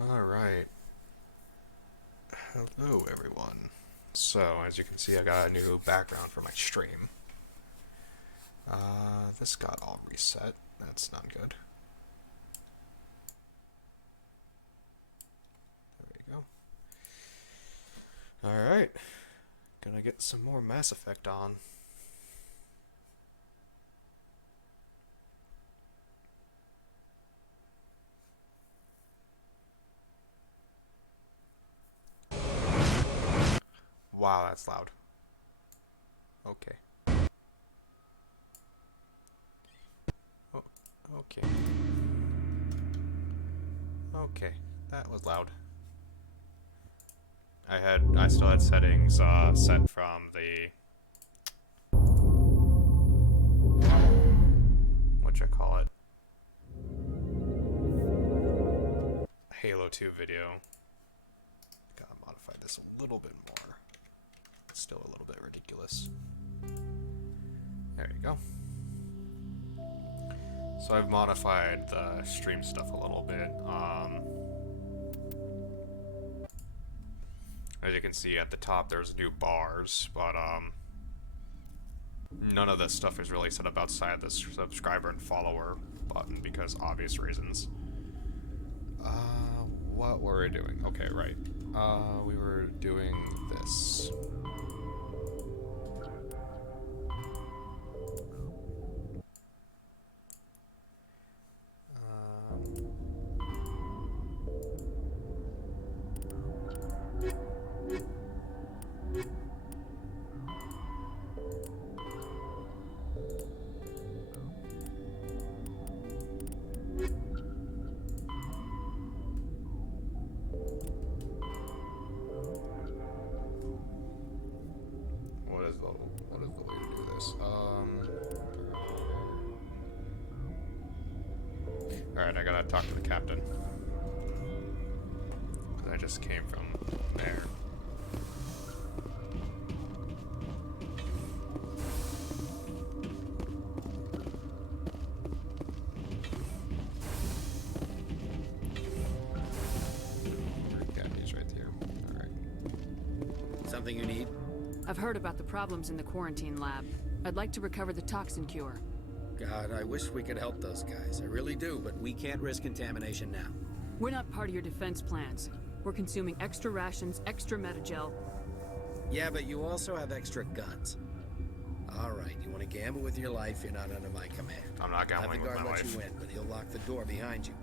Alright, hello everyone. So, as you can see, I got a new background for my stream. This got all reset. That's not good. There we go. Alright, gonna get some more Mass Effect on. Wow, that's loud. Okay. Oh, okay. Okay, that was loud. I still had settings set from the what you call it, Halo 2 video. Gotta modify this a little bit more. It's still a little bit ridiculous. There you go. So I've modified the stream stuff a little bit. As you can see at the top, there's new bars, but none of this stuff is really set up outside the subscriber and follower button because obvious reasons. What were we doing? Okay, right. We were doing this. What is the way to do this? Alright, I gotta talk to the captain. Because I just came from there. Yeah, he's right here. Alright. Something you need? I've heard about the problems in the quarantine lab. I'd like to recover the toxin cure. God, I wish we could help those guys. I really do, but we can't risk contamination now. We're not part of your defense plans. We're consuming extra rations, extra Metagel. Yeah, but you also have extra guns. All right, you want to gamble with your life, you're not under my command. I'm not gambling with Have the my guard let life. you in, but he'll lock the door behind you.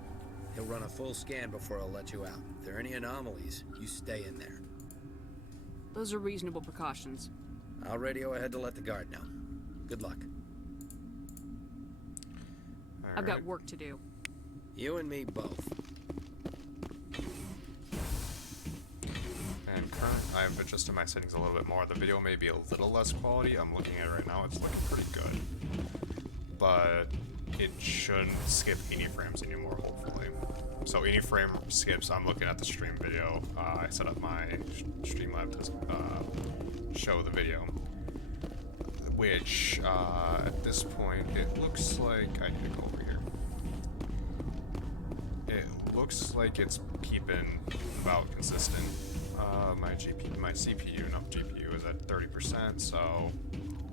He'll run a full scan before he'll let you out. If there are any anomalies, you stay in there. Those are reasonable precautions. I'll radio ahead to let the guard know. Good luck. I've got work to do. You and me both. And I've adjusted my settings a little bit more. The video may be a little less quality. I'm looking at it right now. It's looking pretty good. But it shouldn't skip any frames anymore, hopefully. So any frame skips, I'm looking at the stream video. I set up my Streamlab to show the video. Which, at this point, it looks like... I need to go over here. It looks like it's keeping about consistent. My CPU, not GPU, is at 30%, so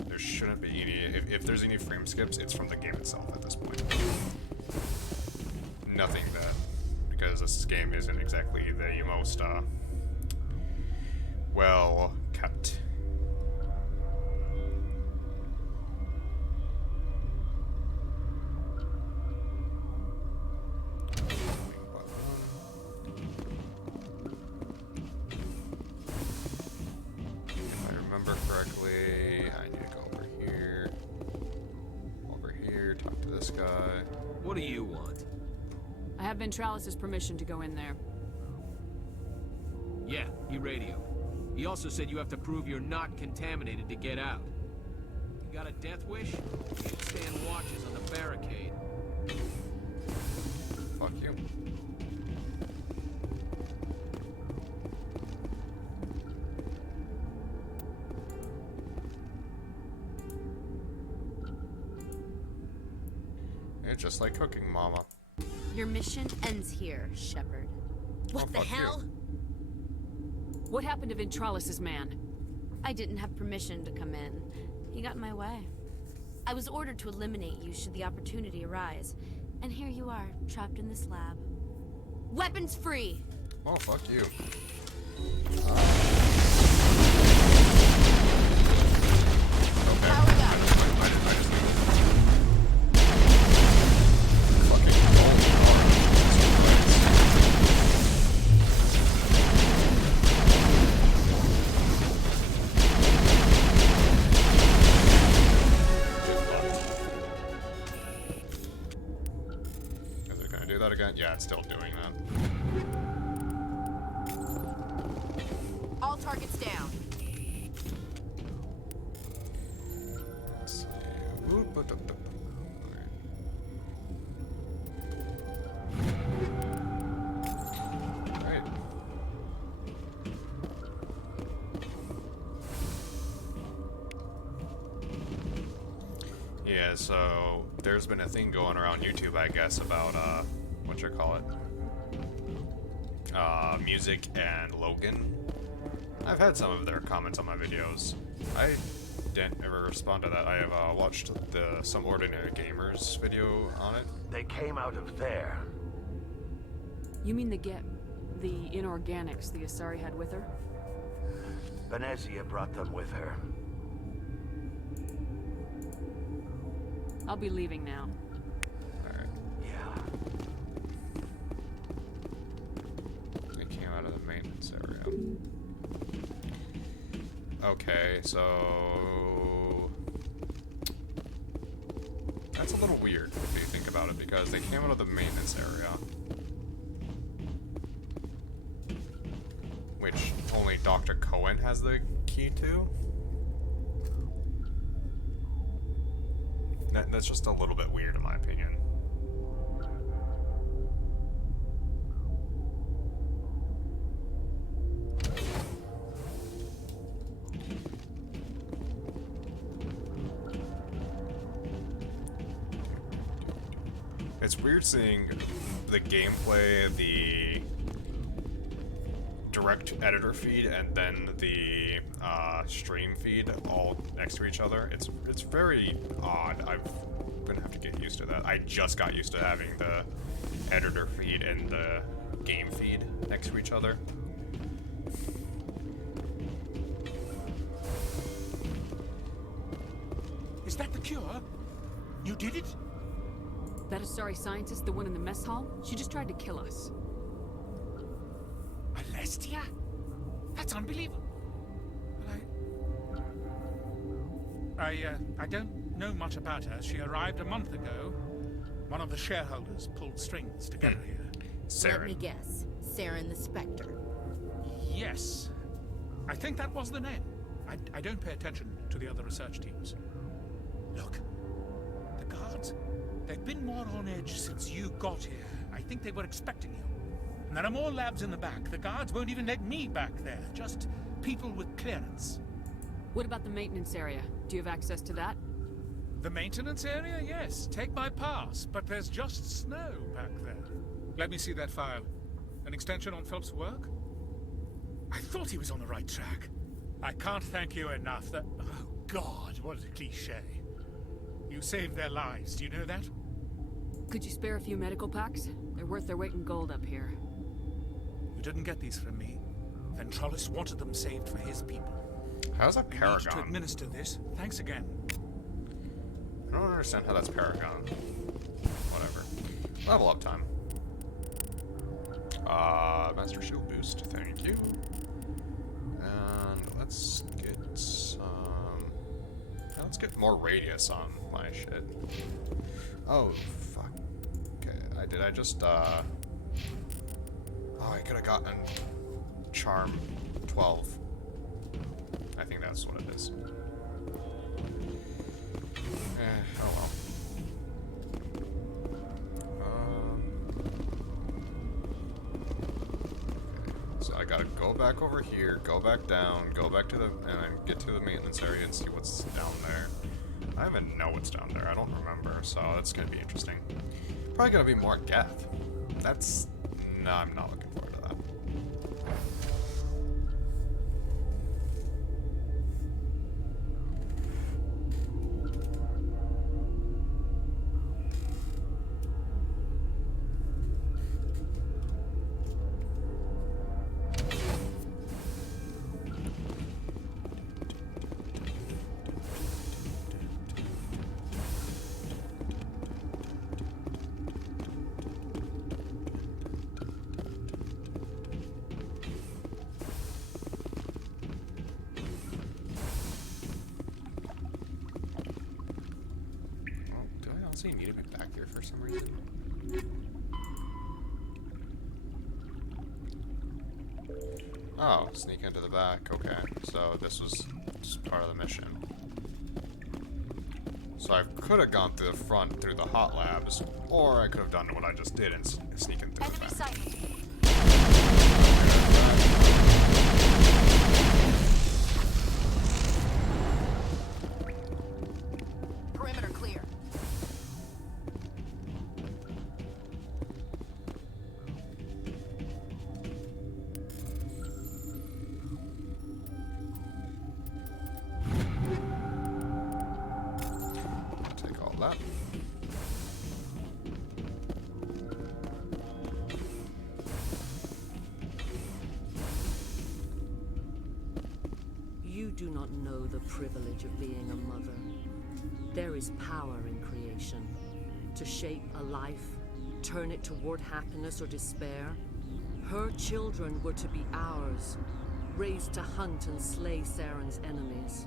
there shouldn't be any... If there's any frame skips, it's from the game itself at this point. Nothing that... Because this game isn't exactly the most, well kept. If I remember correctly, I need to go over here, talk to this guy. What do you want? I have Ventralis' permission to go in there. Yeah, he radioed. He also said you have to prove you're not contaminated to get out. You got a death wish? You should stand watches on the barricade. Fuck you. It's just like cooking, Mama. Your mission ends here, Shepard. What the fuck you. hell? What happened to Ventralis's man? I didn't have permission to come in. He got in my way. I was ordered to eliminate you should the opportunity arise. And here you are, trapped in this lab. Weapons free! Oh, fuck you. Okay. Powered up. I just fucking Is it gonna do that again? Yeah, it's still doing that. All targets down. Let's see. Whoop, ba, da, da, da. Alright. Yeah, so there's been a thing going around YouTube, I guess, about what you call it? Music and Logan. I've had some of their comments on my videos. I didn't ever respond to that. I have watched the Some Ordinary Gamers video on it. They came out of there. You mean the inorganics the Asari had with her? Venezia brought them with her. I'll be leaving now. Alright. Yeah. They came out of the maintenance area. Okay, so that's a little weird if you think about it, because they came out of the maintenance area, which only Dr. Cohen has the key to. That's just a little bit weird in my opinion. It's weird seeing the gameplay, the direct editor feed, and then the stream feed all next to each other. It's very odd. I'm gonna have to get used to that. I just got used to having the editor feed and the game feed next to each other. Is that the cure? You did it? That Asari scientist, the one in the mess hall, she just tried to kill us. Alestia? That's unbelievable. Well, I don't know much about her. She arrived a month ago. One of the shareholders pulled strings to get her here. Let me guess. Saren the Spectre. Yes. I think that was the name. I don't pay attention to the other research teams. Look, the guards, they've been more on edge since you got here. I think they were expecting you. And there are more labs in the back. The guards won't even let me back there. Just people with clearance. What about the maintenance area? Do you have access to that? The maintenance area? Yes. Take my pass. But there's just snow back there. Let me see that file. An extension on Phelps' work? I thought he was on the right track. I can't thank you enough that... Oh, God, what a cliché. You saved their lives. Do you know that? Could you spare a few medical packs? They're worth their weight in gold up here. You didn't get these from me. Ventralis wanted them saved for his people. How's that You need to Paragon? administer this. Thanks again. I don't understand how that's Paragon. Whatever. Level up time. Master Shield boost, thank you. And let's get some... Let's get more radius on my shit. Oh, fuck. Okay, I just, Oh, I could've gotten Charm 12. I think that's what it is. Oh well. So I gotta go back over here, go back down, go back to the, and then get to the maintenance area and see what's down there. I don't even know what's down there, I don't remember, so that's gonna be interesting. Probably gonna be more Geth. That's, no, I'm not looking forward to that. Does he need to be back here for some reason? Oh, sneak into the back. Okay, so this was just part of the mission. So I could have gone through the front through the hot labs, or I could have done what I just did and sneak in through the back. Perimeter clear. Take all that. You do not know the privilege of being a mother. There is power in creation. To shape a life, turn it toward happiness or despair. Her children were to be ours, raised to hunt and slay Saren's enemies.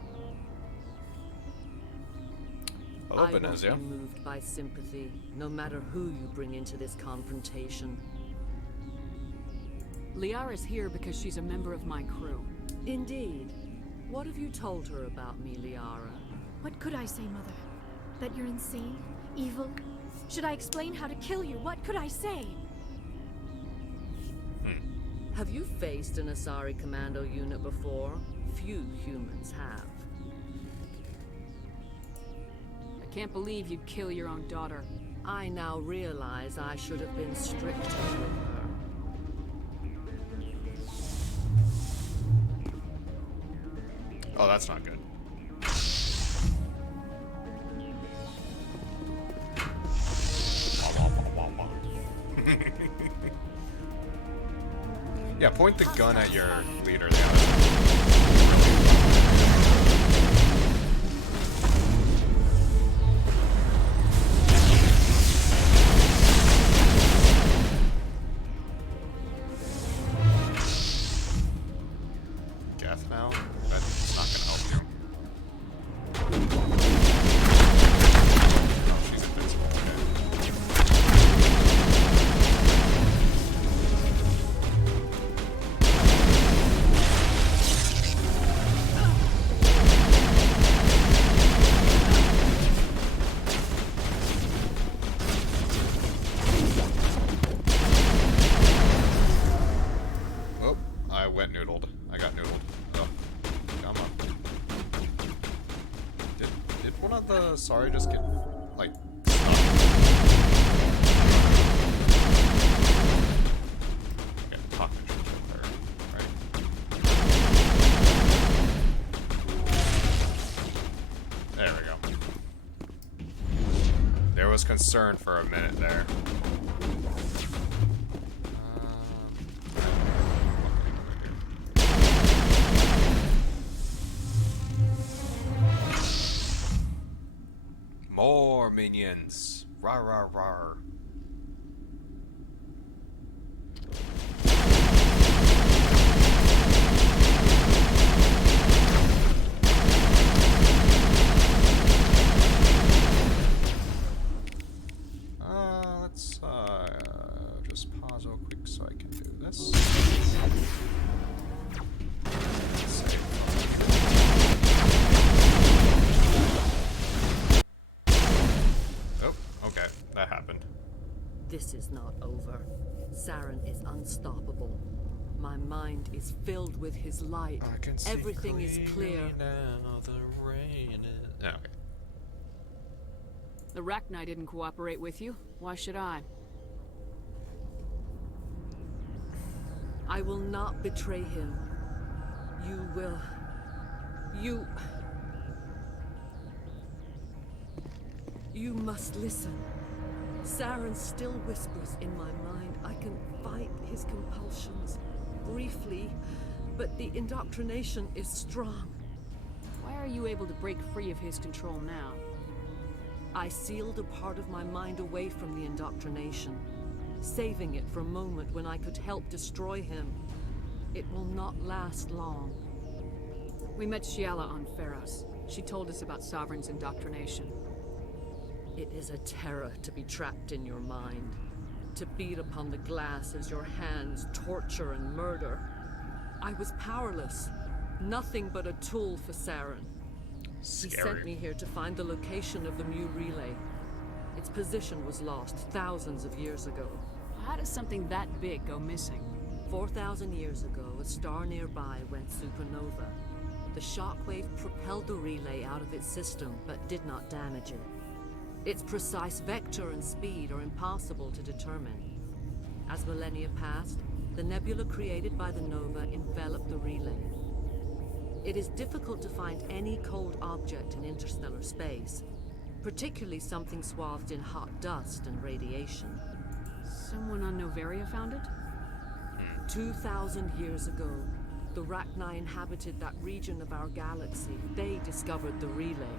Hello, I won't be Benezia. moved by sympathy, no matter who you bring into this confrontation. Liara's here because she's a member of my crew. Indeed. What have you told her about me, Liara? What could I say, Mother? That you're insane? Evil? Should I explain how to kill you? What could I say? Have you faced an Asari commando unit before? Few humans have. I can't believe you'd kill your own daughter. I now realize I should have been stricter with her. Oh, that's not good. Yeah, point the gun at your leader. Death now? That's not gonna help you. Oh, she's invincible. Oh, I went noodled. I got noodled. Oh, come on. Did one of the sorry just get like stuck? Yeah, talk to her, right? There we go. There was concern for a minute there. More minions. Rar rar rar. Let's just pause real quick so I can do this. Save. Oh, okay, that happened. This is not over. Saren is unstoppable. My mind is filled with his light. I can see Everything is clear. now, the rain is... Oh, okay. The Rachni didn't cooperate with you. Why should I? I will not betray him. You will. You must listen. Saren still whispers in my mind. I can fight his compulsions briefly, but the indoctrination is strong. Why are you able to break free of his control now? I sealed a part of my mind away from the indoctrination, saving it for a moment when I could help destroy him. It will not last long. We met Shiala on Pharos. She told us about Sovereign's indoctrination. It is a terror to be trapped in your mind, to beat upon the glass as your hands torture and murder. I was powerless, nothing but a tool for Saren. He sent me here to find the location of the Mu relay. Its position was lost thousands of years ago. How does something that big go missing? 4,000 years ago, a star nearby went supernova. The shockwave propelled the relay out of its system, but did not damage it. Its precise vector and speed are impossible to determine. As millennia passed, the nebula created by the nova enveloped the relay. It is difficult to find any cold object in interstellar space, particularly something swathed in hot dust and radiation. Someone on Noveria found it? 2,000 years ago, the Rachni inhabited that region of our galaxy. They discovered the relay.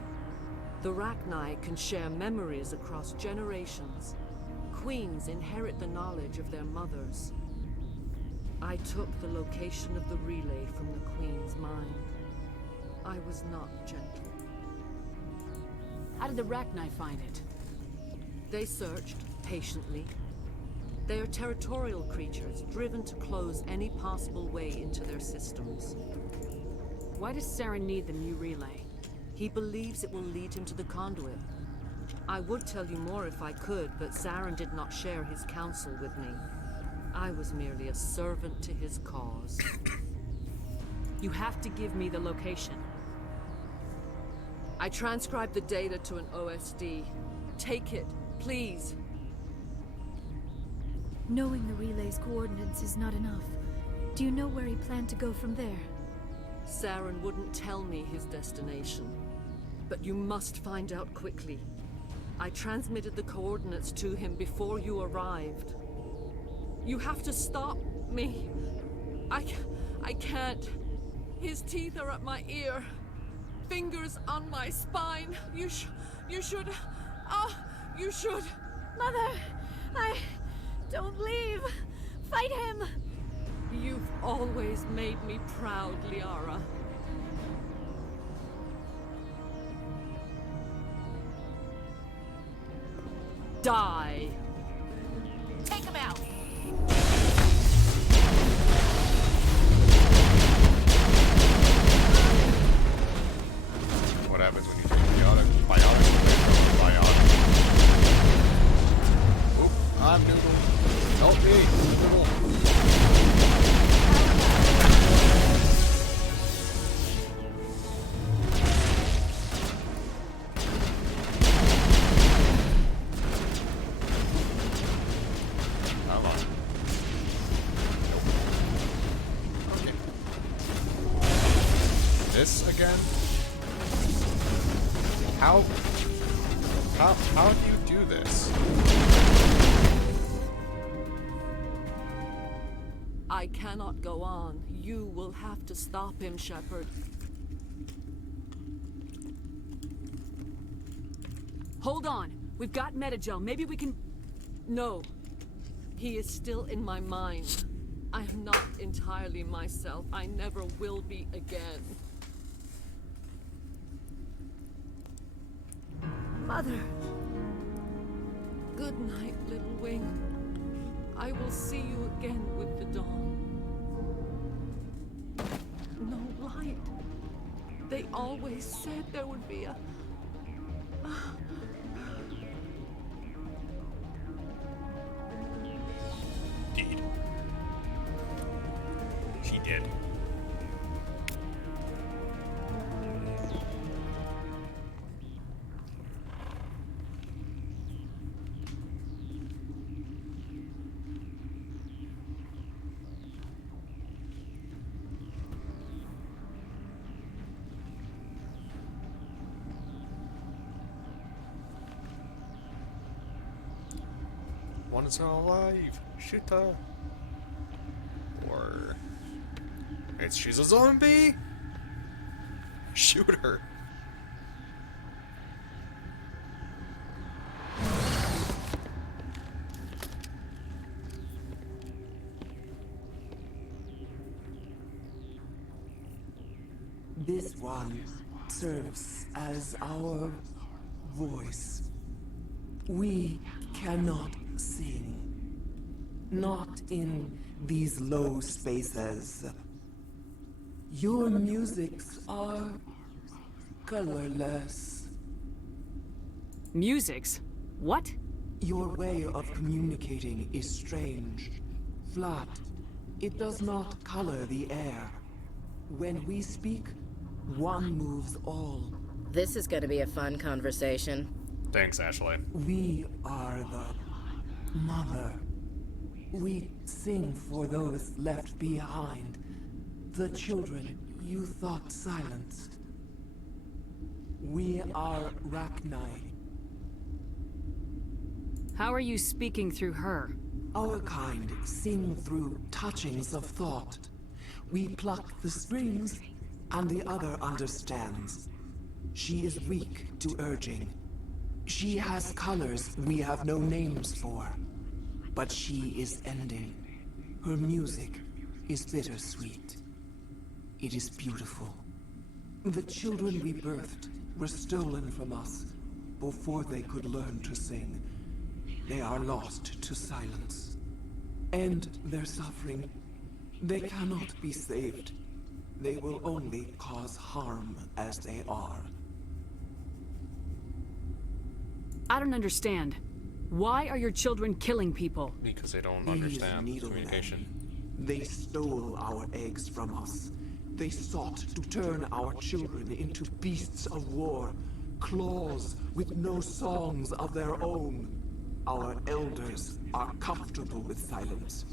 The Rachni can share memories across generations. Queens inherit the knowledge of their mothers. I took the location of the relay from the Queen's mind. I was not gentle. How did the Rachni find it? They searched, patiently. They are territorial creatures, driven to close any possible way into their systems. Why does Saren need the Mu relay? He believes it will lead him to the conduit. I would tell you more if I could, but Saren did not share his counsel with me. I was merely a servant to his cause. You have to give me the location. I transcribed the data to an OSD. Take it, please. Knowing the relay's coordinates is not enough. Do you know where he planned to go from there? Saren wouldn't tell me his destination. But you must find out quickly. I transmitted the coordinates to him before you arrived. You have to stop me. I can't. His teeth are at my ear. Fingers on my spine. You should. You should. Mother! Don't leave! Fight him! You've always made me proud, Liara. Die! Take him out! What happens when you take biotic away from biotic? Oop, I'm Noodle. Help me, Noodle. Come on. Nope. Okay. This again? How do you do this? I cannot go on. You will have to stop him, Shepard. Hold on. We've got Metagel. Maybe we can... No. He is still in my mind. I am not entirely myself. I never will be again. Mother! Good night, little wing. I will see you again with the dawn. No light. They always said there would be a... Indeed. She did. Once alive, Shita. Or she's a zombie. Shoot her. This one serves as our voice. We cannot sing. Not in these low spaces. Your musics are colorless. Musics? What? Your way of communicating is strange. Flat. It does not color the air. When we speak, one moves all. This is gonna be a fun conversation. Thanks, Ashley. We are the mother. We sing for those left behind. The children you thought silenced. We are Rachni. How are you speaking through her? Our kind sing through touchings of thought. We pluck the strings, and the other understands. She is weak to urging. She has colors we have no names for. But she is ending. Her music is bittersweet. It is beautiful. The children we birthed were stolen from us before they could learn to sing. They are lost to silence. And their suffering, they cannot be saved. They will only cause harm as they are. I don't understand. Why are your children killing people? Because they don't These understand needlemen, communication. They stole our eggs from us. They sought to turn our children into beasts of war, claws with no songs of their own. Our elders are comfortable with silence.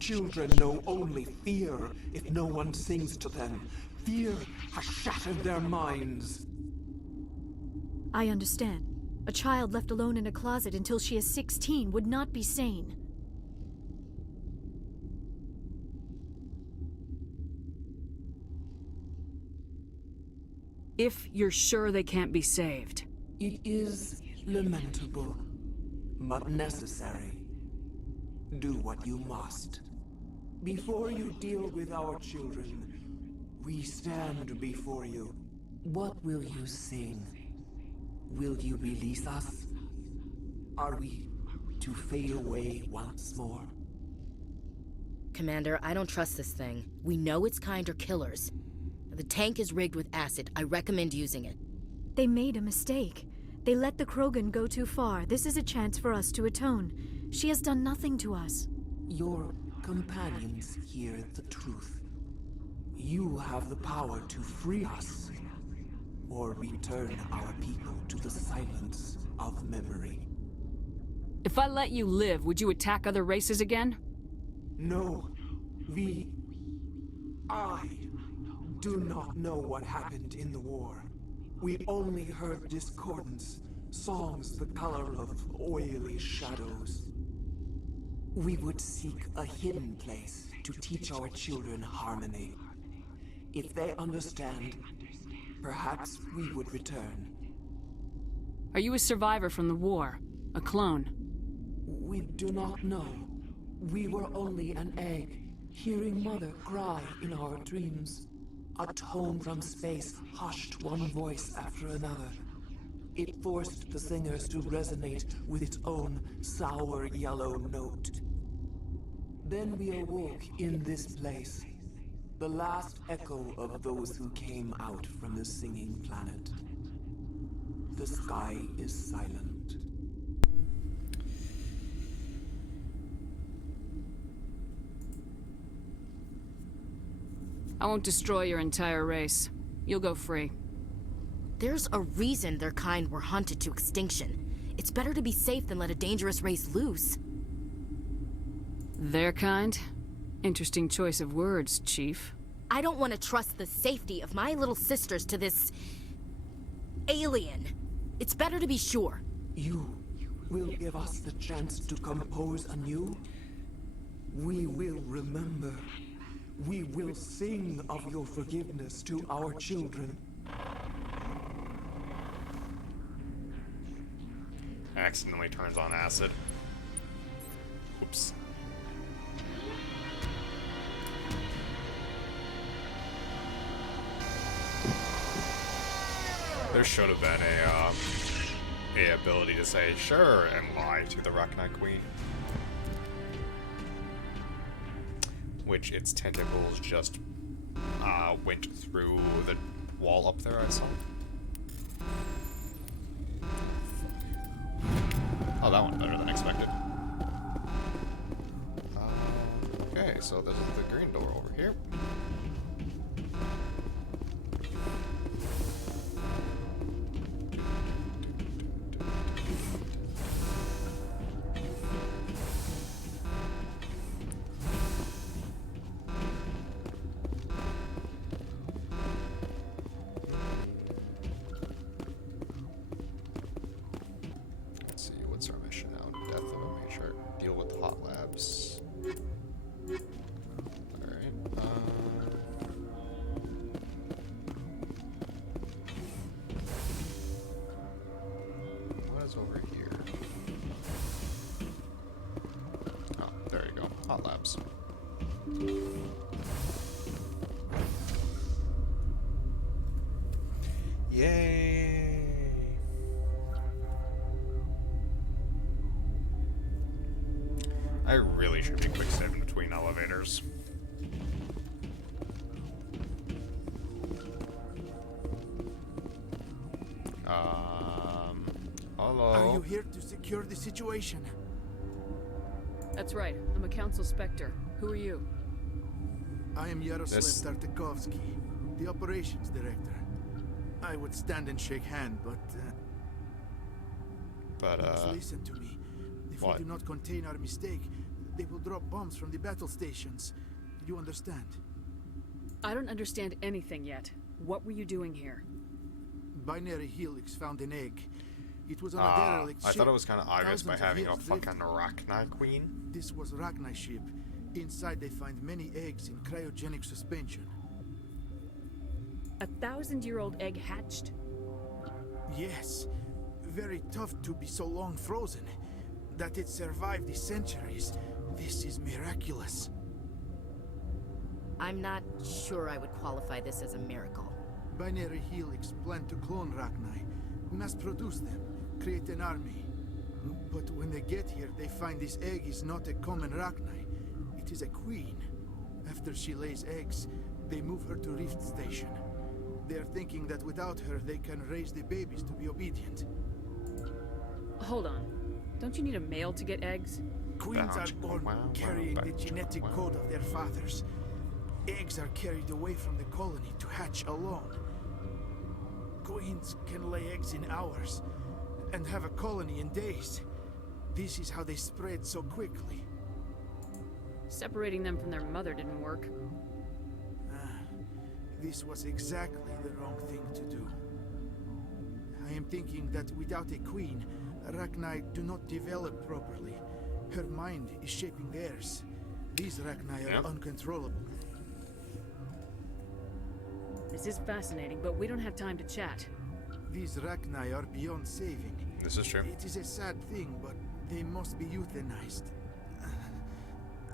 Children know only fear if no one sings to them. Fear has shattered their minds. I understand. A child left alone in a closet until she is 16 would not be sane. If you're sure they can't be saved. It is lamentable, but necessary. Do what you must. Before you deal with our children, we stand before you. What will you sing? Will you release us? Are we to fade away once more? Commander, I don't trust this thing. We know its kind are killers. The tank is rigged with acid. I recommend using it. They made a mistake. They let the Krogan go too far. This is a chance for us to atone. She has done nothing to us. Your companions hear the truth. You have the power to free us, or return our people to the silence of memory. If I let you live, would you attack other races again? No, I do not know what happened in the war. We only heard discordance, songs the color of oily shadows. We would seek a hidden place to teach our children harmony. If they understand, perhaps we would return. Are you a survivor from the war? A clone? We do not know. We were only an egg, hearing Mother cry in our dreams. A tone from space hushed one voice after another. It forced the singers to resonate with its own sour yellow note. Then we awoke in this place, the last echo of those who came out from the singing planet. The sky is silent. I won't destroy your entire race. You'll go free. There's a reason their kind were hunted to extinction. It's better to be safe than let a dangerous race loose. Their kind? Interesting choice of words, Chief. I don't want to trust the safety of my little sisters to this alien. It's better to be sure. You will give us the chance to compose anew? We will remember. We will sing of your forgiveness to our children. Accidentally turns on acid. Whoops. There should have been a ability to say sure and lie to the Rachni Queen. Which its tentacles just went through the wall up there, I saw. Oh, that one better than expected. Okay, so this is the green door over here. Let's see, what's our mission now? Death of a Major. Deal with the hot labs. Alright, what is over here? Oh, there you go. Hot labs. Yay! I really should be quick saving between elevators. Hello? Are you here to secure the situation? That's right. I'm a Council Spectre. Who are you? I am Yaroslav Tartakovsky, the operations director. I would stand and shake hand, but listen to me. If we do not contain our mistake, they will drop bombs from the battle stations. You understand? I don't understand anything yet. What were you doing here? Binary Helix found an egg. It was on a derelict ship. I thought it was kind of obvious by Thousands of having a years fucking drifting. Rachni Queen. This was Rachni ship. Inside they find many eggs in cryogenic suspension. A 1,000-year-old egg hatched? Yes. Very tough to be so long frozen. That it survived the centuries. This is miraculous. I'm not sure I would qualify this as a miracle. Binary Helix planned to clone Rachni, mass produce them, create an army. But when they get here, they find this egg is not a common Rachni. It is a queen. After she lays eggs, they move her to Rift Station. They're thinking that without her, they can raise the babies to be obedient. Hold on. Don't you need a male to get eggs? Queens are born carrying the genetic code of their fathers. Eggs are carried away from the colony to hatch alone. Queens can lay eggs in hours and have a colony in days. This is how they spread so quickly. Separating them from their mother didn't work. This was exactly the wrong thing to do. I am thinking that without a queen, Rachni do not develop properly. Her mind is shaping theirs. These Rachni are uncontrollable. This is fascinating, but we don't have time to chat. These Rachni are beyond saving. This is true. It is a sad thing, but they must be euthanized.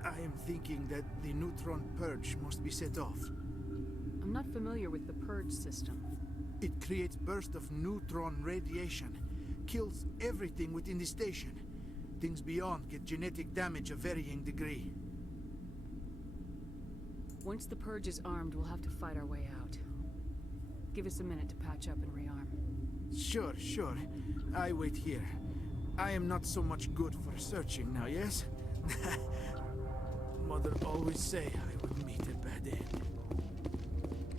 I am thinking that the neutron purge must be set off. I'm not familiar with the purge system. It creates bursts of neutron radiation, kills everything within the station. Things beyond get genetic damage of varying degree. Once the purge is armed, we'll have to fight our way out. Give us a minute to patch up and rearm. Sure, sure. I wait here. I am not so much good for searching now, yes? Mother always say I would meet a bad end.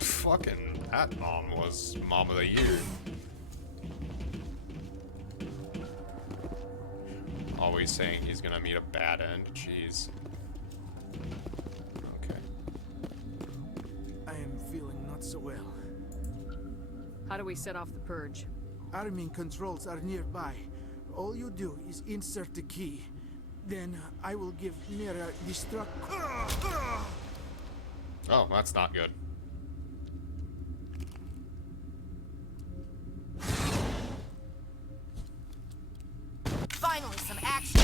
Fucking that mom was Mom of the Year. Always saying he's gonna meet a bad end. Jeez. Okay. I am feeling not so well. How do we set off the purge? Arming controls are nearby. All you do is insert the key. Then I will give Mira destruct. Oh, that's not good. Finally, some action!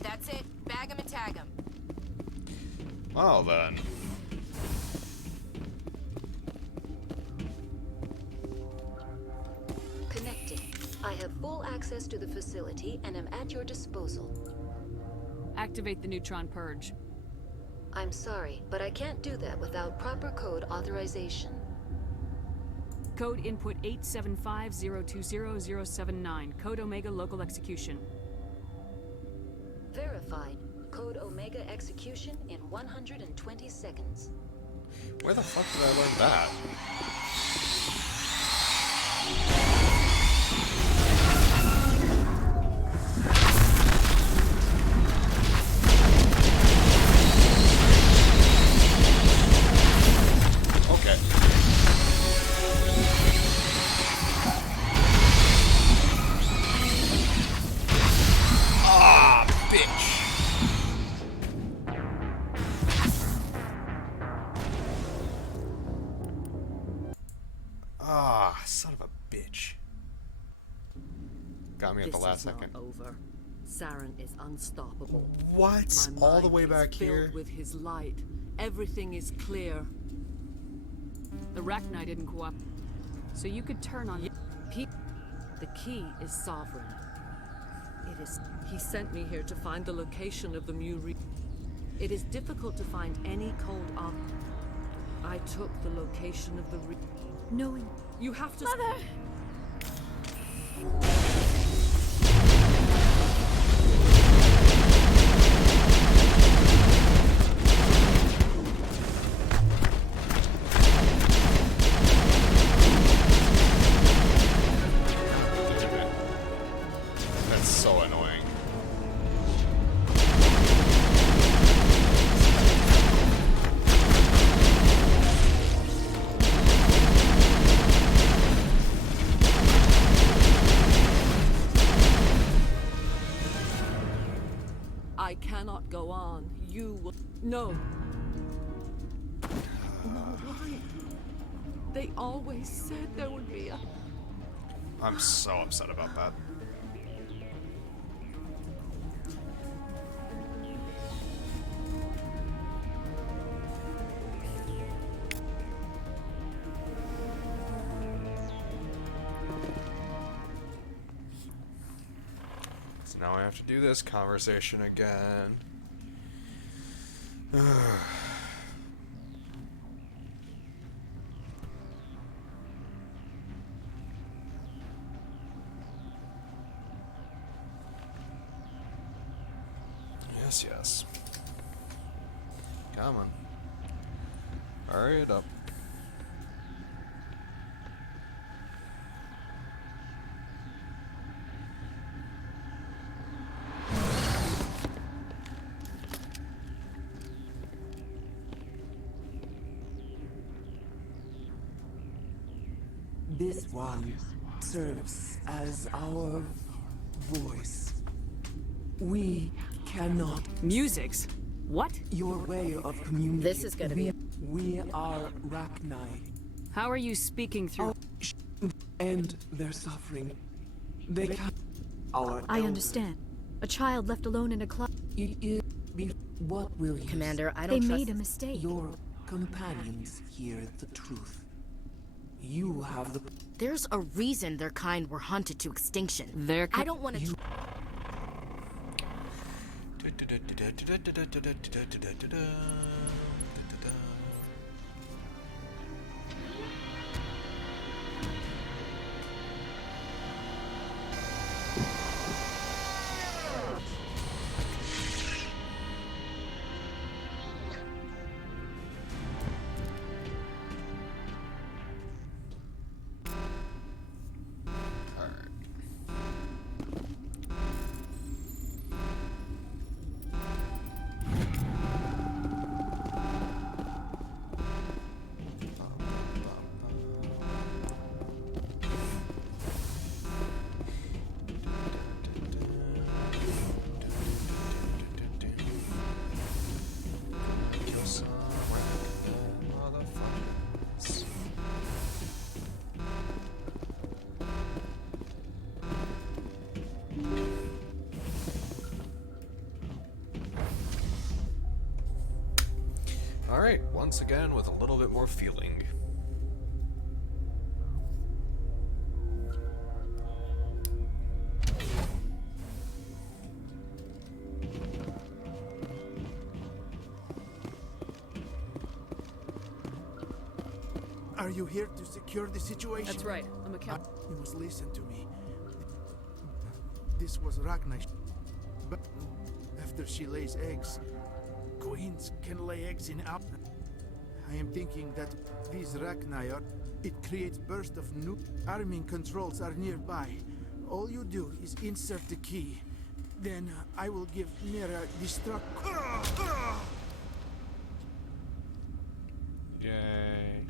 That's it. Bag 'em and tag 'em. Well then. Connecting. I have full access to the facility and am at your disposal. Activate the neutron purge. I'm sorry, but I can't do that without proper code authorization. Code input 875020079. Code Omega local execution. Verified. Code Omega execution in 120 seconds. Where the fuck did I learn that? Okay. Ah, bitch. Ah, son of a bitch. Got me at the This last is not second. over. Saren is unstoppable. What? My All the mind way is back filled here? with his light. Everything is clear. The Rachni didn't cooperate. So you could turn on... The key is sovereign. It is. He sent me here to find the location of the Mu. It is difficult to find any cold up. I took the location of the. Knowing. You have to. Mother! That's so annoying. I cannot go on. You will. No. No, why? They always said there would be a. I'm so upset about that. So now I have to do this conversation again. Yes, yes. Come on. Hurry it up. This one serves as our voice. We cannot. Musics? What? Your way of communicating. This is gonna be. We are Rachni. How are you speaking through? End their suffering. They can. Our. I elders. understand. A child left alone in a club. It is. What will you? Commander, I They don't trust. made a mistake. Your companions hear the truth. You have the. There's a reason their kind were hunted to extinction. I don't want to. Alright, once again with a little bit more feeling. Are you here to secure the situation? That's right. I'm a captain. You must listen to me. This was Ragnar. But after she lays eggs, queens can lay eggs in out. I am thinking that these Ragnar, it creates bursts of new arming controls are nearby. All you do is insert the key. Then I will give Mira destruct. Yay.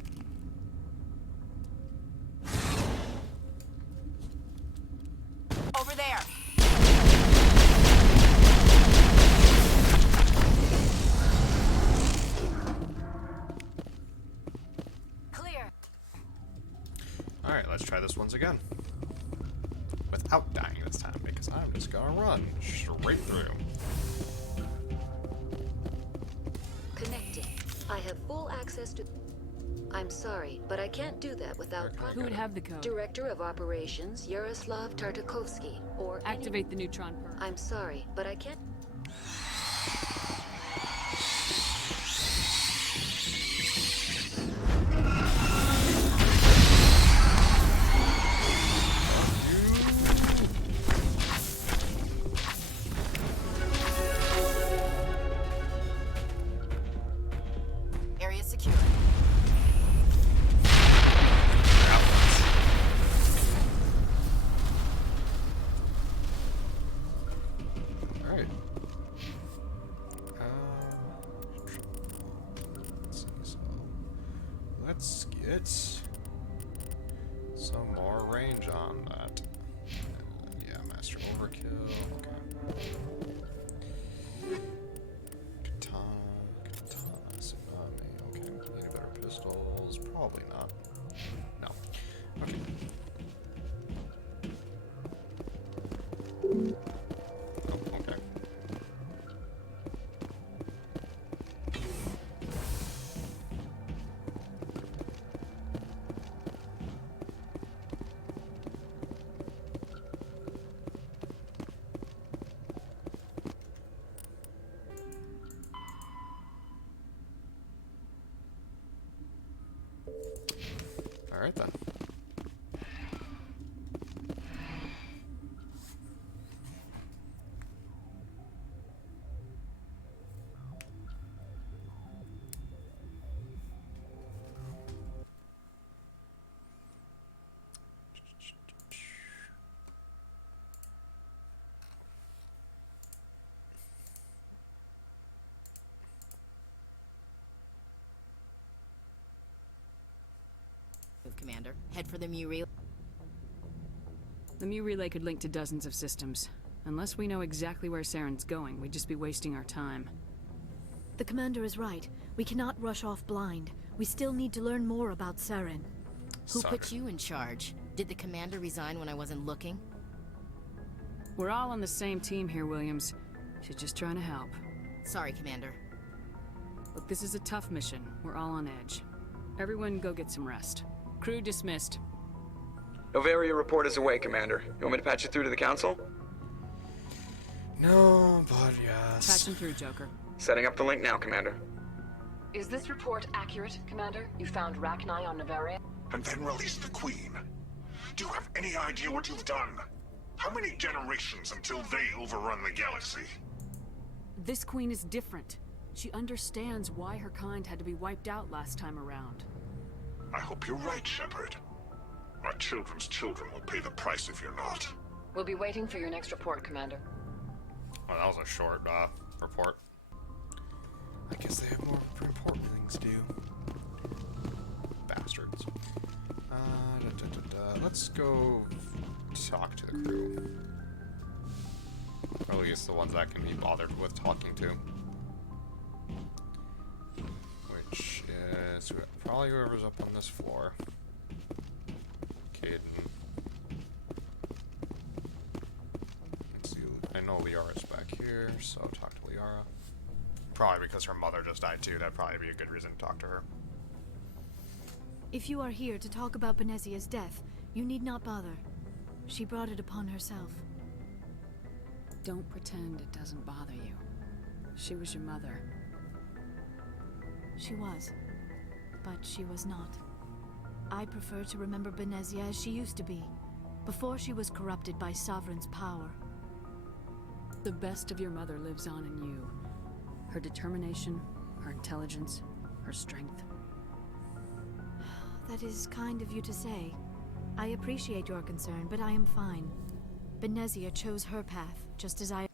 Over there. Clear. Alright, let's try this once again. Without dying this time, because I'm just gonna run straight through. Connecting. I have full access to... I'm sorry, but I can't do that without Who would have the code? Director of Operations, Yaroslav Tartakovsky, or Activate the neutron perk. I'm sorry, but I can't... Area secure. Alright. Let's see, so let's get some more range on that. Yeah, Master Overkill. Okay. Katana, Tsunami. Okay, need better pistols. Probably not. No. Okay. Oh, okay. Alright then. Commander, head for the Mu relay. The Mu relay could link to dozens of systems. Unless we know exactly where Saren's going, we'd just be wasting our time. The commander is right. We cannot rush off blind. We still need to learn more about Saren. Who put you in charge? Did the commander resign when I wasn't looking? We're all on the same team here, Williams. She's just trying to help. Sorry, Commander. Look, this is a tough mission. We're all on edge. Everyone go get some rest. Crew dismissed. Novaria report is away, Commander. You want me to patch you through to the Council? No, but yes. Patch him through, Joker. Setting up the link now, Commander. Is this report accurate, Commander? You found Rachni on Novaria? And then released the Queen. Do you have any idea what you've done? How many generations until they overrun the galaxy? This queen is different. She understands why her kind had to be wiped out last time around. I hope you're right, Shepard. Our children's children will pay the price if you're not. We'll be waiting for your next report, Commander. Well, that was a short report. I guess they have more important things to do. Bastards. Let's go talk to the crew. Or at least the ones that can be bothered with talking to. Which is probably whoever's up on this floor. Caden. Let's see. I know Liara's back here, so talk to Liara. Probably because her mother just died too. That'd probably be a good reason to talk to her. If you are here to talk about Benezia's death, you need not bother. She brought it upon herself. Don't pretend it doesn't bother you. She was your mother. She was. But she was not. I prefer to remember Benezia as she used to be, before she was corrupted by Sovereign's power. The best of your mother lives on in you. Her determination, her intelligence, her strength. That is kind of you to say. I appreciate your concern, but I am fine. Benezia chose her path, just as I...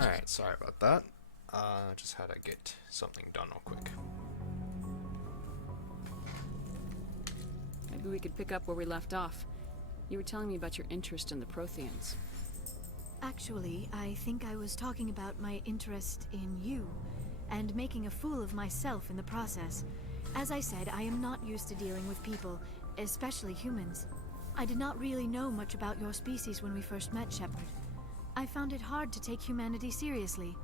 Alright, sorry about that. Just had to get something done real quick. Maybe we could pick up where we left off. You were telling me about your interest in the Protheans. Actually, I think I was talking about my interest in you, and making a fool of myself in the process. As I said, I am not used to dealing with people, especially humans. I did not really know much about your species when we first met, Shepard. I found it hard to take humanity seriously.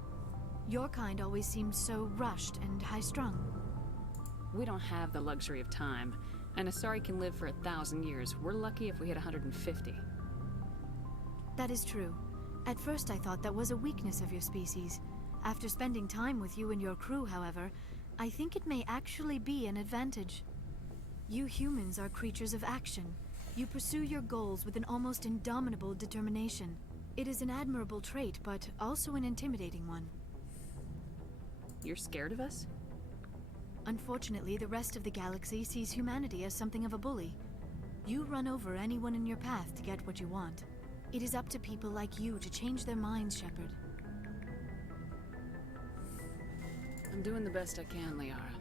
Your kind always seemed so rushed and high-strung. We don't have the luxury of time, and Asari can live for 1,000 years. We're lucky if we hit 150. That is true. At first I thought that was a weakness of your species. After spending time with you and your crew, however, I think it may actually be an advantage. You humans are creatures of action. You pursue your goals with an almost indomitable determination. It is an admirable trait, but also an intimidating one. You're scared of us? Unfortunately, the rest of the galaxy sees humanity as something of a bully. You run over anyone in your path to get what you want. It is up to people like you to change their minds, Shepard. I'm doing the best I can, Liara.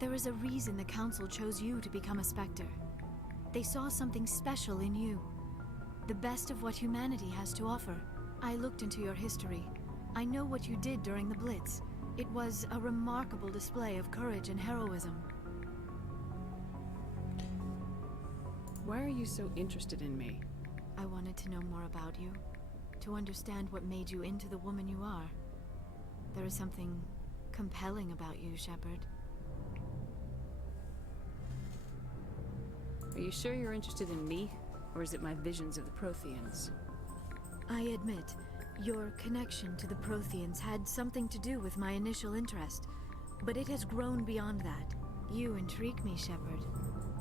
There is a reason the Council chose you to become a Spectre. They saw something special in you. The best of what humanity has to offer. I looked into your history. I know what you did during the Blitz. It was a remarkable display of courage and heroism. Why are you so interested in me? I wanted to know more about you. To understand what made you into the woman you are. There is something compelling about you, Shepard. Are you sure you're interested in me? Or is it my visions of the Protheans? I admit, your connection to the Protheans had something to do with my initial interest, but it has grown beyond that. You intrigue me, Shepard,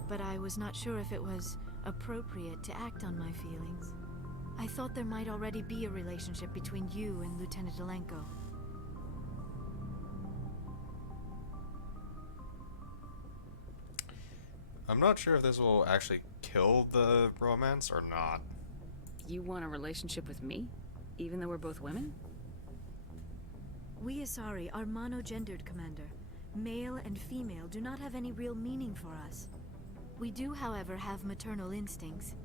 but I was not sure if it was appropriate to act on my feelings. I thought there might already be a relationship between you and Lieutenant Alenko. I'm not sure if this will actually kill the romance or not. You want a relationship with me? Even though we're both women? We Asari are monogendered, Commander. Male and female do not have any real meaning for us. We do, however, have maternal instincts,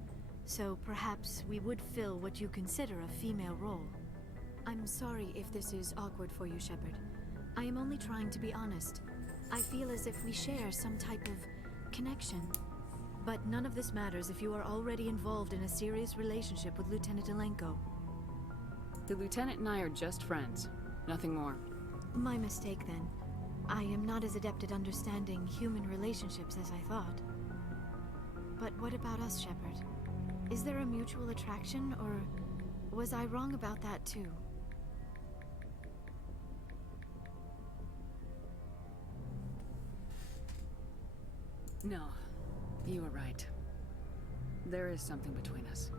so perhaps we would fill what you consider a female role. I'm sorry if this is awkward for you, Shepard. I am only trying to be honest. I feel as if we share some type of connection. But none of this matters if you are already involved in a serious relationship with Lieutenant Alenko. The Lieutenant and I are just friends. Nothing more. My mistake, then. I am not as adept at understanding human relationships as I thought. But what about us, Shepard? Is there a mutual attraction, or was I wrong about that too? No, you were right. There is something between us.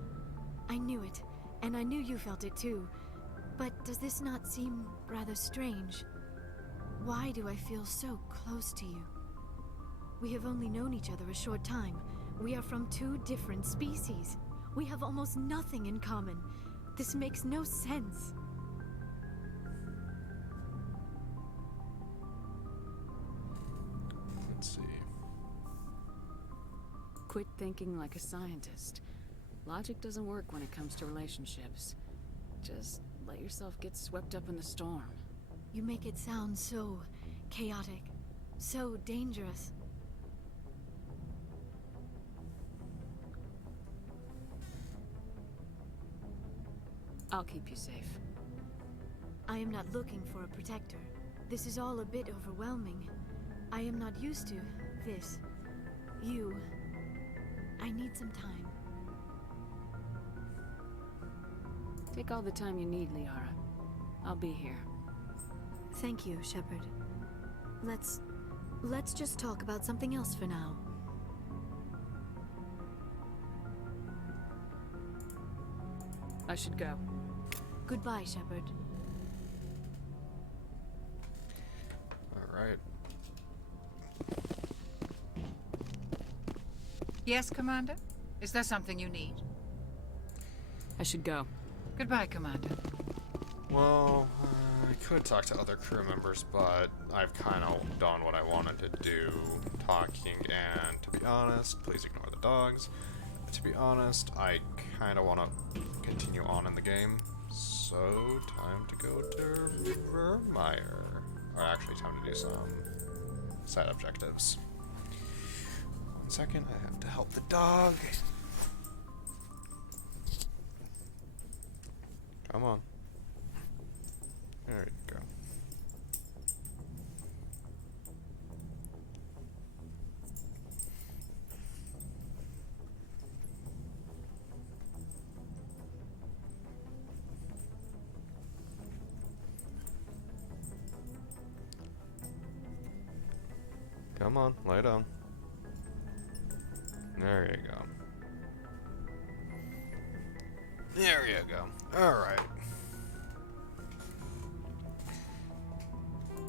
I knew it, and I knew you felt it too. But does this not seem rather strange? Why do I feel so close to you? We have only known each other a short time. We are from two different species. We have almost nothing in common. This makes no sense. Let's see. Quit thinking like a scientist. Logic doesn't work when it comes to relationships. Just let yourself get swept up in the storm. You make it sound so chaotic, so dangerous. I'll keep you safe. I am not looking for a protector. This is all a bit overwhelming. I am not used to this. You. I need some time. Take all the time you need, Liara. I'll be here. Thank you, Shepard. Let's just talk about something else for now. I should go. Goodbye, Shepard. Alright. Yes, Commander? Is there something you need? I should go. Goodbye, Commander. Well, I could talk to other crew members, but I've kind of done what I wanted to do talking, and to be honest, please ignore the dogs. To be honest, I kind of want to continue on in the game, so time to go to Vermeer. Or actually, time to do some side objectives. 1 second, I have to help the dog. Come on. There you go. Come on, lay down. There you go. There you go. Alright.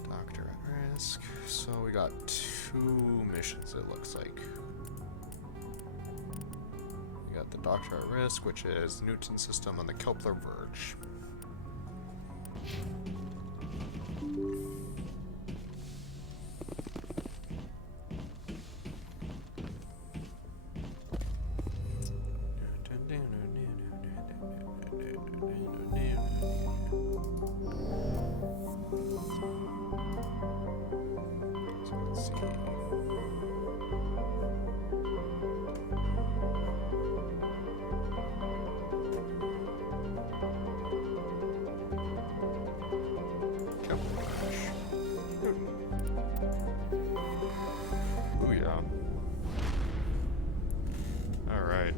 Doctor at risk. So we got 2 missions, it looks like. We got the Doctor at risk, which is Newton system on the Kepler Verge. Booyah. Alright.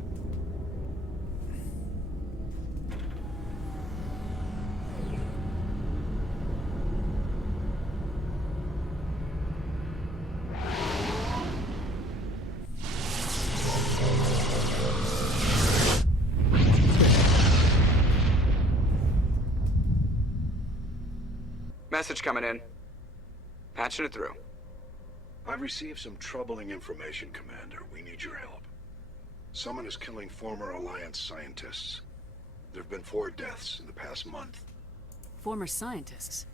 Message coming in. Patching it through. I've received some troubling information, Commander. We need your help. Someone is killing former Alliance scientists. There have been 4 deaths in the past month. Former scientists?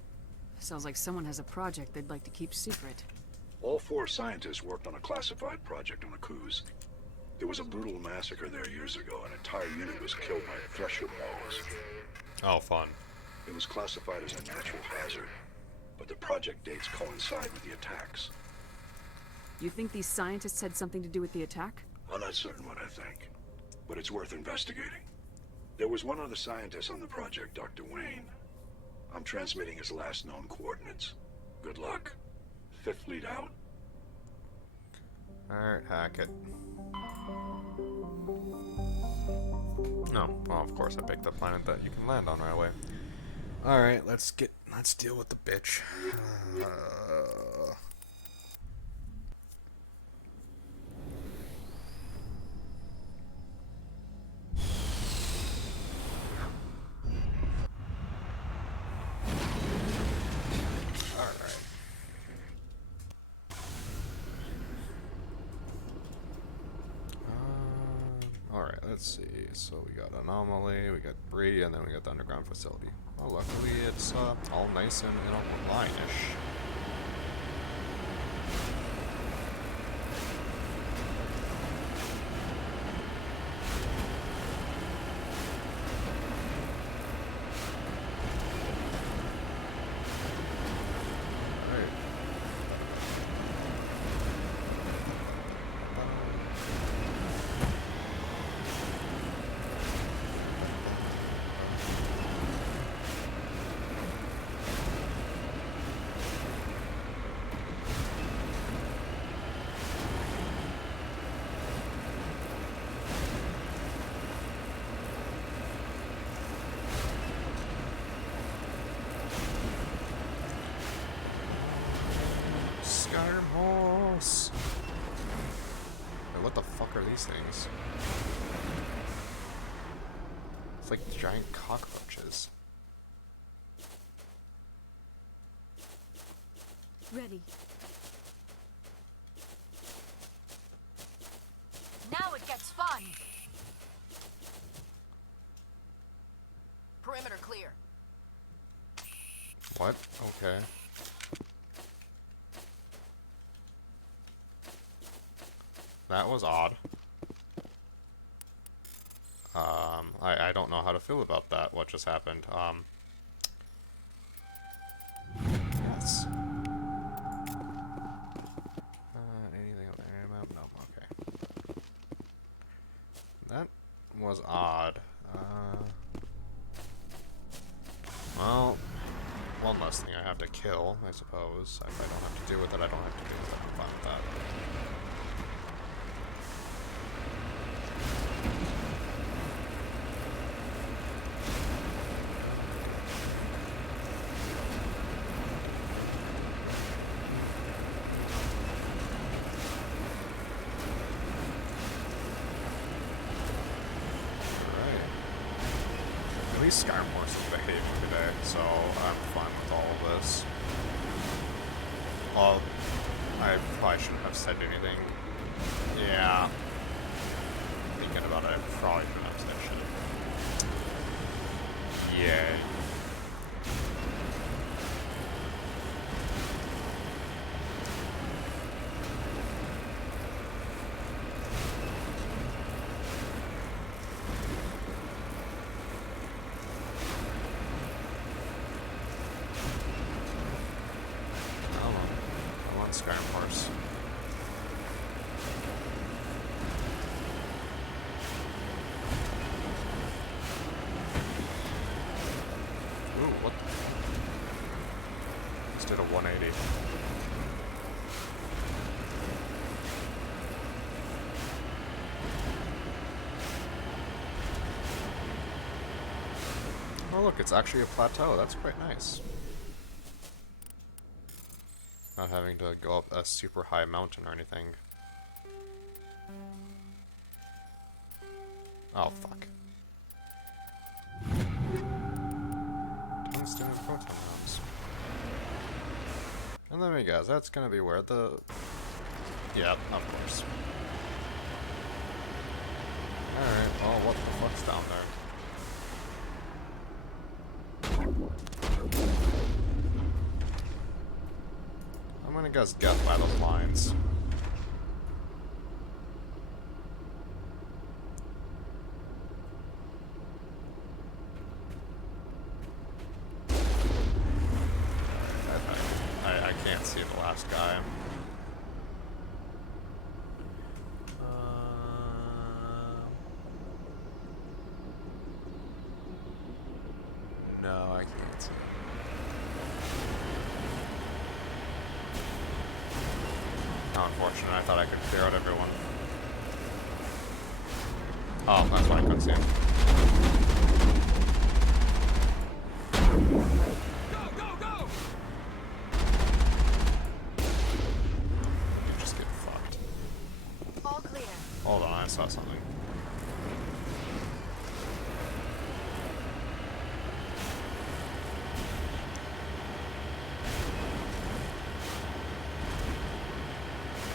Sounds like someone has a project they'd like to keep secret. All 4 scientists worked on a classified project on Akuz. There was a brutal massacre there years ago. An entire unit was killed by Thresher balls. Oh, fun. It was classified as a natural hazard, but the project dates coincide with the attacks. You think these scientists had something to do with the attack? I'm not certain what I think, but it's worth investigating. There was one other scientist on the project, Dr. Wayne. I'm transmitting his last known coordinates. Good luck. 5th Fleet out. Alright, hack it. No, well, of course I picked the planet that you can land on right away. Alright, let's deal with the bitch. Alright, let's see. So we got Anomaly, we got Bree, and then we got the underground facility. Well, luckily it's all nice and in a line-ish. Skyrmos! Wait, what the fuck are these things? It's like giant cockroaches. Ready. Now it gets fun. Perimeter clear. What? Okay. That was odd. I don't know how to feel about that, what just happened. Yes. Anything on the area map? No, okay. That was odd. Well, one less thing I have to kill, I suppose. If I don't have to deal with it, I don't have to deal with it. I'm fine with that. At least Skyrim's behaving today, so I'm fine with all of this. Well, I probably shouldn't have said anything. Yeah. Thinking about it, I probably shouldn't have said shit. Yay. Skyrim parse. Ooh, what? Just did a 180. Oh look, it's actually a plateau. That's quite nice. Not having to go up a super high mountain or anything. Oh, fuck. Tungsten and proton rounds. And let me guess, that's gonna be where the... Yeah, of course. Alright, well, what the fuck's down there? I'm gonna guess death by those lines. I can't see the last guy. No, I can't see. How unfortunate, I thought I could clear out everyone. Oh, that's why I couldn't see him. Go, go, go! You just get fucked. All clear. Hold on, I saw something.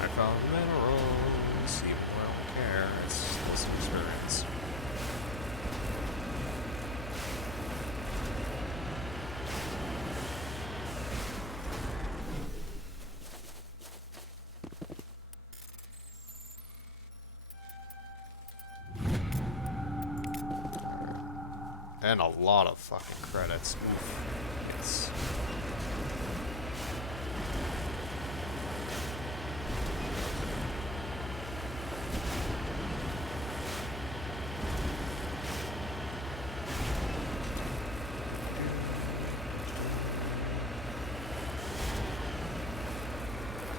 I found minerals, even though I don't care, it's still some experience. And a lot of fucking credits. Oof. Yes.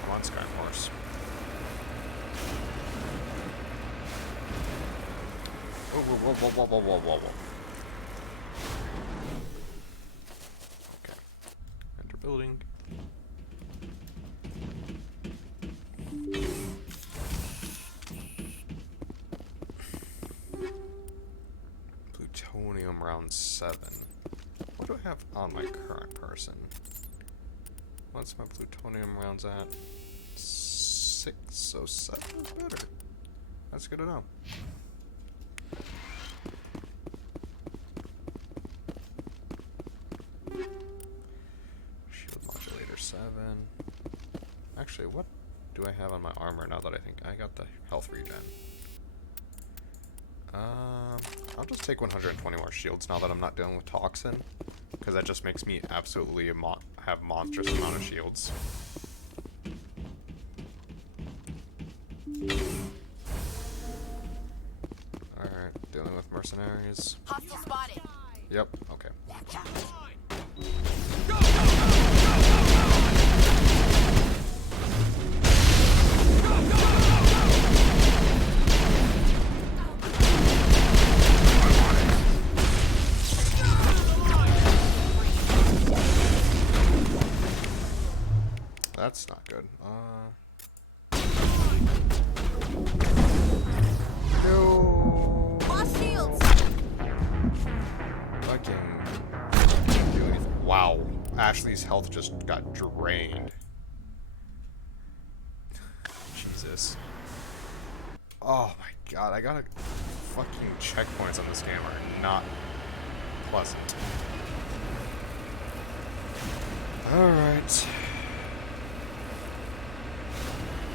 Come on, Skyforce. Whoa, whoa, whoa, whoa, whoa, whoa, whoa, whoa, whoa. Okay. Enter building. Plutonium round 7. What do I have on my current person? What's my plutonium rounds at? 607 is better. That's good to know. Actually, what do I have on my armor now that I think I got the health regen? I'll just take 120 more shields now that I'm not dealing with toxin, because that just makes me absolutely have monstrous amount of shields. Alright, dealing with mercenaries. Hostile spotted. Yep, okay. That's not good. No. Lost shields. Fucking can't do anything. Wow. Ashley's health just got drained. Jesus. Oh my god, I gotta fucking checkpoints on this game are not pleasant. Alright.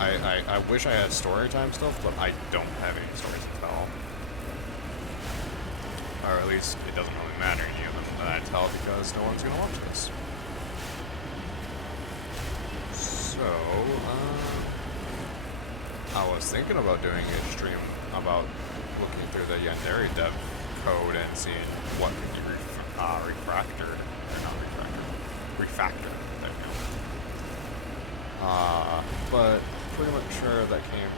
I wish I had story time stuff, but I don't have any story time at all. Or at least it doesn't really matter any of them that I tell because no one's gonna watch this. So, I was thinking about doing a stream about looking through the Yandere dev code and seeing what could be refactored, or not refactored, there you go. But pretty much sure that came,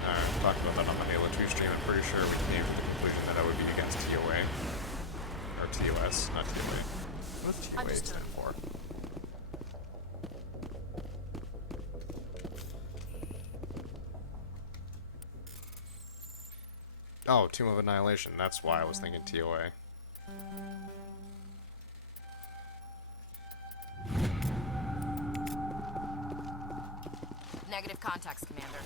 talked about that on the Halo 2 stream, I'm pretty sure we came to the conclusion that I would be against TOA. Or TOS, not TOA. What does TOA stand for? Oh, Tomb of Annihilation, that's why I was thinking TOA. Negative contacts, Commander.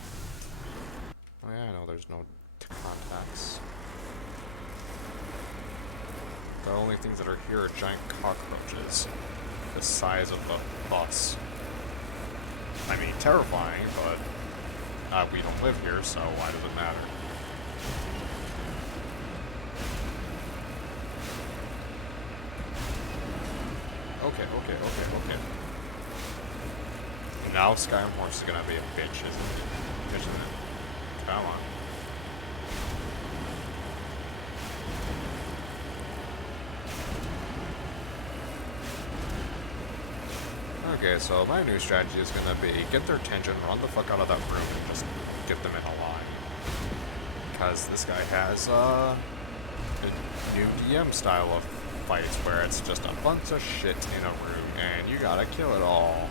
Oh yeah, I know there's no contacts. The only things that are here are giant cockroaches. The size of the bus. I mean, terrifying, but we don't live here, so why does it matter? Okay. Now Skyrim Horse is gonna be a bitch, isn't it? Come on. Okay, so my new strategy is gonna be get their attention, run the fuck out of that room, and just get them in a line. Because this guy has a new DM style of fights where it's just a bunch of shit in a room and you gotta kill it all.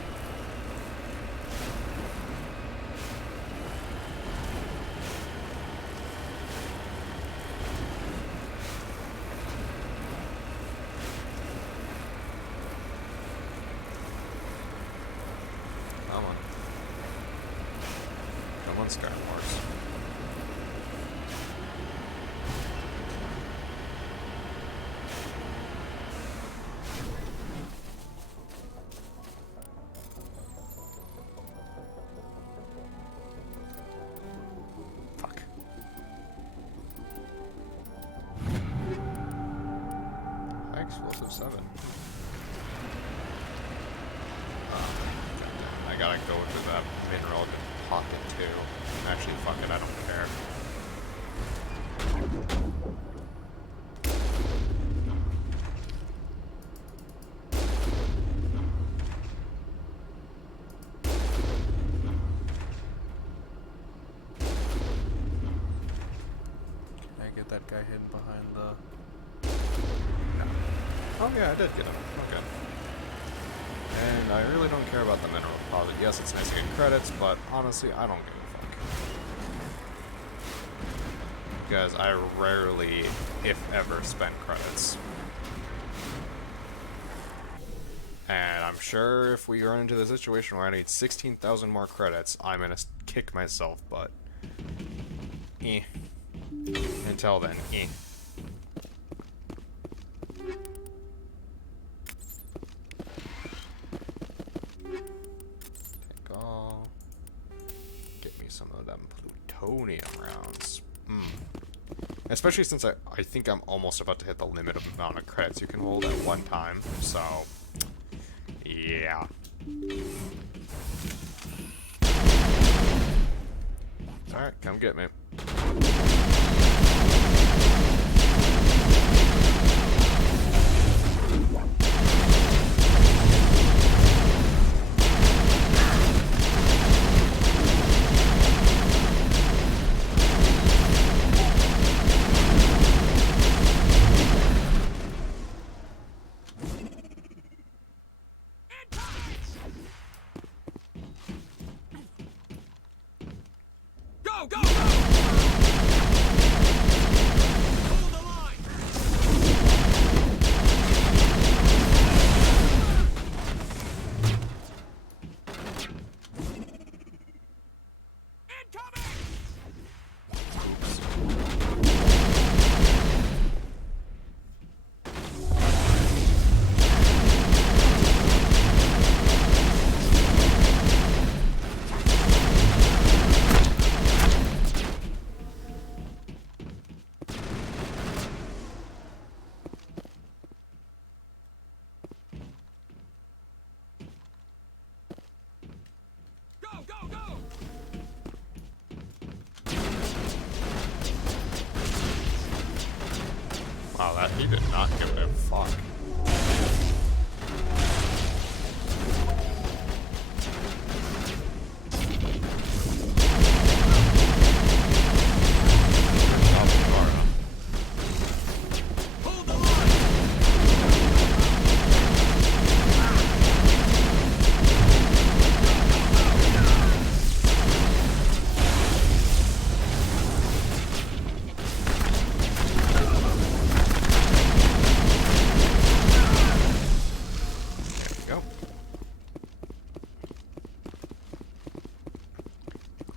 Come on, Skyrim Wars. Fuck. High explosive 7. I gotta go to that mineral pocket too. Actually, fuck it, I don't care. Can I get that guy hidden behind the... No. Oh yeah, I did get him. Okay. And I really don't care about the mineral deposit. Yes, it's nice to get credits, but honestly, I don't give a fuck. Because I rarely, if ever, spend credits. And I'm sure if we run into the situation where I need 16,000 more credits, I'm gonna kick myself, but... Until then, Take all. plutonium rounds. Especially since I think I'm almost about to hit the limit of amount of credits you can hold at one time, so yeah. Alright, come get me. Go, go, go! Hold the line! Wow, that he did not give a fuck.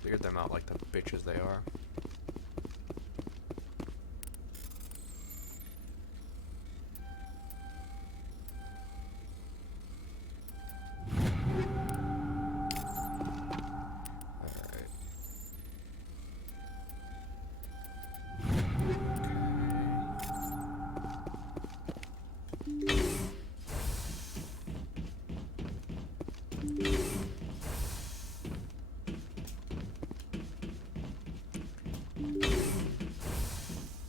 Cleared them out like the bitches they are.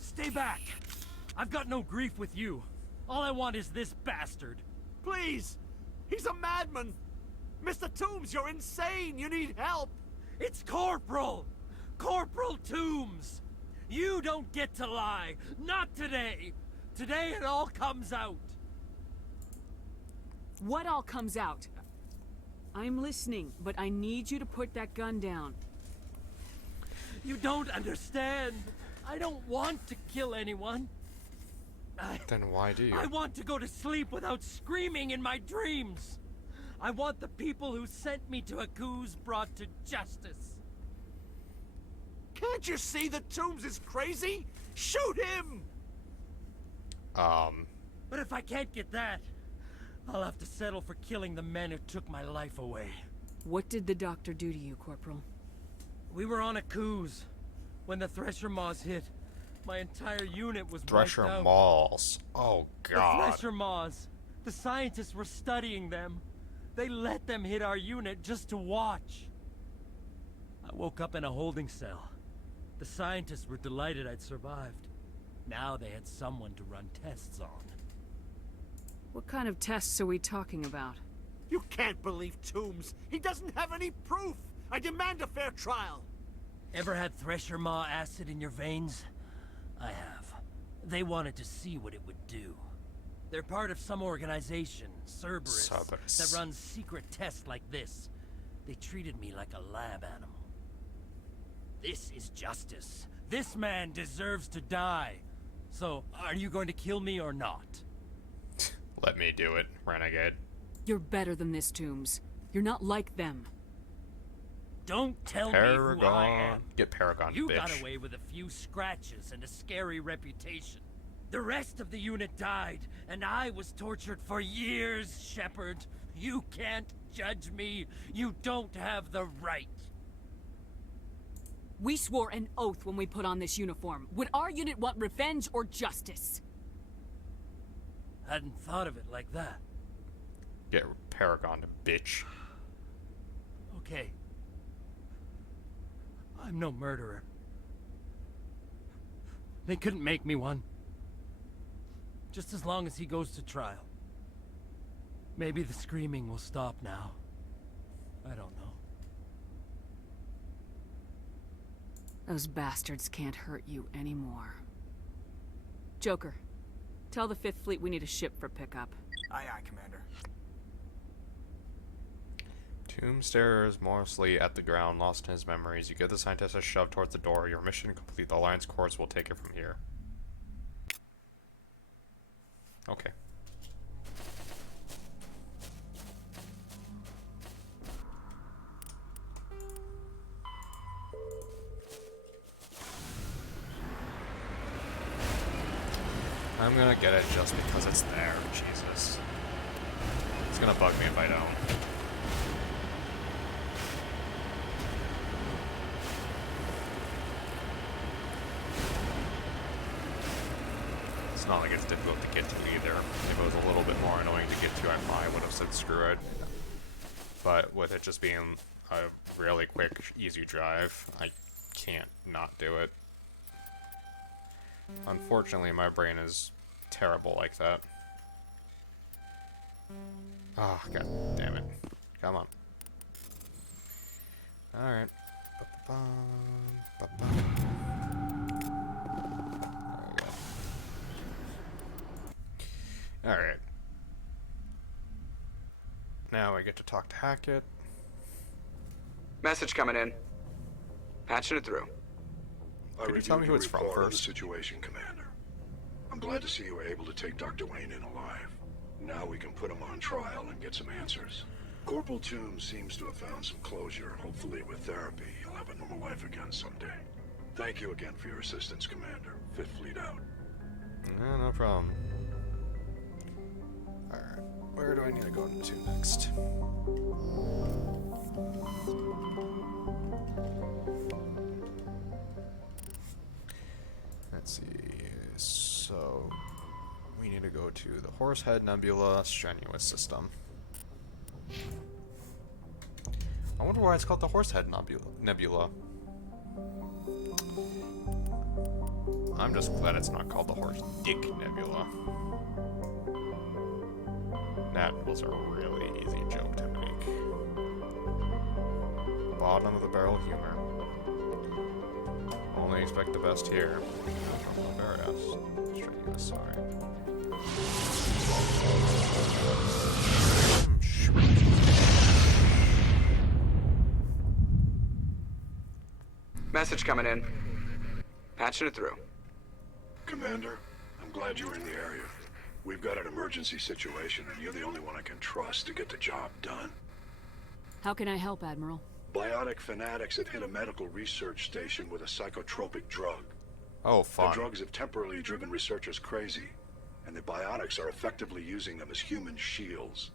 Stay back! I've got no grief with you. All I want is this bastard. Please! He's a madman! Mr. Toombs, you're insane! You need help! It's Corporal! Corporal Toombs! You don't get to lie! Not today! Today it all comes out! What all comes out? I'm listening, but I need you to put that gun down. You don't understand! I don't want to kill anyone. Then why do you? I want to go to sleep without screaming in my dreams. I want the people who sent me to Akuz brought to justice. Can't you see that Toombs is crazy? Shoot him! But if I can't get that, I'll have to settle for killing the men who took my life away. What did the doctor do to you, Corporal? We were on Akuz. When the Thresher Maws hit, my entire unit was Thresher wiped out. Maws. Oh god. The Thresher Maws. The scientists were studying them. They let them hit our unit just to watch. I woke up in a holding cell. The scientists were delighted I'd survived. Now they had someone to run tests on. What kind of tests are we talking about? You can't believe Toombs! He doesn't have any proof! I demand a fair trial! Ever had Thresher Maw acid in your veins? I have. They wanted to see what it would do. They're part of some organization, Cerberus, that runs secret tests like this. They treated me like a lab animal. This is justice. This man deserves to die. So, are you going to kill me or not? Let me do it, renegade. You're better than this, Toombs. You're not like them. Don't tell Paragon. me who I am. Get Paragon, You bitch. got away with a few scratches and a scary reputation. The rest of the unit died, and I was tortured for years, Shepard. You can't judge me. You don't have the right. We swore an oath when we put on this uniform. Would our unit want revenge or justice? Hadn't thought of it like that. Get Paragon, bitch. Okay. I'm no murderer. They couldn't make me one. Just as long as he goes to trial. Maybe the screaming will stop now. I don't know. Those bastards can't hurt you anymore. Joker, tell the 5th Fleet we need a ship for pickup. Aye, aye, Commander. Tomb stares morosely at the ground, lost in his memories. You get the scientist a shove towards the door. Your mission complete. The Alliance course will take it from here. Okay. I'm gonna get it just because it's there. Jesus. It's gonna bug me if I don't. It's not like it's difficult to get to either. If it was a little bit more annoying to get to, I probably would have said screw it. But with it just being a really quick, easy drive, I can't not do it. Unfortunately, my brain is terrible like that. Ah, oh, god damn it. Come on. Alright. Alright. Now I get to talk to Hackett. Message coming in. Patching it through. Could you tell me who it's from first? Situation, Commander. I'm glad to see you were able to take Dr. Wayne in alive. Now we can put him on trial and get some answers. Corporal Toombs seems to have found some closure. Hopefully with therapy, he'll have a normal life again someday. Thank you again for your assistance, Commander. 5th Fleet out. No problem. Alright, where do I need to go to next? Let's see, so we need to go to the Horsehead Nebula Strenuous System. I wonder why it's called the Horsehead Nebula. I'm just glad it's not called the Horse Dick Nebula. That was a really easy joke to make. Bottom of the barrel humor. Only expect the best here. Strenuous, sorry. Message coming in. Patching it through. Commander, I'm glad you're in the area. We've got an emergency situation, and you're the only one I can trust to get the job done. How can I help, Admiral? Biotic fanatics have hit a medical research station with a psychotropic drug. Oh, fun. The drugs have temporarily driven researchers crazy, and the biotics are effectively using them as human shields.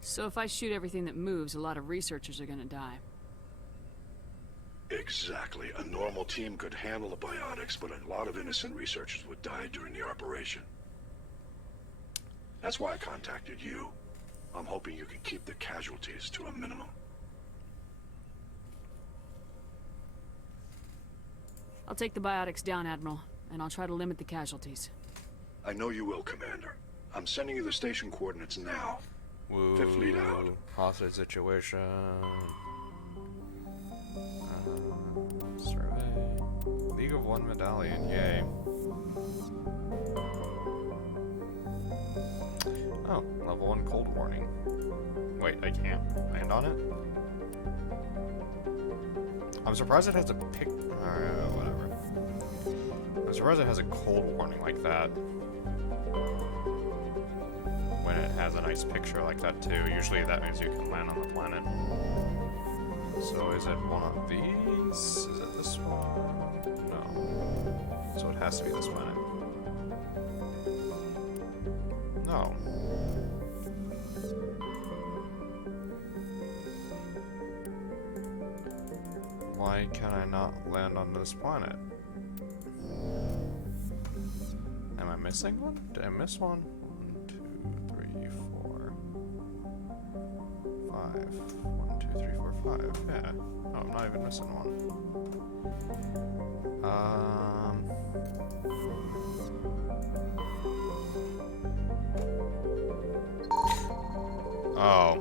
So if I shoot everything that moves, a lot of researchers are gonna die. Exactly. A normal team could handle the biotics, but a lot of innocent researchers would die during the operation. That's why I contacted you. I'm hoping you can keep the casualties to a minimum. I'll take the biotics down, Admiral, and I'll try to limit the casualties. I know you will, Commander. I'm sending you the station coordinates now. Woo. 5th Fleet out. Hostage situation. Survey. League of One medallion, yay. Oh, level 1 cold warning. Wait, I can't land on it? I'm surprised it has a pic. Whatever. I'm surprised it has a cold warning like that. When it has a nice picture like that too. Usually that means you can land on the planet. So is it one of these? Is it this one? No. So it has to be this planet. No. Why can I not land on this planet? Am I missing one? Did I miss one? 1, 2, 3, 4, 5. 1, 2, 3, 4, 5. Yeah. Oh, I'm not even missing one. Oh.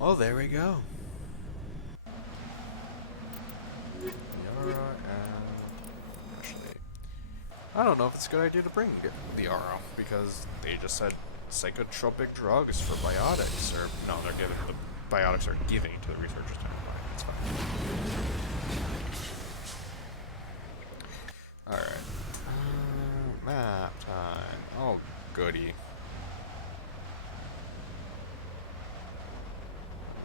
Well, there we go. Actually, I don't know if it's a good idea to bring the RO, because they just said psychotropic drugs for biotics, or no, they're giving the biotics are giving to the researchers. It's fine. Alright. Map time. Oh, goody.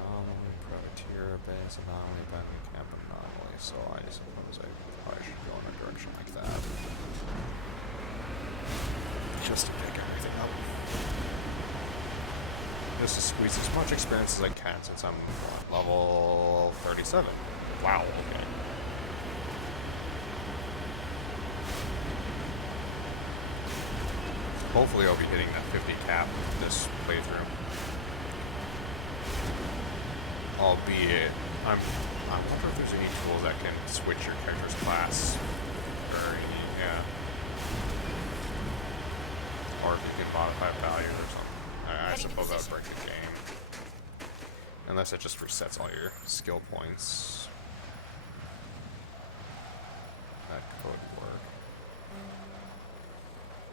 Anomaly, privateer, base, anomaly, abandoned camp, anomaly. So I suppose I probably should go in a direction like that. Just to pick everything up. Just to squeeze as much experience as I can since I'm level 37. Wow, okay. Hopefully I'll be hitting that 50 cap this playthrough. Albeit, I wonder if there's any tools that can switch your character's class. Or any, yeah. Or if you can modify values or something. I suppose that would break the game. Unless it just resets all your skill points. That could work.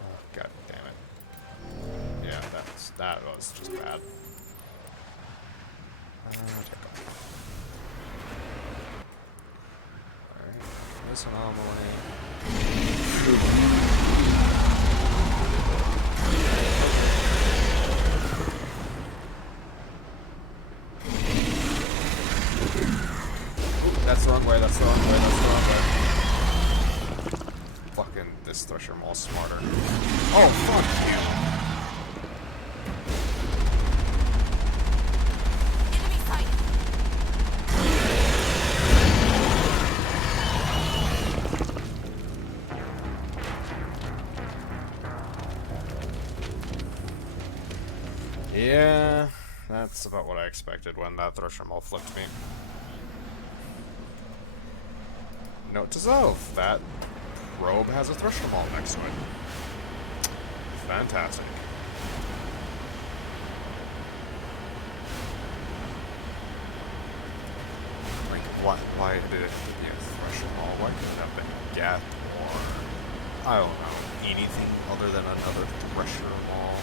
Oh, God damn it. Yeah, that was just bad. Check off. Alright, this anomaly. That's the wrong way, that's the wrong way, that's the wrong way. Fucking, this Thresher Maul's smarter. Oh, fuck you! Yeah, that's about what I expected when that Thresher Maul flipped me. Note to self, that probe has a Thresher Maul next to it. Fantastic. Like, why did it be a Thresher Maul? Why couldn't it have been a Geth or, I don't know, anything other than another Thresher Maul?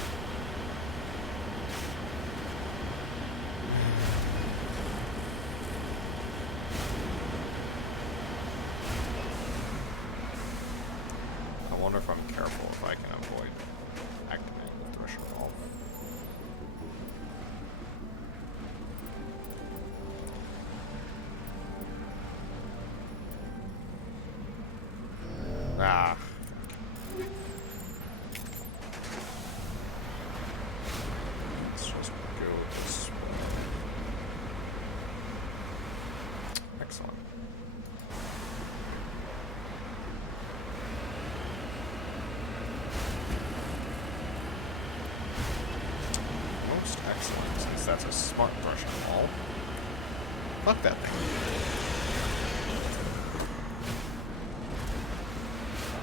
I wonder if I'm careful if I can avoid activating the Thresher Maul. Ah. Let's just go this way. Excellent. Most excellent, since that's a smart Thresher Maul. Fuck that thing.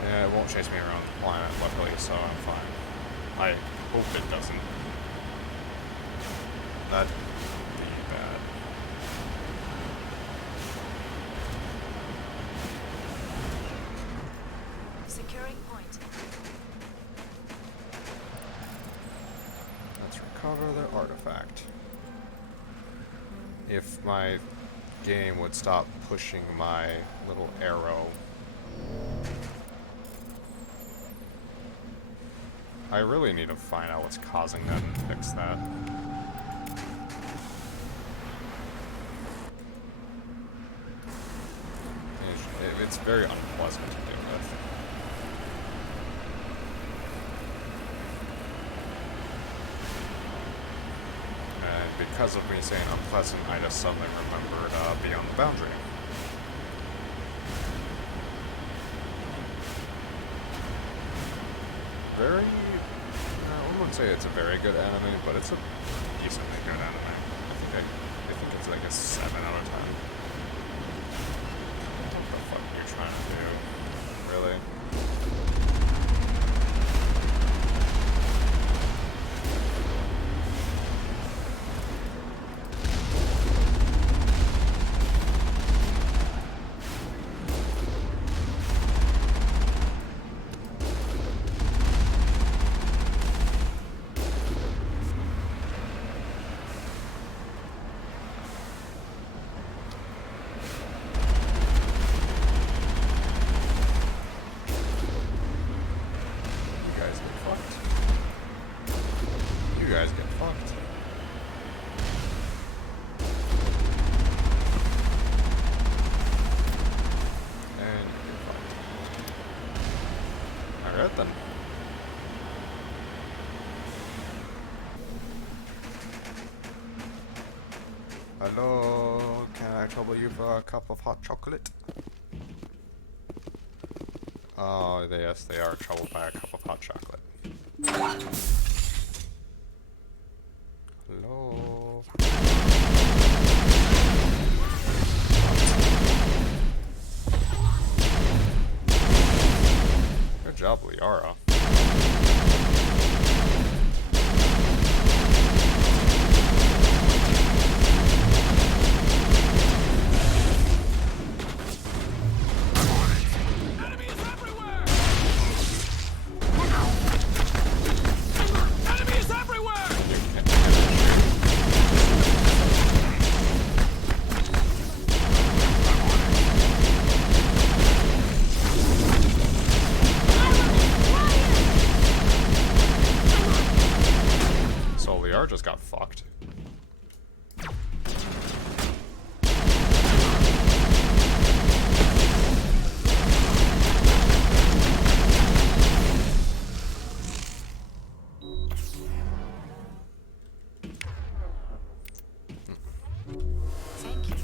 Yeah, it won't chase me around the planet, luckily, so I'm fine. I hope it doesn't. That'd be bad. Securing point. Let's recover the artifact. If my game would stop pushing my little arrow. I really need to find out what's causing that and fix that. very unpleasant to deal with. And because of me saying unpleasant, I just suddenly remembered Beyond the Boundary. Very, I wouldn't say it's a very good anime, but it's a decently good anime. I think it's like a 7 out of 10. What the fuck are you trying to do? Really? Hello, can I trouble you for a cup of hot chocolate? Oh, yes, they are troubled by a cup of hot chocolate. Hello? Good job, Liara. Just got fucked. Thank you.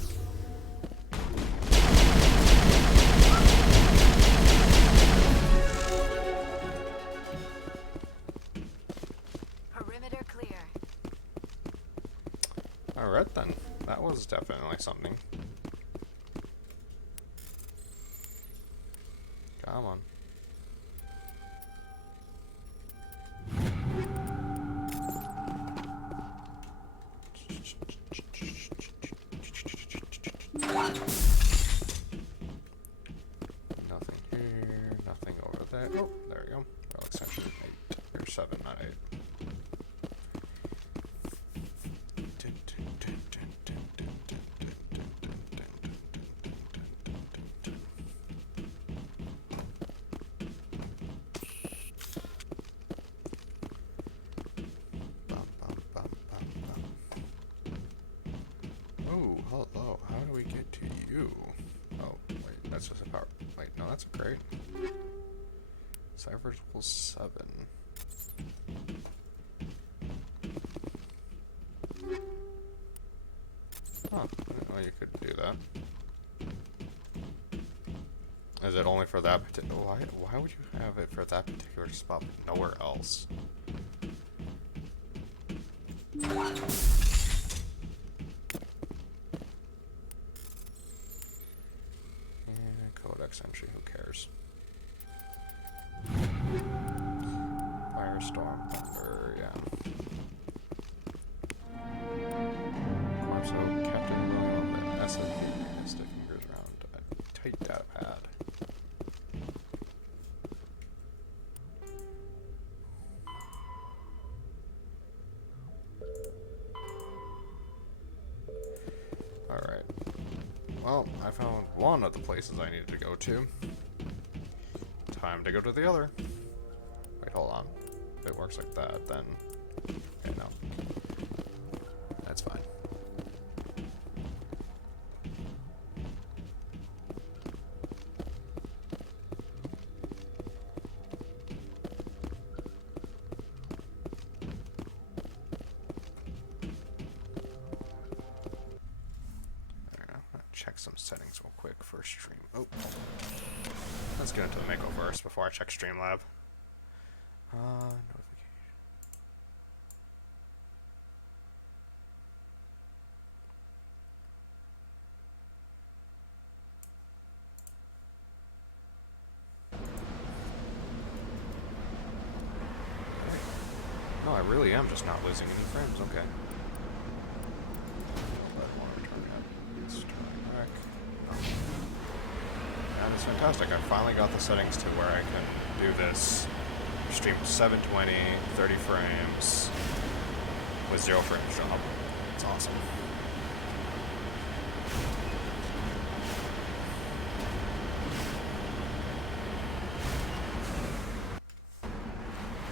Perimeter clear. Alright then, that was definitely something. Come on. Nothing here, nothing over there. Oh, there we go. Relic extension 8, or 7, not 8. Oh, hello. How do we get to you? Oh, wait, that's just a power. Wait, no, that's a crate. Cypher equals 7. Huh, I didn't know you could do that. Is it only for that particular? Why would you have it for that particular spot, but nowhere else? Codex entry, who cares? Firestorm, Thunder, yeah. Corpso, Captain William of the SFP has to fingers around a tight data pad. Alright. Well, I found one of the places I needed to go to. Time to go to the other. Wait, hold on. If it works like that, then... Okay, no. That's fine. check some settings real quick for stream. Oh, let's get into the Mako first before I check Streamlab. Notification. No, I really am just not losing any frames. Okay. And it's fantastic. I finally got the settings to where I can do this. Stream 720, 30 frames with 0 frames drop. It's awesome.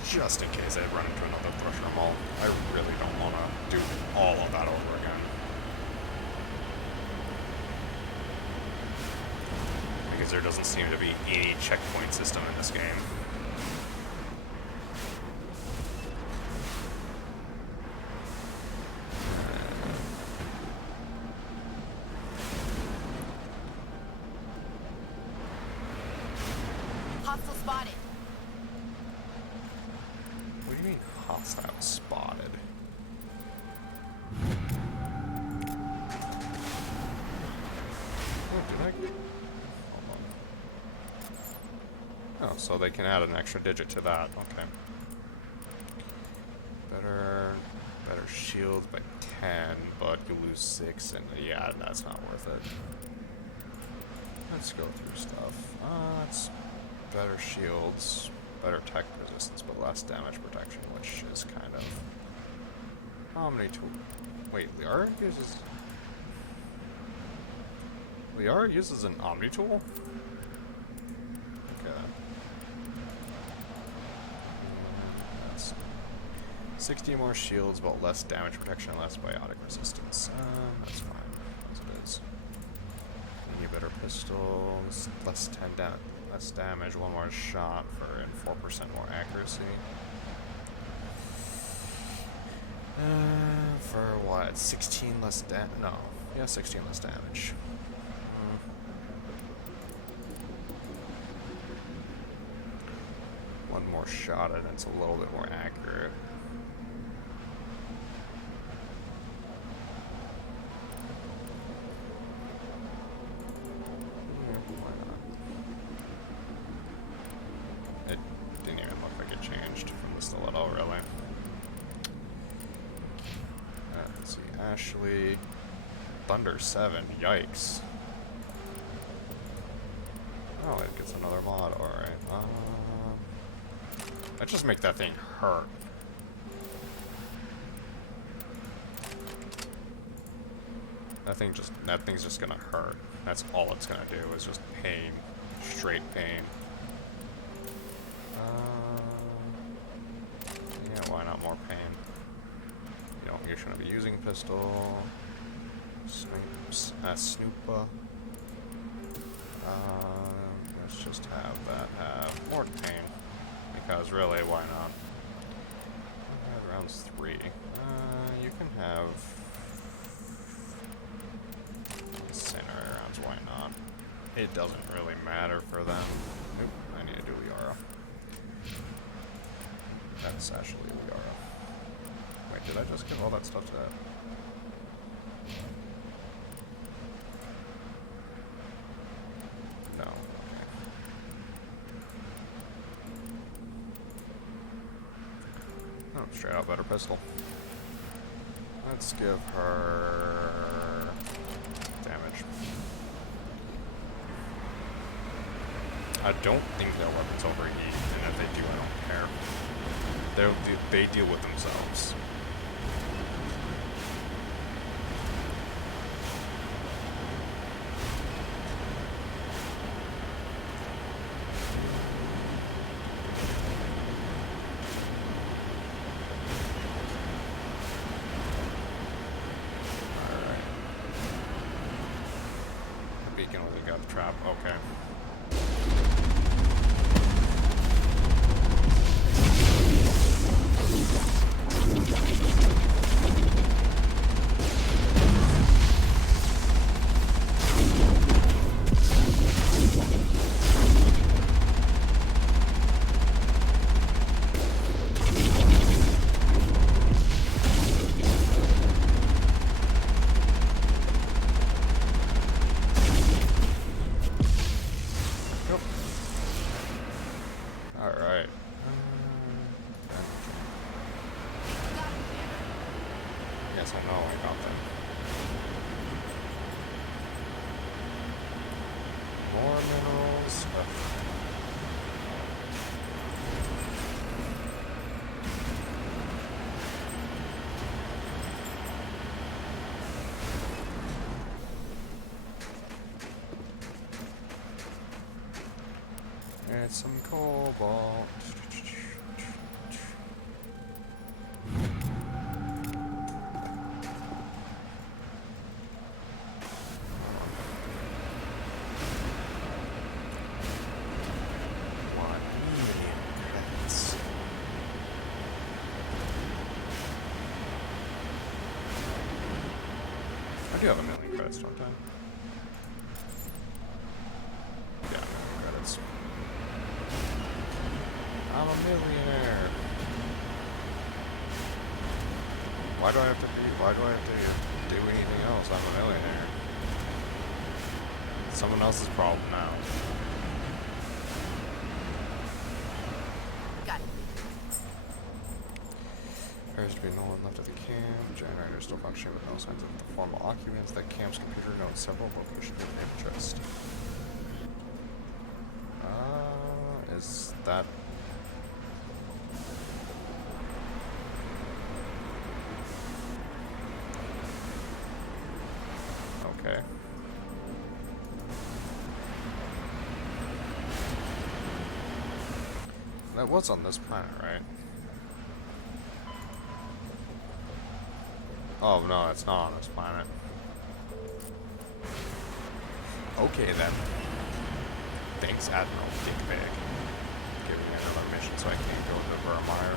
Just in case I run into another Thresher Mall, I really don't want to do all of that over again. Because there doesn't seem to be any checkpoint system in this game. Hostile spotted. What do you mean, hostile spotted? Oh, did I? Oh, so they can add an extra digit to that. Okay. Better shields by 10, but you lose 6, and yeah, that's not worth it. Let's go through stuff. It's better shields, better tech resistance, but less damage protection, which is kind of Omni tool. Wait, Liara uses an Omni tool? Okay. That's 60 more shields, but less damage protection and less biotic resistance. That's fine. As it is. Need better pistols, less damage, 1 more shot and 4% more accuracy. For what? 16 less damage? No. Yeah, 16 less damage. One more shot and it's a little bit more accurate. Why not? It didn't even look like it changed from the stiletto, really. Let's see, Ashley, Thunder 7, yikes. Oh, it gets another mod, alright. Let's just make that thing hurt. That thing's just gonna hurt. That's all it's gonna do, is just pain. Straight pain. Yeah, why not more pain? You shouldn't be using pistol. Snoopa. Let's just have that have more pain. Because really, why not? Rounds 3. You can have center rounds, why not? It doesn't really matter for them. Nope, I need to do Liara. That's actually Liara. Wait, did I just give all that stuff to that? No. Okay. Oh, straight out better pistol. Let's give her damage. I don't think their weapons overheat, and if they do, I don't care. They deal with themselves. Alright. The beacon only got the trap, okay. Yes, I know, I got them. More minerals. Ugh. And some cobalt. I do have 1,000,000 credits, don't I? Yeah, 1,000,000 credits. I'm a millionaire. Why do I have to do anything else? I'm a millionaire. It's someone else's problem now. Got it. Appears to be no one left at the camp. Generators still functioning with no signs of the formal occupants. The camp's computer notes several locations of interest. Is that... Okay. That was on this planet, right? Oh no, it's not on this planet. Okay then. Thanks, Admiral Dickbag. Give me another mission so I can go to Vermeer.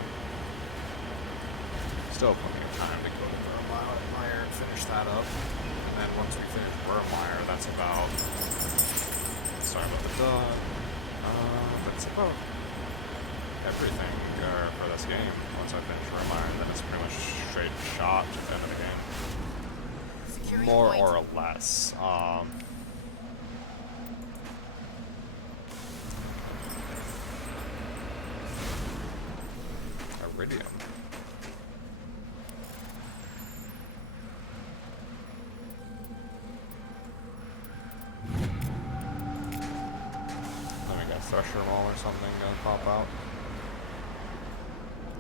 Still plenty of time to go to Vermeer and finish that up. And then once we finish Vermeer, that's about... Sorry about the dog. But it's about everything for this game. Once I finish Vermeer, then it's pretty much straight shot to the end of the game. Security More point. or less. Iridium. Let me get a thresher wall or something gonna pop out.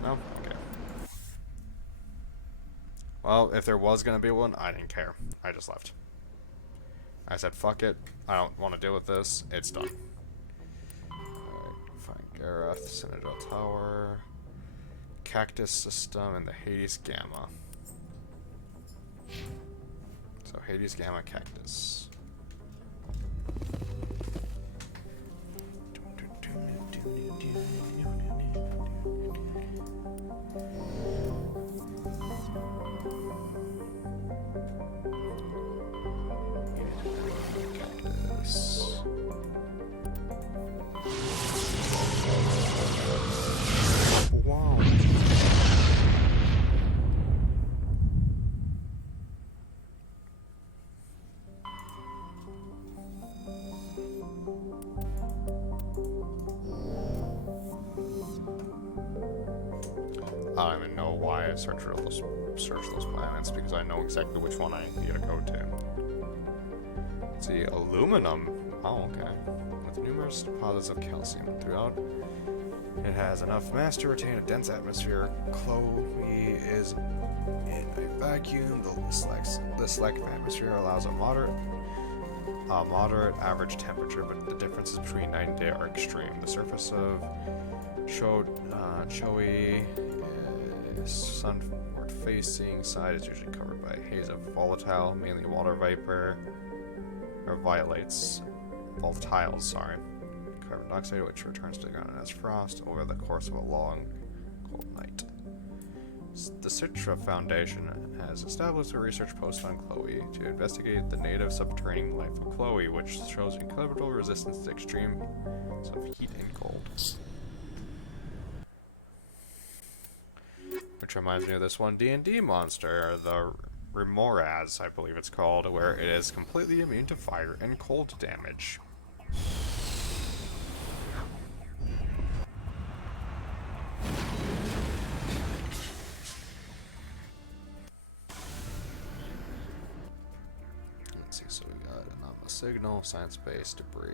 No? Okay. Well, if there was gonna be one, I didn't care. I just left. I said, fuck it. I don't want to deal with this. It's done. Alright, find Gareth, Citadel Tower, Cactus System, and the Hades Gamma. So, Hades Gamma Cactus. Cactus. Wow. I don't even know why I search those planets, because I know exactly which one I need to go to. Let's see, aluminum. Oh, okay. With numerous deposits of calcium throughout, it has enough mass to retain a dense atmosphere. Chloe is in a vacuum. The selective atmosphere allows a moderate average temperature, but the differences between night and day are extreme. The surface of Chloe sunward facing side is usually covered by a haze of volatile, mainly water vapor, or volatiles, carbon dioxide, which returns to the ground as frost over the course of a long, cold night. The Citra Foundation has established a research post on Chloe to investigate the native subterranean life of Chloe, which shows incredible resistance to extremes of heat and cold. Which reminds me of this one D&D monster, the Remoraz, I believe it's called, where it is completely immune to fire and cold damage. Signal, science base, debris.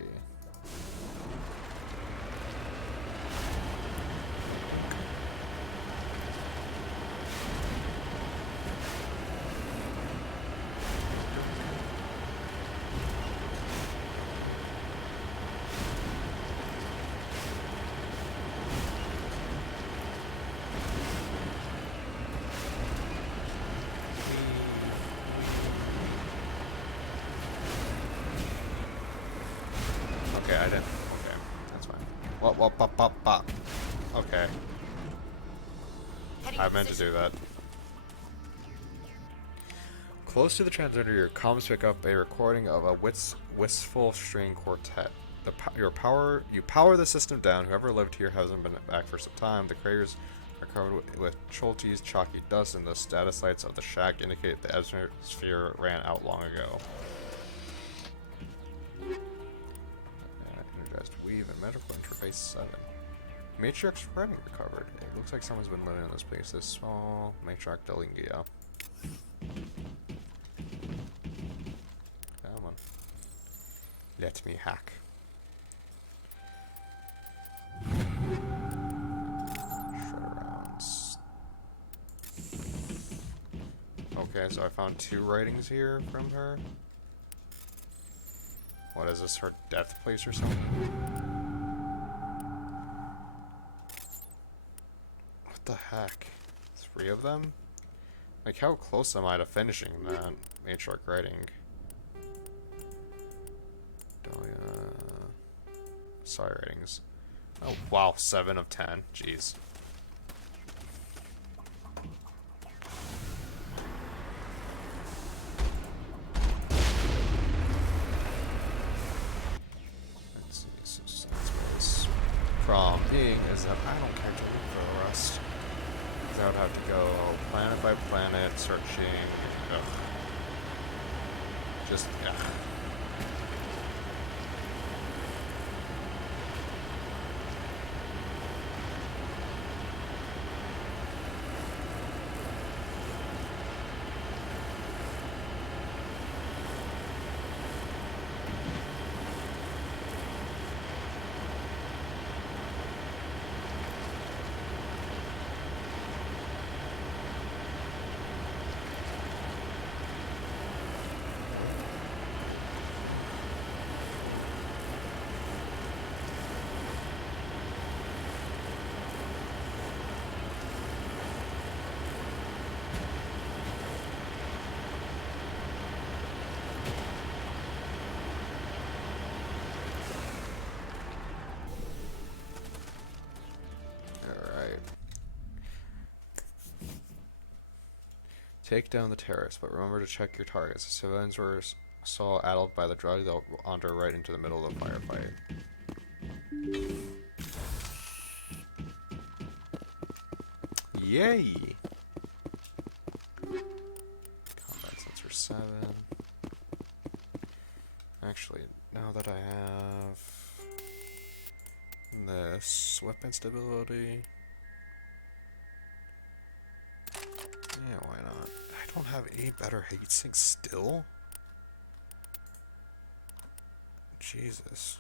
Okay, I didn't. Okay, that's fine. What? Okay. I meant to do that. Close to the transmitter, your comms pick up a recording of a wistful string quartet. You power the system down. Whoever lived here hasn't been back for some time. The craters are covered with Cholte's chalky dust, and the status lights of the shack indicate the atmosphere ran out long ago. Energized weave and medical interface 7. Matriarch's writing recovered. It looks like someone's been living in this place. This small Matriarch Delingia. Come on. Let me hack. Shredder-rounds. Okay, so I found 2 writings here from her. What is this, her death place or something? What the heck? 3 of them? Like, how close am I to finishing that Matriarch writing? Dahlia... Sorry, ratings. Oh, wow, 7 of 10. Jeez. Problem being is that I don't care to look for the rest. Because I would have to go planet by planet, searching. Ugh. Just, yeah. Take down the terrorists, but remember to check your targets. The civilians were so addled by the drug they'll wander right into the middle of the firefight. Yay! Combat sensor 7. Actually, now that I have this weapon stability. Yeah, why not? I don't have any better heat sinks still? Jesus.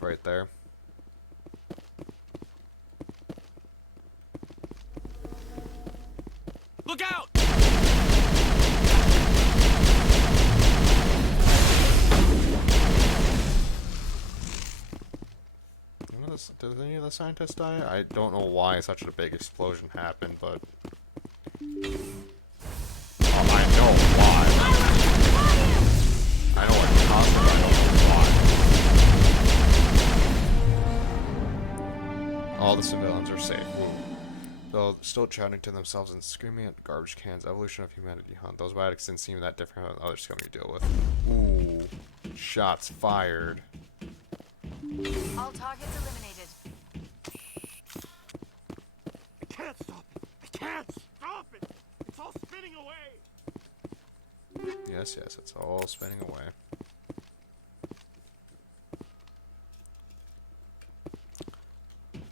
Right there. Look out! Does any of scientist die? I don't know why such a big explosion happened, but... I know why. I know what caused it, but I don't know why. All the civilians are safe. Woo. Though still shouting to themselves and screaming at garbage cans. Evolution of humanity, huh? Those biotics didn't seem that different from other scum you deal with. Ooh. Shots fired. All targets eliminated. I can't stop it. I can't stop it. It's all spinning away. Yes, yes, it's all spinning away.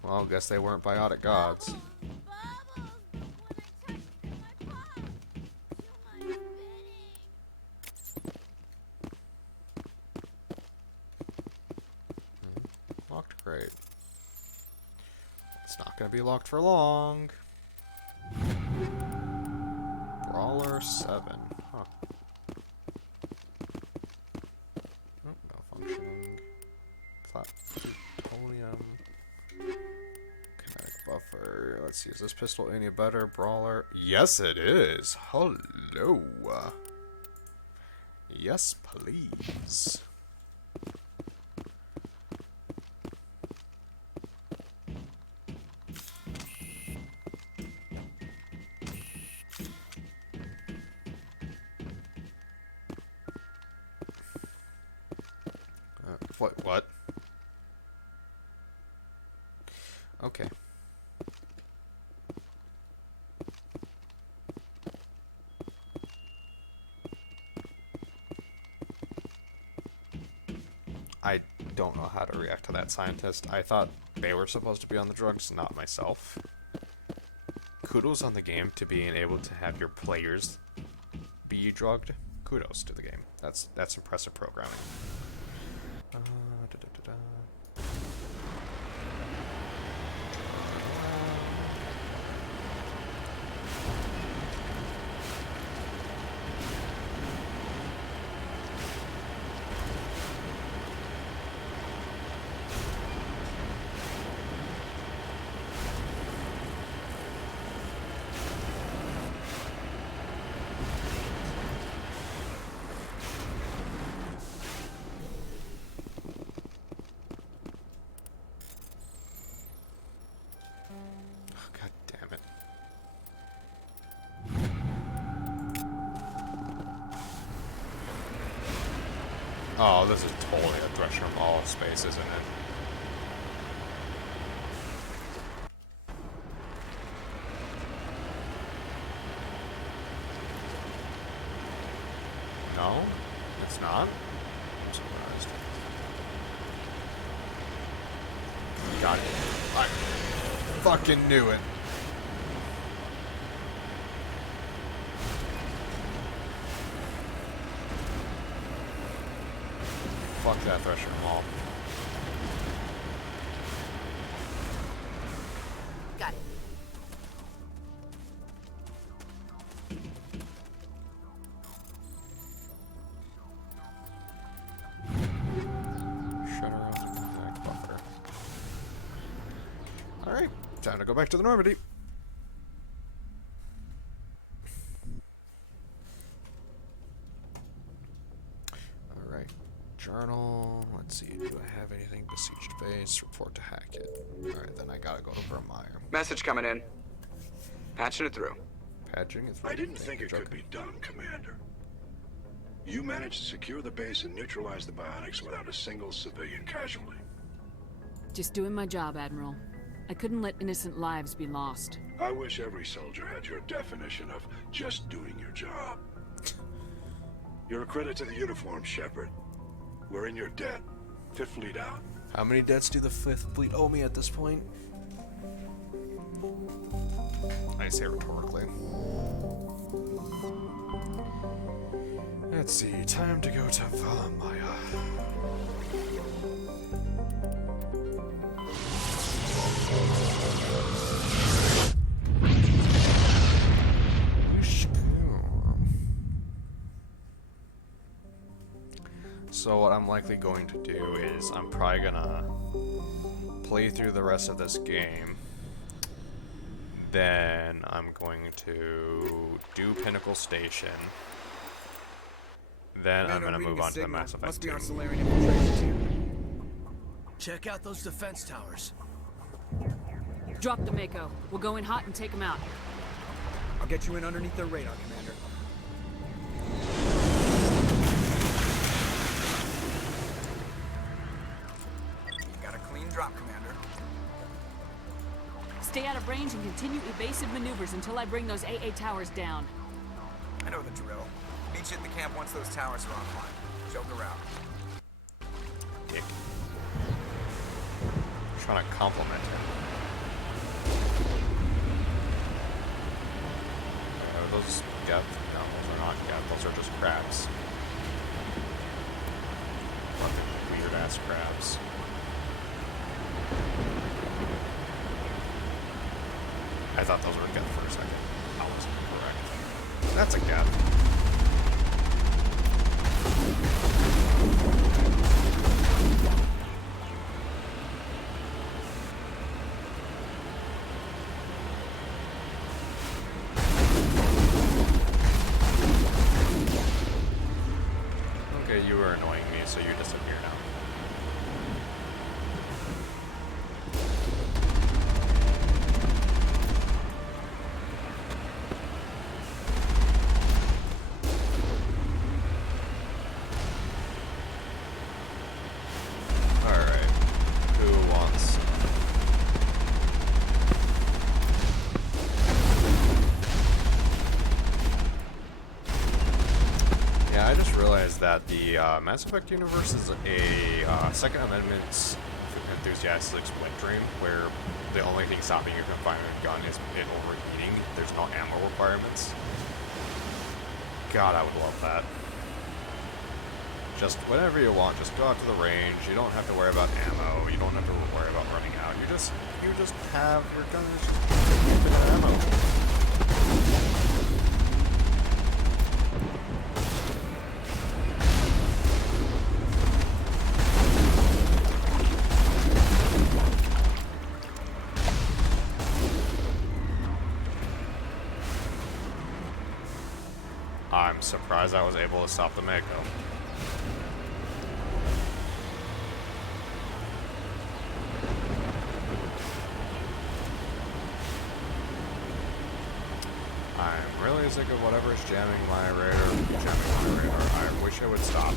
Well, guess they weren't biotic gods. Locked, great. It's not gonna be locked for long. Brawler 7. Huh. Oh, malfunctioning. Plutonium. Kinetic buffer. Let's see, is this pistol any better? Brawler? Yes, it is. Hello. Yes, please. What? Okay. I don't know how to react to that scientist. I thought they were supposed to be on the drugs, not myself. Kudos on the game to being able to have your players be drugged. Kudos to the game. That's impressive programming. Oh, this is totally a Thresher Mall of space, isn't it? No? It's not? I'm surprised. Got it. I fucking knew it. Fuck that Thresher Mall. Got it. Shut her off the contact buffer. Alright, time to go back to the Normandy. Journal. Let's see. Do I have anything? Besieged base. Report to Hackett. Alright, then I gotta go to Vermeer. Message coming in. Patching it through. Patching it through. I didn't think it could be done, Commander. You managed to secure the base and neutralize the bionics without a single civilian casualty. Just doing my job, Admiral. I couldn't let innocent lives be lost. I wish every soldier had your definition of just doing your job. You're a credit to the uniform, Shepard. We're in your debt. Fifth Fleet out. How many debts do the Fifth Fleet owe me at this point? I say rhetorically. Let's see. Time to go to Valhalla. So what I'm likely going to do is I'm probably gonna play through the rest of this game. Then I'm going to do Pinnacle Station. Then I'm going to move on to the Mass Effect 2. Check out those defense towers. Drop the Mako. We'll go in hot and take them out. I'll get you in underneath their radar, Commander. Got a clean drop, Commander. Stay out of range and continue evasive maneuvers until I bring those AA towers down. I know the drill. Meet you at the camp once those towers are online. Joke around. Dick. Trying to compliment him. Are those Geth? No, those are not Geth. Those are just crabs. Fucking weird ass crabs. I thought those were Geth for a second. I wasn't correct. That's a Geth. Okay, you were annoying me, so you disappear now. That the Mass Effect universe is a Second Amendment enthusiast's wet dream, where the only thing stopping you from firing a gun is it overheating. There's no ammo requirements. God, I would love that. Just whenever you want, just go out to the range. You don't have to worry about ammo. You don't have to worry about running out. You just have your gun. It's just infinite ammo. I'm surprised I was able to stop the Mako. I'm really sick of whatever's jamming my radar. I wish it would stop.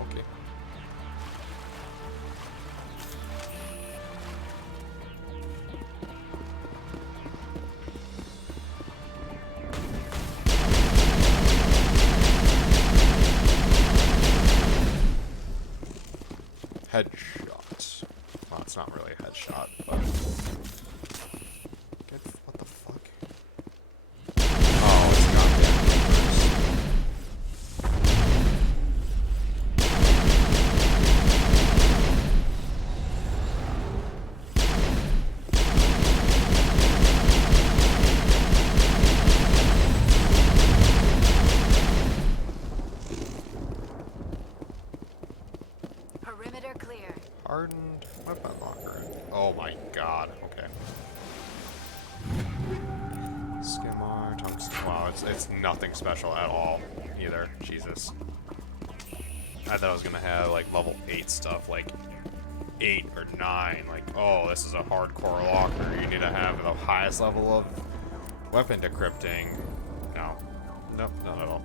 Okay. Headshot. Well, it's not really a headshot, but... What the fuck? Oh, it's got that. Perimeter clear. Hardened weapon locker. Oh my god, okay. Skimmer, tungsten. Wow, it's nothing special at all either. Jesus. I thought I was gonna have like level 8 stuff, like 8 or 9. Like, oh, this is a hardcore locker. You need to have the highest level of weapon decrypting. No. Nope, not at all.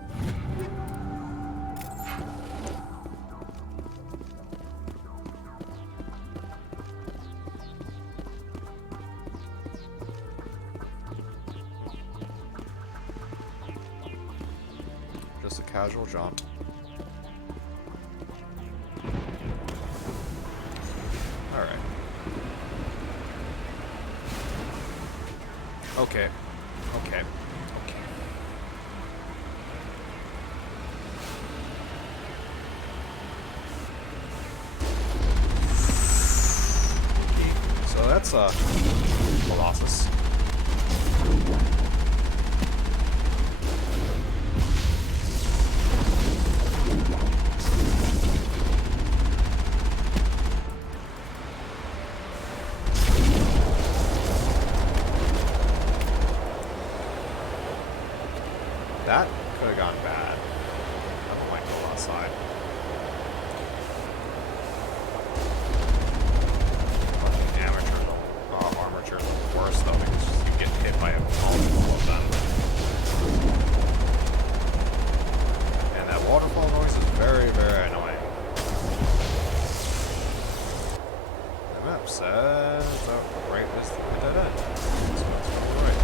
Just a casual jump. Alright. Okay. Okay. that's Colossus. That could have gone bad. I don't like go outside. Fucking amateur, armature is the worst though because you get hit by a multiple of them. And that waterfall noise is very, very annoying. The map says that right is the dead end. So that's probably right.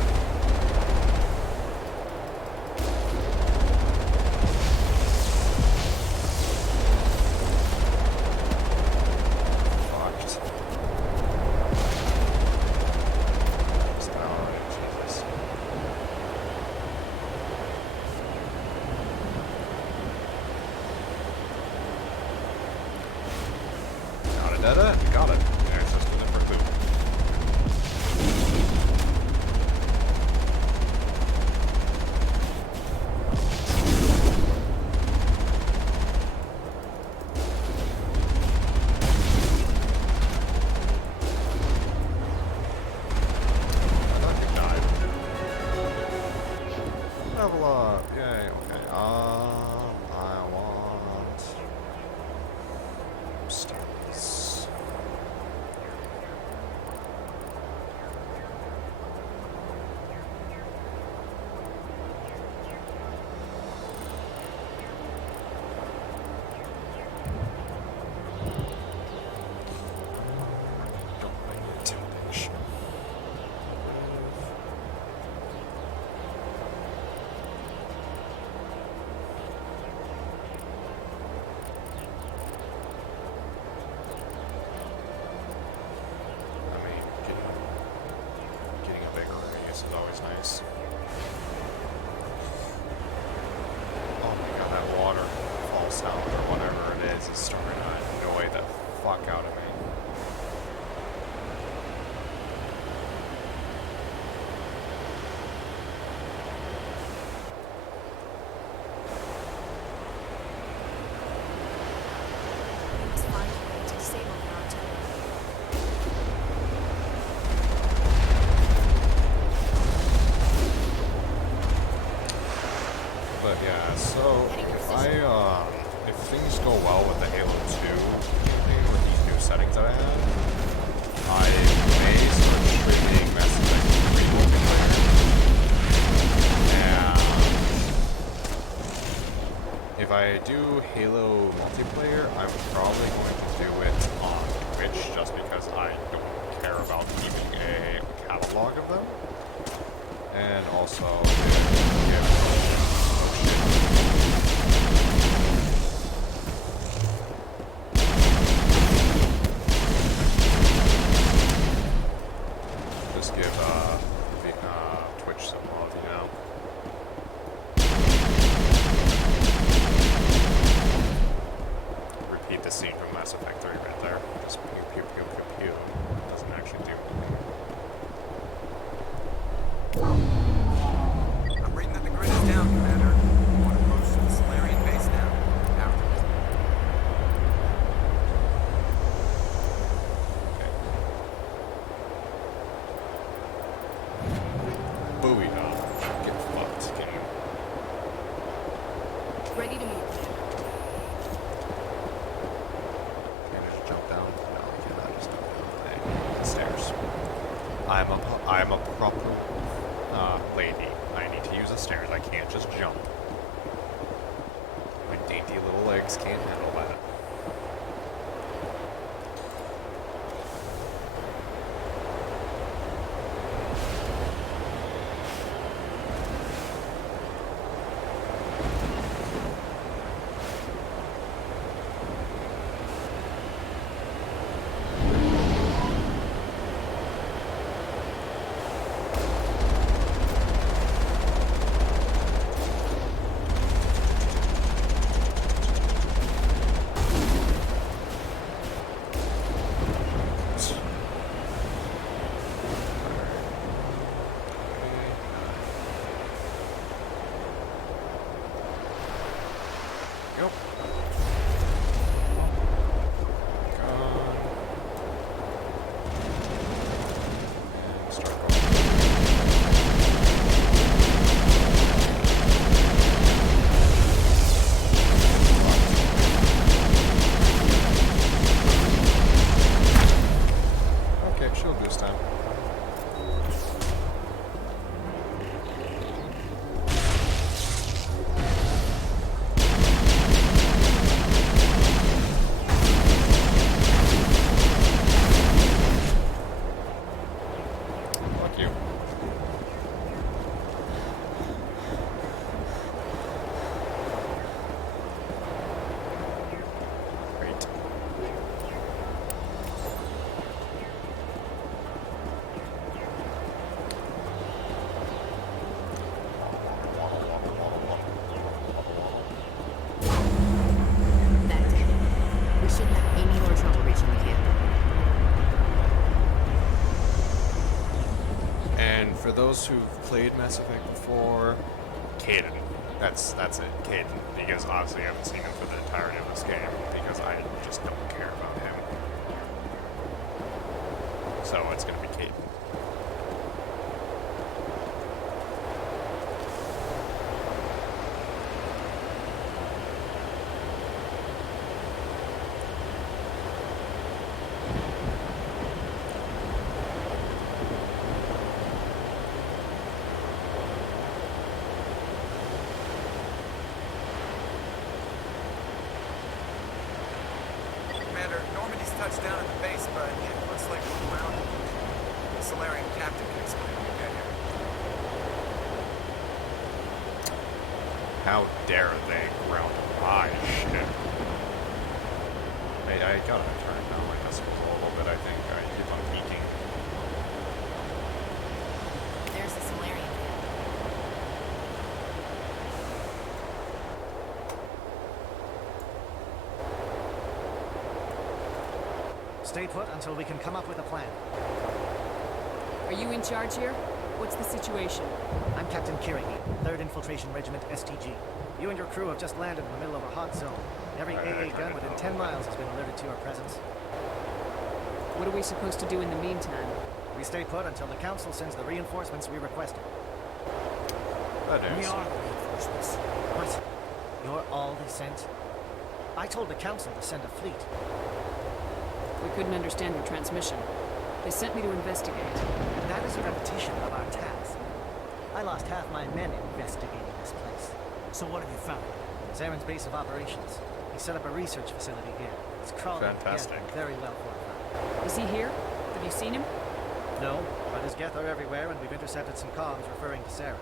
Got it. Access to different loot. I thought you died. Level up. Yay. Okay. I want stars. Is always nice. Oh my god, that waterfall sound or whatever it is starting to annoy the fuck out of me. We must find a way to disable the artillery. But yeah, so if things go well with the Halo 2, with these new settings that I have, I may start streaming Mass Effect 3 multiplayer. And if I do Halo multiplayer, I'm probably going to do it on Twitch just because I don't care about keeping a catalog of them. And also, just give Twitch some love, you know. Repeat the scene from Mass Effect 3 right there. Just pew pew pew pew pew. Doesn't actually do anything. I'm reading that the grid is down, Commander. You want to approach the Solarian base now. Out. Booyah. Get fucked, game. Ready to move. Can I just jump down? No, I cannot just jump down. Hey, the stairs. I'm a proper lady. I need to use the stairs. I can't just jump. My dainty little legs can't handle that. For those who've played Mass Effect before, Kaidan. That's it, Kaidan. Because obviously I haven't seen him for the entirety of this game, because I just don't care about him. So it's gonna be Kaidan. Commander, Normandy's touched down at the base, but it looks like we're grounded. The Solarian captain can explain when we get here. How dare they ground my ship? Wait, I gotta turn down my decibels a little bit, I think. I keep on peaking. There's the Solarian captain. Stay put until we can come up with a plan. Are you in charge here? What's the situation? I'm Captain Kirigi, 3rd Infiltration Regiment, STG. You and your crew have just landed in the middle of a hot zone. Every AA gun within 10 miles has been alerted to your presence. What are we supposed to do in the meantime? We stay put until the Council sends the reinforcements we requested. We are reinforcements. What? You're all they sent? I told the Council to send a fleet. We couldn't understand your transmission. They sent me to investigate. That is a repetition of our task. I lost half my men investigating this place. So what have you found? Zaren's base of operations. He set up a research facility here. It's crawling Fantastic. together, very well fortified. Is he here? Have you seen him? No, but his Geth are everywhere, and we've intercepted some comms referring to Saren.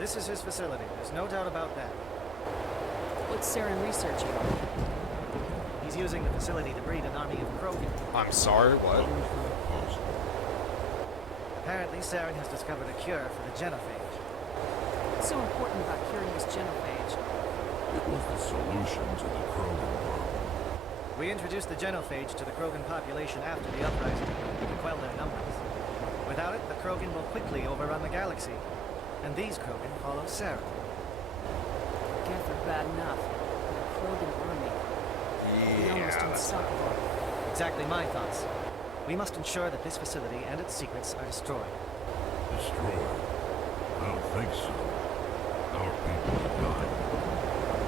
This is his facility. There's no doubt about that. What's Saren researching? He's using the facility to breed an army of Krogan. I'm sorry, what? Apparently, Saren has discovered a cure for the genophage. What's so important about curing this genophage? It was the solution to the Krogan problem. We introduced the genophage to the Krogan population after the uprising to quell their numbers. Without it, the Krogan will quickly overrun the galaxy. And these Krogan follow Saren. Geth are bad enough, but a Krogan army. Yeah, almost unstoppable. Exactly my thoughts. We must ensure that this facility and its secrets are destroyed. Destroyed? I don't think so. Our people are dying.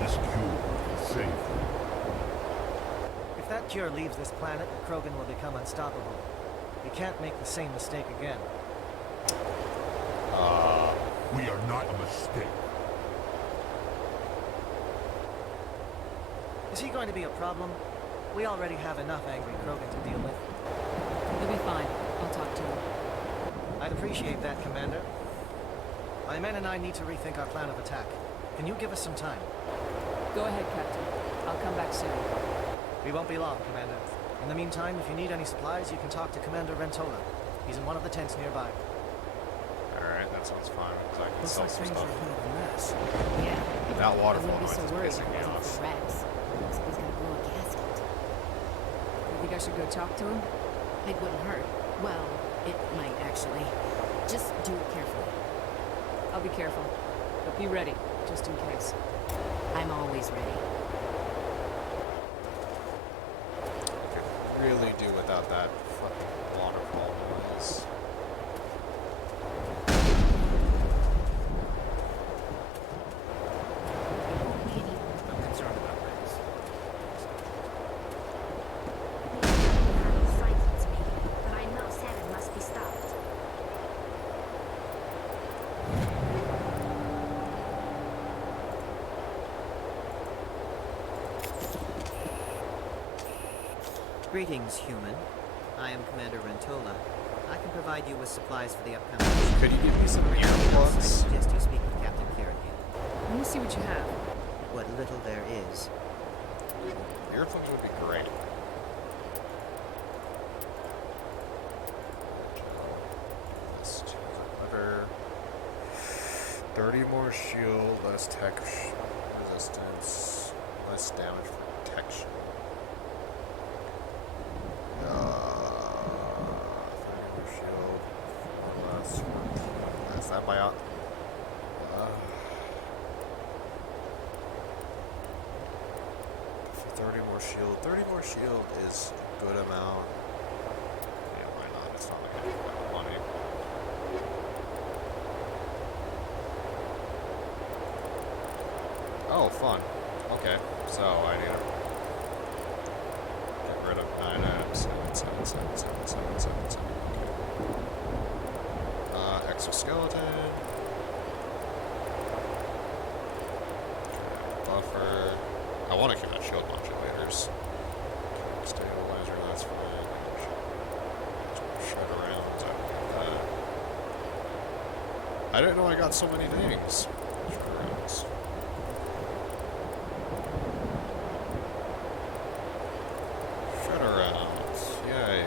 This cure can save them. If that cure leaves this planet, the Krogan will become unstoppable. We can't make the same mistake again. We are not a mistake. Is he going to be a problem? We already have enough angry Krogan to deal with. He'll be fine. I'll talk to him. I'd appreciate that, Commander. My men and I need to rethink our plan of attack. Can you give us some time? Go ahead, Captain. I'll come back soon. We won't be long, Commander. In the meantime, if you need any supplies, you can talk to Commander Rentola. He's in one of the tents nearby. Alright, that sounds fine, because I can Looks sell like some things are stuff. kind of a mess. Yeah. That I waterfall wouldn't be noise so is worried pissing me if it off. wasn't for Rex. So he's gonna blow a gasket. You think I should go talk to him? It wouldn't hurt. Well, it might actually. Just do it carefully. I'll be careful. But be ready, just in case. I'm always ready. Could really do without that fucking waterfall noise. I'm concerned about Rex. Colonel frightens me, but I know Saren must be stopped. Greetings, human. I am Commander Rentola. I can provide you with supplies for the upcoming mission. Could you give me some earplugs? I suggest you speak with Captain Kerrigan. Let me see what you have. What little there is. Earplugs would be great. Let's do leather. 30 more shield, less tech resistance, less damage protection. 30 more shield, less. my 30 more shield. 30 more shield is a good amount. Yeah, why not? It's not like I need that money. Oh, fun. Okay, so I need to get rid of 9 items. 7. Okay. Exoskeleton. Buffer. I want to keep that shield modulators. Stabilizer, that's fine. Shred around. I didn't know I got so many things. Shred arounds. Shred arounds. Yay.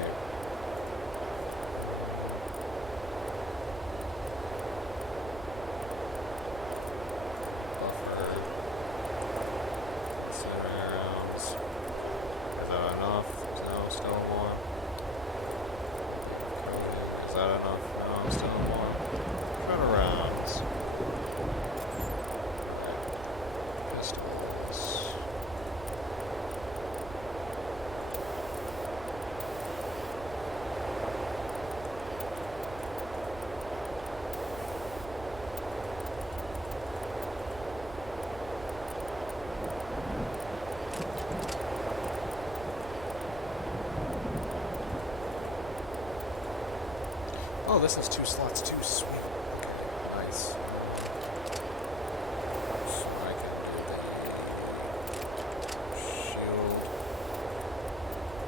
Oh, this is 2 slots too, sweet. Okay, nice. So I can do the shield.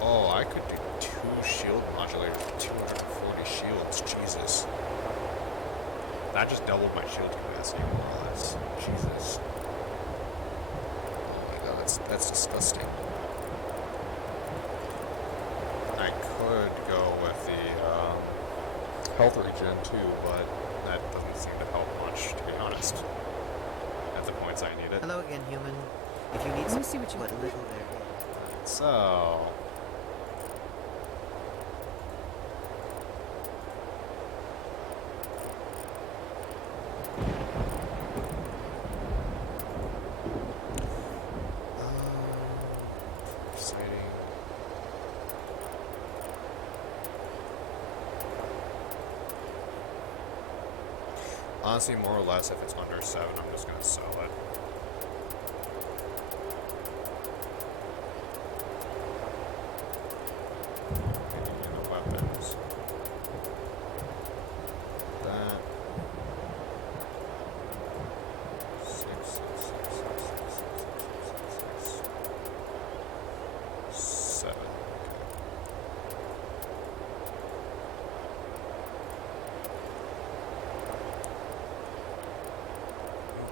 Oh, I could do 2 shield modulators with 240 shields. Jesus. That just doubled my shield capacity, more or less. Jesus. Oh my god, that's disgusting. I could go with the, health regen too, but that doesn't seem to help much, to be honest. At the points I need it. Hello again, human. If you need Let me see what you little can there is. So... Exciting. Honestly, more or less, if it's under 7, I'm just gonna sell it. And the weapons. That. 6. 7.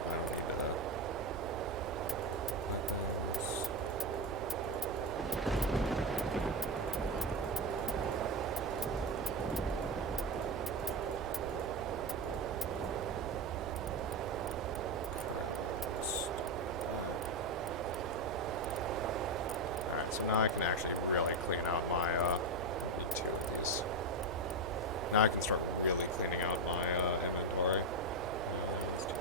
I don't need that. Weapons. Alright, so now I can actually really clean out my, need 2 of these. Now I can start really cleaning out my, inventory. Let's do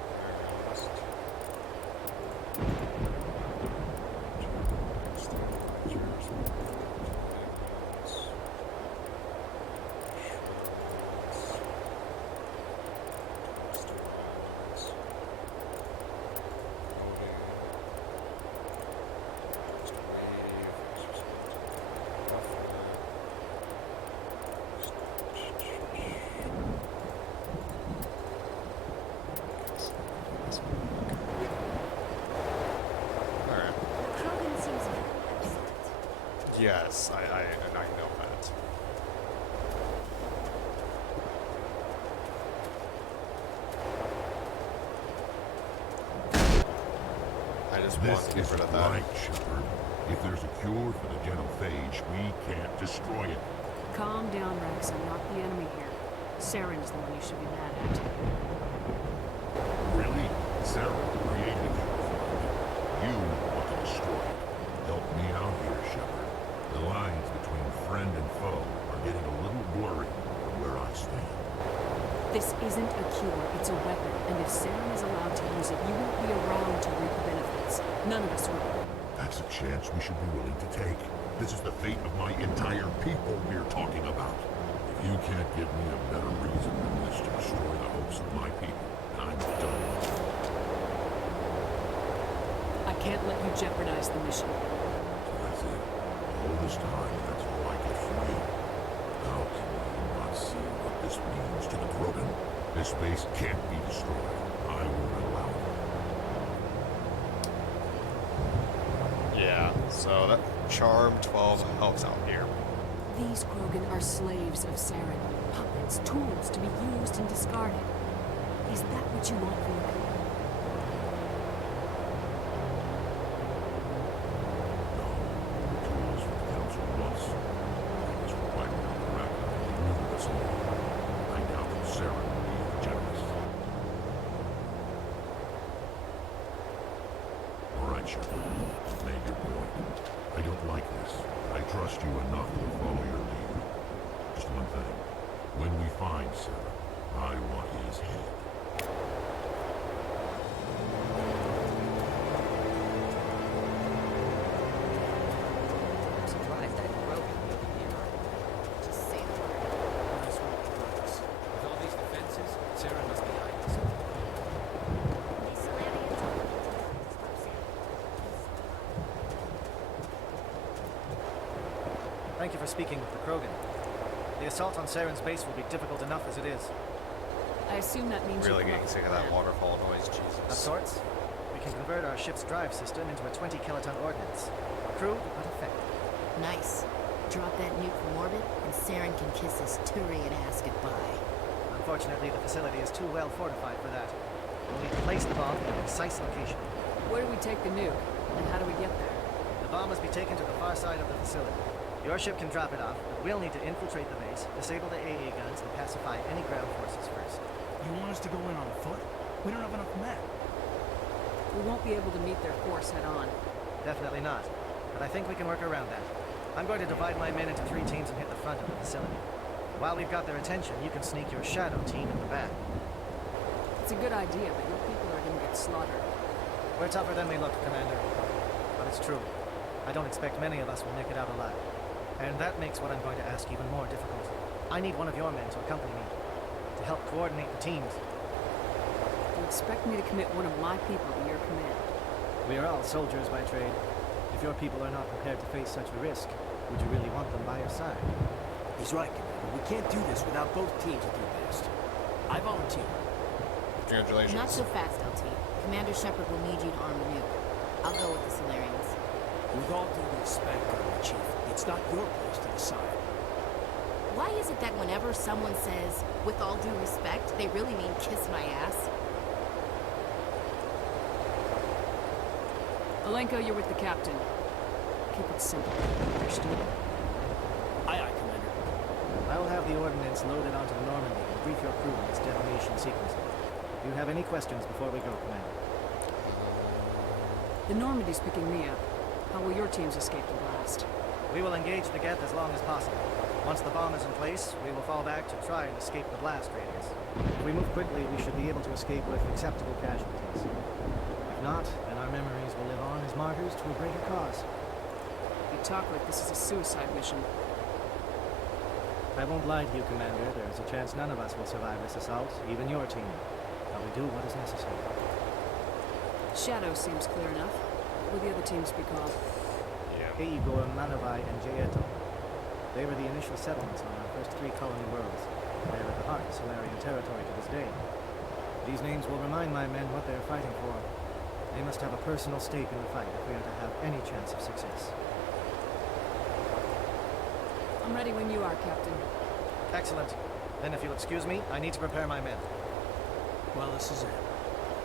Krogan seems very upset. Yes, I know that. I just want to get rid of that. Right, Shepard. If there's a cure for the genophage, we can't destroy it. Calm down, Rex. I'm not the enemy here. Saren's the one you should be mad at. Really? Sarah created a cure for it. You want to destroy it. Help me out here, Shepard. The lines between friend and foe are getting a little blurry from where I stand. This isn't a cure, it's a weapon, and if Saren is allowed to use it, you won't be around to reap the benefits. None of us will. That's a chance we should be willing to take. This is the fate of my entire people we're talking about. If you can't give me a better reason than this to destroy the hopes of my people, then I'm done. I can't let you jeopardize the mission. So that's it. All this time, that's all I get from you. How can you not see what this means to the Krogan? This base can't be destroyed. I won't allow it. Yeah, so that Charm 12 helps out here. These Krogan are slaves of Saren. Puppets, tools to be used and discarded. Is that what you want from them? Tools for the Council once. That was for wiping out the Rack and removing us all. I doubt that Saren will be generous. All right, Shepard. You've made your point. I don't like this. I trust you enough to follow your lead. Just one thing. When we find Saren, I want his head. I'm surprised that Krogan killed the army. Just say the word. Nice work, brothers. With all these defenses, Sarah must be hiding These Solarians are looking to stop Saren. Thank you for speaking with the Krogan. The assault on Saren's base will be difficult enough as it is. I assume that means Really you getting sick of that waterfall noise, Jesus. Of sorts. We can convert our ship's drive system into a 20-kiloton ordnance. Crude, but effective. Nice. Drop that nuke from orbit, and Saren can kiss his Turian ass goodbye. Unfortunately, the facility is too well fortified for that. We'll need to place the bomb in a precise location. Where do we take the nuke? And how do we get there? The bomb must be taken to the far side of the facility. Your ship can drop it off, but we'll need to infiltrate the base, disable the AA guns, and pacify any ground forces first. You want us to go in on foot? We don't have enough men. We won't be able to meet their force head on. Definitely not. But I think we can work around that. I'm going to divide my men into 3 teams and hit the front of the facility. While we've got their attention, you can sneak your shadow team in the back. It's a good idea, but your people are going to get slaughtered. We're tougher than we look, Commander. But it's true. I don't expect many of us will make it out alive. And that makes what I'm going to ask even more difficult. I need one of your men to accompany me, to help coordinate the teams. You expect me to commit one of my people to your command? We are all soldiers by trade. If your people are not prepared to face such a risk, would you really want them by your side? He's right, Commander. We can't do this without both teams at their best. I volunteer. Congratulations. Not so fast, LT. Commander Shepard will need you to arm the nuke. I'll go with the Solarians. With all due respect, Army Chief, it's not your place to decide. Why is it that whenever someone says, with all due respect, they really mean kiss my ass? Alenko, you're with the captain. Keep it simple. Understood? Aye, aye, Commander. I will have the ordnance loaded onto the Normandy and brief your crew on its detonation sequence. Do you have any questions before we go, Commander? The Normandy's picking me up. How will your teams escape the blast? We will engage the Geth as long as possible. Once the bomb is in place, we will fall back to try and escape the blast radius. If we move quickly, we should be able to escape with acceptable casualties. If not, then our memories will live on as martyrs to a greater cause. You talk like this is a suicide mission. I won't lie to you, Commander. There is a chance none of us will survive this assault, even your team. But we do what is necessary. Shadow seems clear enough. What will the other teams be called? Igor, Manovai, and Jaeto. They were the initial settlements on our first 3 colony worlds. They are at the heart of Solarian territory to this day. These names will remind my men what they are fighting for. They must have a personal stake in the fight if we are to have any chance of success. I'm ready when you are, Captain. Excellent. Then if you'll excuse me, I need to prepare my men. Well, this is it.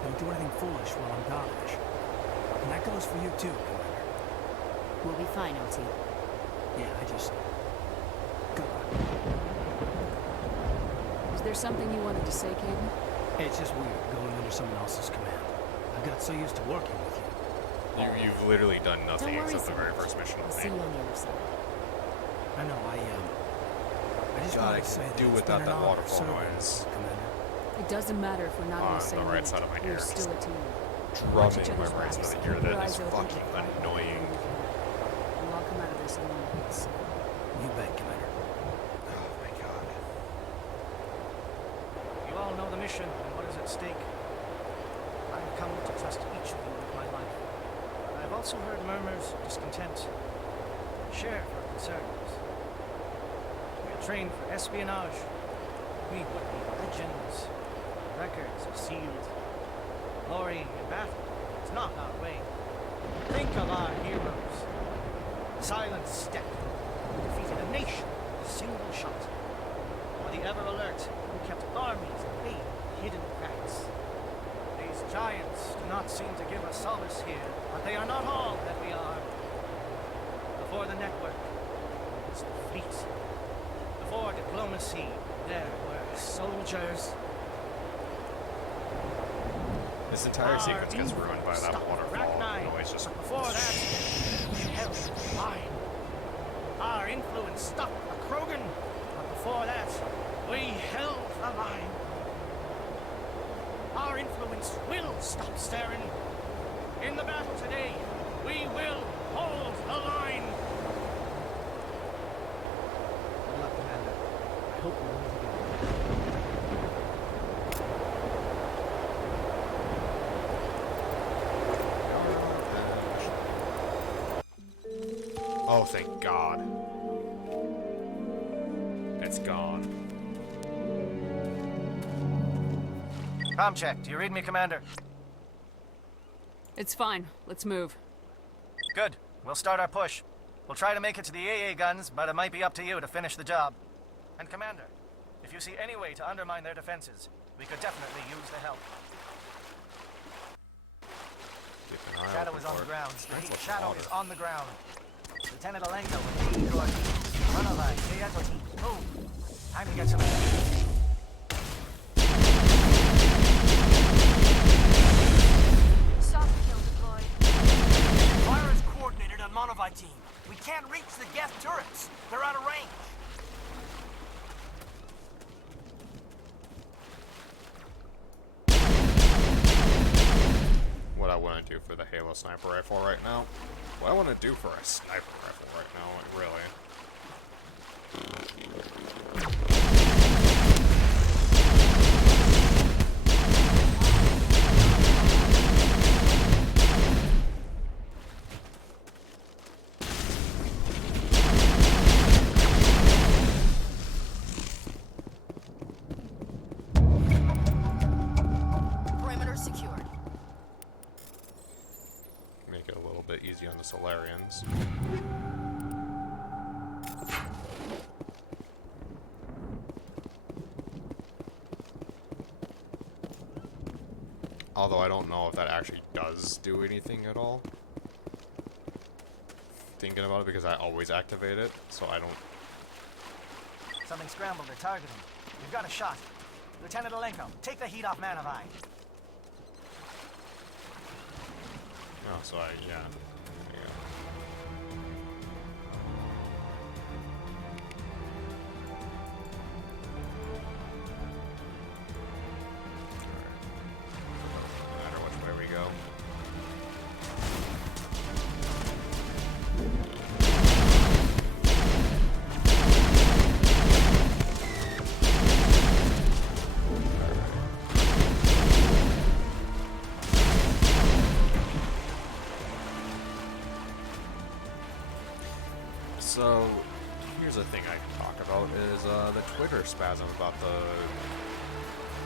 Don't do anything foolish while I'm Dodge. And that goes for you too, Commander. We'll be fine, LT. Yeah, I just... Good luck. Is there something you wanted to say, Caden? It's just weird going under someone else's command. I got so used to working with you. You've literally done nothing Don't worry except the so very much. first mission I'll with see me. you on the other side. I know, I just God, I wanted to say could that do it's without been that an honor waterfall serving noise. you, Commander. It doesn't matter if we're not on the same right side of my ear. We're still a team. Drumming my right side of the ear. That is fucking annoying. We'll all come out of this in one piece. You bet, Commander. Oh my god. You all know the mission and what is at stake. I've come to trust each of you with my life. But I've also heard murmurs, discontent. Share our concerns. We are trained for espionage. We would be legends. Records are sealed. Glory in battle is not our way. Think of our heroes. Silent Step defeated a nation with a single shot. Or the ever alert who kept armies at bay in hidden cracks. These giants do not seem to give us solace here, but they are not all that we are. Before the network was the fleet. Before diplomacy, there were soldiers. This entire sequence gets ruined by that waterfall noise. Just before that, we held the line. Our influence stopped the Krogan, but before that, we held the line. Our influence will stop Saren. In the battle today, we will hold the line. Good luck, Commander. I hope we win together. Oh, thank God. It's gone. Comm check. Do you read me, Commander? It's fine. Let's move. Good. We'll start our push. We'll try to make it to the AA guns, but it might be up to you to finish the job. And Commander, if you see any way to undermine their defenses, we could definitely use the help. Shadow is on the ground. Shadow is on the ground. Lieutenant Alenko with me, Gordon. Runovi, Jayatoti, move. Time to get some attention. Soft kill deployed. Fire is coordinated on Monovi team. We can't reach the gas turrets. They're out of range. What I want to do for the Halo sniper rifle right now. What I want to do for a sniper rifle right now, like, really. Perimeter secured. Make it a little bit easy on the Solarians. Although I don't know if that actually does do anything at all. Thinking about it, because I always activate it, so I don't... Something scrambled. They're targeting. We've got a shot. Lieutenant Alenko, take the heat off Manovi. Oh, so yeah. No matter which way we go. So, here's a thing I can talk about, is the Twitter spasm about the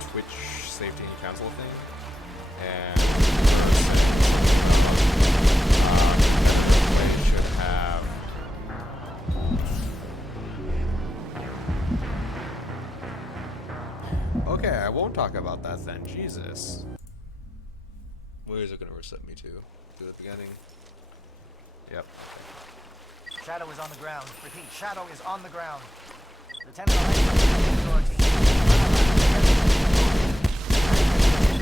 Twitch Safety and Council thing. And people are saying competitive play should have... Okay, I won't talk about that then, Jesus. Where is it going to reset me to? To the beginning? Yep. Shadow is on the ground. Repeat, Shadow is on the ground. Lieutenant Alenko, your team.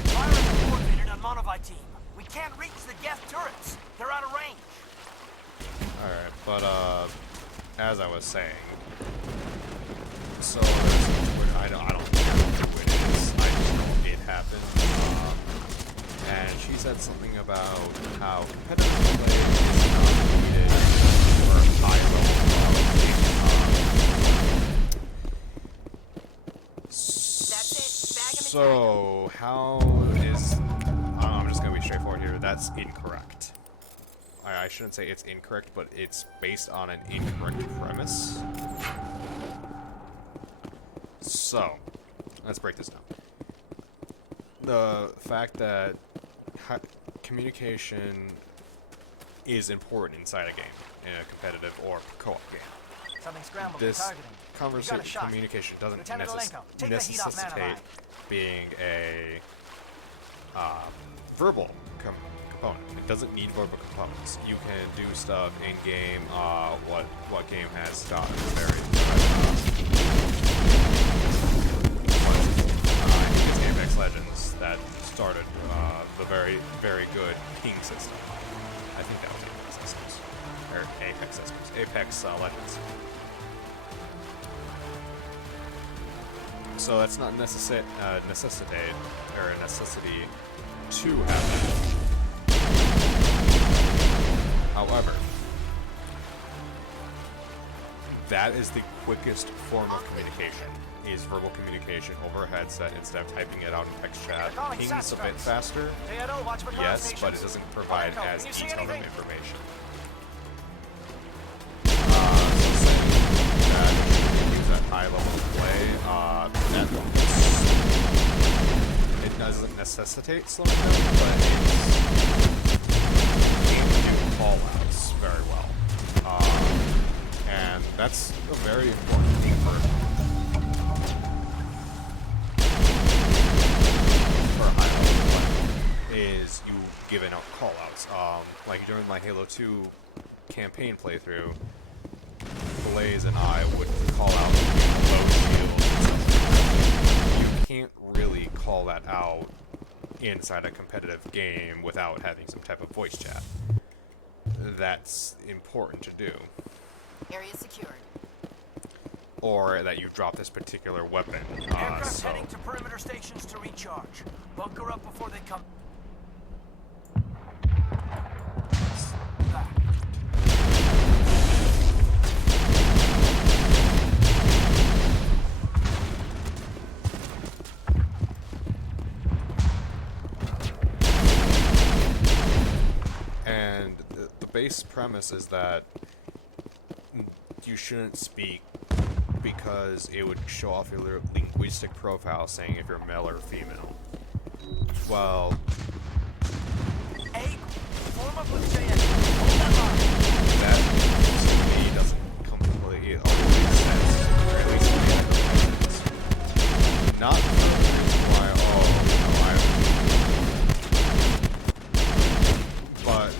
Fire is coordinated on Monovi team. We can't reach the gas turrets. They're out of range. Alright, but as I was saying, so there's Twitter, I don't care who it is, I just know he said something about how competitive play is not needed for high level So, how is... I'm just going to be straightforward here. That's incorrect. I shouldn't say it's incorrect, but it's based on an incorrect premise. So, let's break this down. The fact that communication is important inside a game, in a competitive or co-op game. Something scrambled. This conversation communication doesn't necessitate being a verbal component. It doesn't need verbal components. You can do stuff in game. What game has gotten very I think it's Apex Legends that started the very, very good ping system. I think that was Apex Systems. Or Apex Systems. Apex Legends. So that's not necessity to have that. However, that is the quickest form of communication, is verbal communication over a headset instead of typing it out in text chat. Ping's a bit faster, yes, but it doesn't provide as detailed of information. So saying that use that high level of play, it doesn't necessitate slowing down, but it can do call-outs very well. And that's a very important thing for a high level play, is you giving out call-outs. Like during my Halo 2 campaign playthrough, Blaze and I would call out low shield and stuff like that. You can't really call that out inside a competitive game without having some type of voice chat. That's important to do. Area secured. Or that you drop this particular weapon. Aircraft heading to perimeter stations to recharge. Bunker up before they come. And the base premise is that you shouldn't speak because it would show off your linguistic profile saying if you're male or female. Well, that to me doesn't completely make sense, or at least not for the reason why, but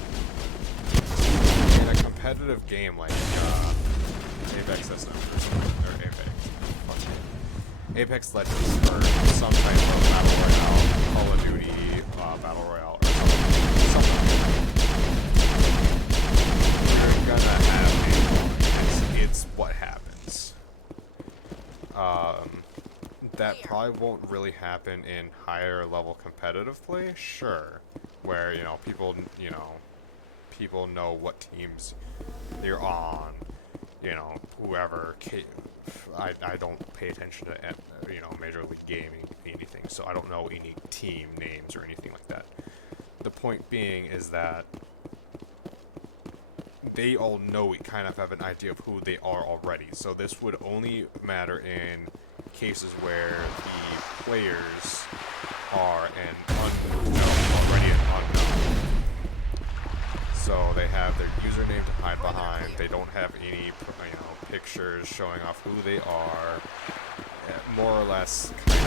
in a competitive game like Apex Systems or Apex Legends or some type of Battle Royale, Call of Duty Battle Royale or something like that. You're gonna have it's what happens. That probably won't really happen in higher level competitive play, sure, where people know what teams you're on. Whoever. I don't pay attention to Major League Gaming anything, so I don't know any team names or anything like that. The point being is that they all kind of have an idea of who they are already. So this would only matter in cases where the players are already an unknown. So they have their username to hide behind. They don't have any, pictures showing off who they are. More or less, kind of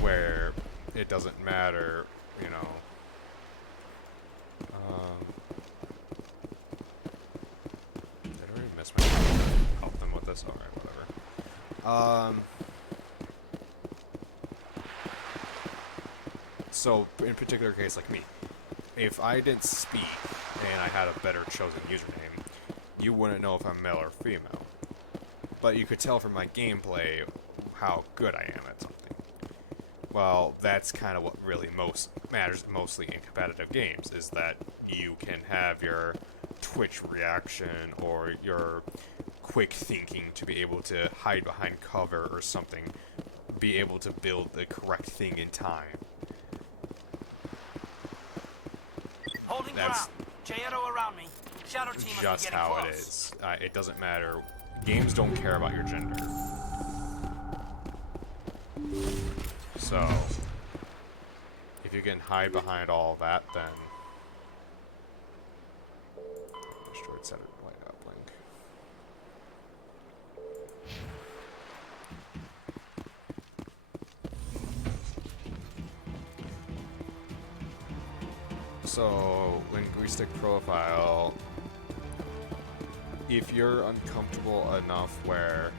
where it doesn't matter, Did I already miss my help them with this? Alright, whatever. So, in a particular case like me, if I didn't speak and I had a better chosen username, you wouldn't know if I'm male or female. But you could tell from my gameplay how good I am at something. Well, that's kind of what really matters mostly in competitive games, is that you can have your twitch reaction or your quick thinking to be able to hide behind cover or something, be able to build the correct thing in time. Holding That's ground. J-Edo around me. Shadow team must just be getting how close. it is. It doesn't matter. Games don't care about your gender. So, if you can hide behind all that, then destroyed center light uplink. So, linguistic profile. If you're uncomfortable enough where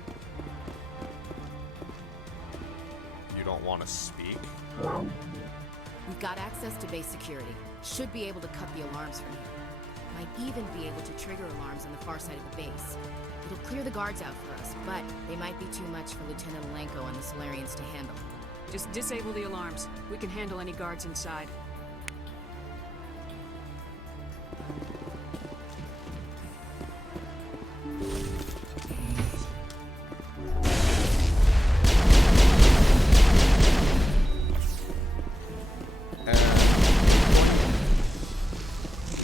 you don't want to speak, We've got access to base security. Should be able to cut the alarms from here. Might even be able to trigger alarms on the far side of the base. It'll clear the guards out for us, but they might be too much for Lieutenant Alenko and the Solarians to handle. Just disable the alarms. We can handle any guards inside.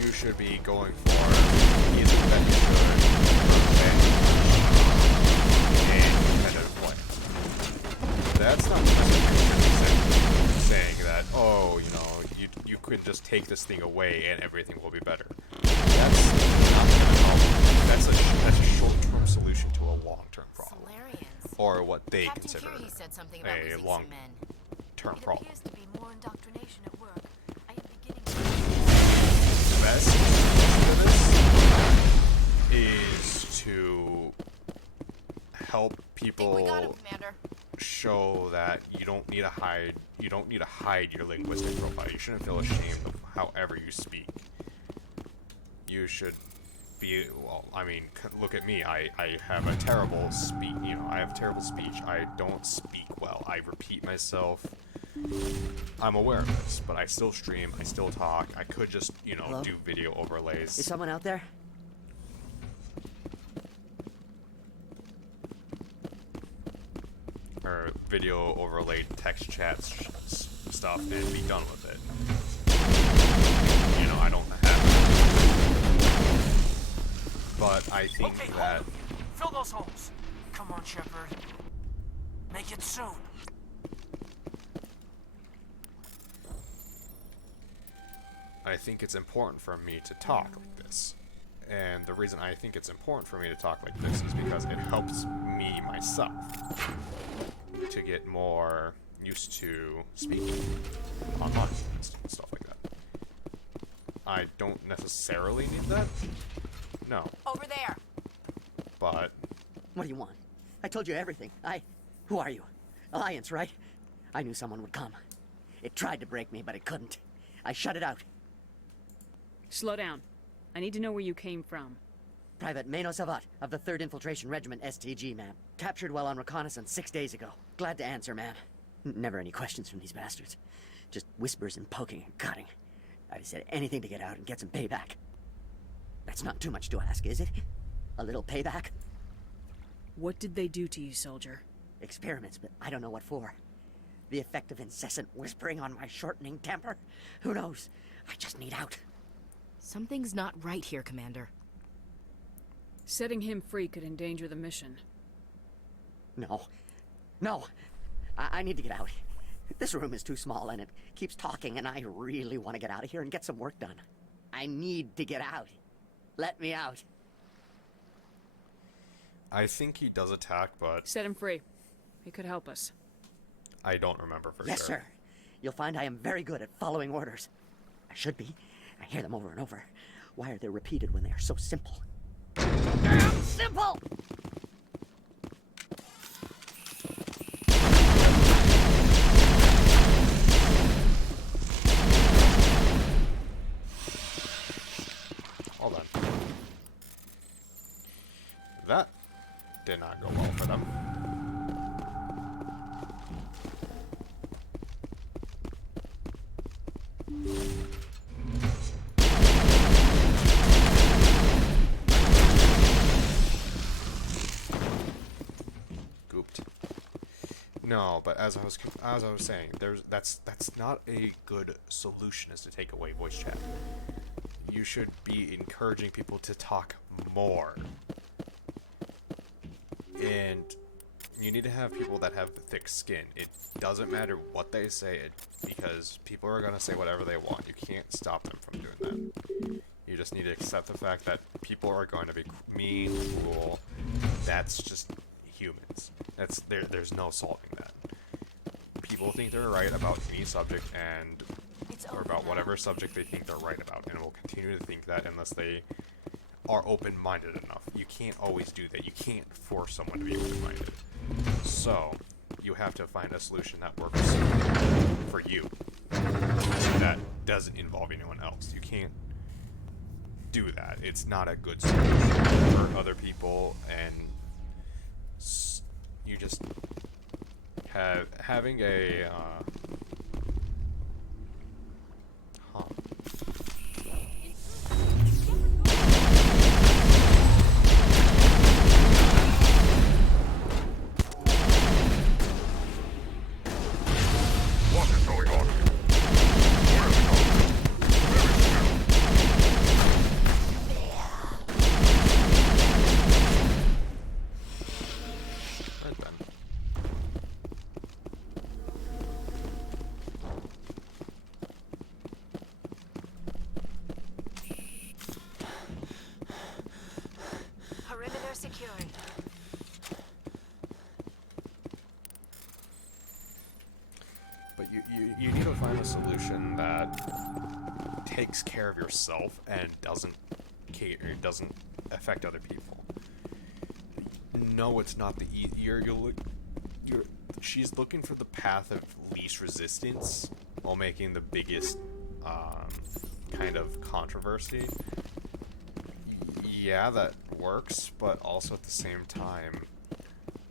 you should be going for either that you should in competitive play. That's not necessarily saying that, oh, you know, you could just take this thing away and everything will be better. That's not going to help. That's a short-term solution to a long-term problem. Or what they consider a long-term problem. The best solution to this is to help people show that you don't need to hide your linguistic profile. You shouldn't feel ashamed of however you speak. You should be, well, I mean, look at me. I have a terrible I have terrible speech. I don't speak well. I repeat myself. I'm aware of this, but I still stream, I still talk. I could just, you know, Hello? do video overlays. Is someone out there? Or video overlaid text chat stuff and be done with it. You know, I don't have it. But I think that... Fill those holes. Come on, Shepard. Make it soon. I think it's important for me to talk like this. And the reason I think it's important for me to talk like this is because it helps me myself to get more used to speaking online and stuff like that. I don't necessarily need that. No. Over there. But... What do you want? I told you everything. Who are you? Alliance, right? I knew someone would come. It tried to break me, but it couldn't. I shut it out. Slow down. I need to know where you came from. Private Mano Savat of the 3rd Infiltration Regiment STG, ma'am. Captured while on reconnaissance 6 days ago. Glad to answer, ma'am. Never any questions from these bastards. Just whispers and poking and cutting. I'd have said anything to get out and get some payback. That's not too much to ask, is it? A little payback? What did they do to you, soldier? Experiments, but I don't know what for. The effect of incessant whispering on my shortening temper? Who knows? I just need out. Something's not right here, Commander. Setting him free could endanger the mission. No. No! I need to get out. This room is too small and it keeps talking and I really want to get out of here and get some work done. I need to get out. Let me out. I think he does attack, but... Set him free. He could help us. I don't remember for Yes, sure. sir. You'll find I am very good at following orders. I should be. I hear them over and over. Why are they repeated when they are so simple? Damn simple! Hold on. That did not go well for them. No, but as I was saying, that's not a good solution, is to take away voice chat. You should be encouraging people to talk more. And you need to have people that have thick skin. It doesn't matter what they say, because people are going to say whatever they want. You can't stop them from doing that. You just need to accept the fact that people are going to be mean, cruel. That's just humans. There's no solving that. People think they're right about any subject, or about whatever subject they think they're right about, and will continue to think that unless they are open-minded enough. You can't always do that. You can't force someone to be open-minded. So, you have to find a solution that works for you, that doesn't involve anyone else. You can't do that. It's not a good solution for other people, and you just having a What is going on? right then. Perimeter secured. But you need to find a solution that takes care of yourself and doesn't affect other people. No, it's not the she's looking for the path of least resistance while making the biggest kind of controversy. Yeah, that works, but also at the same time,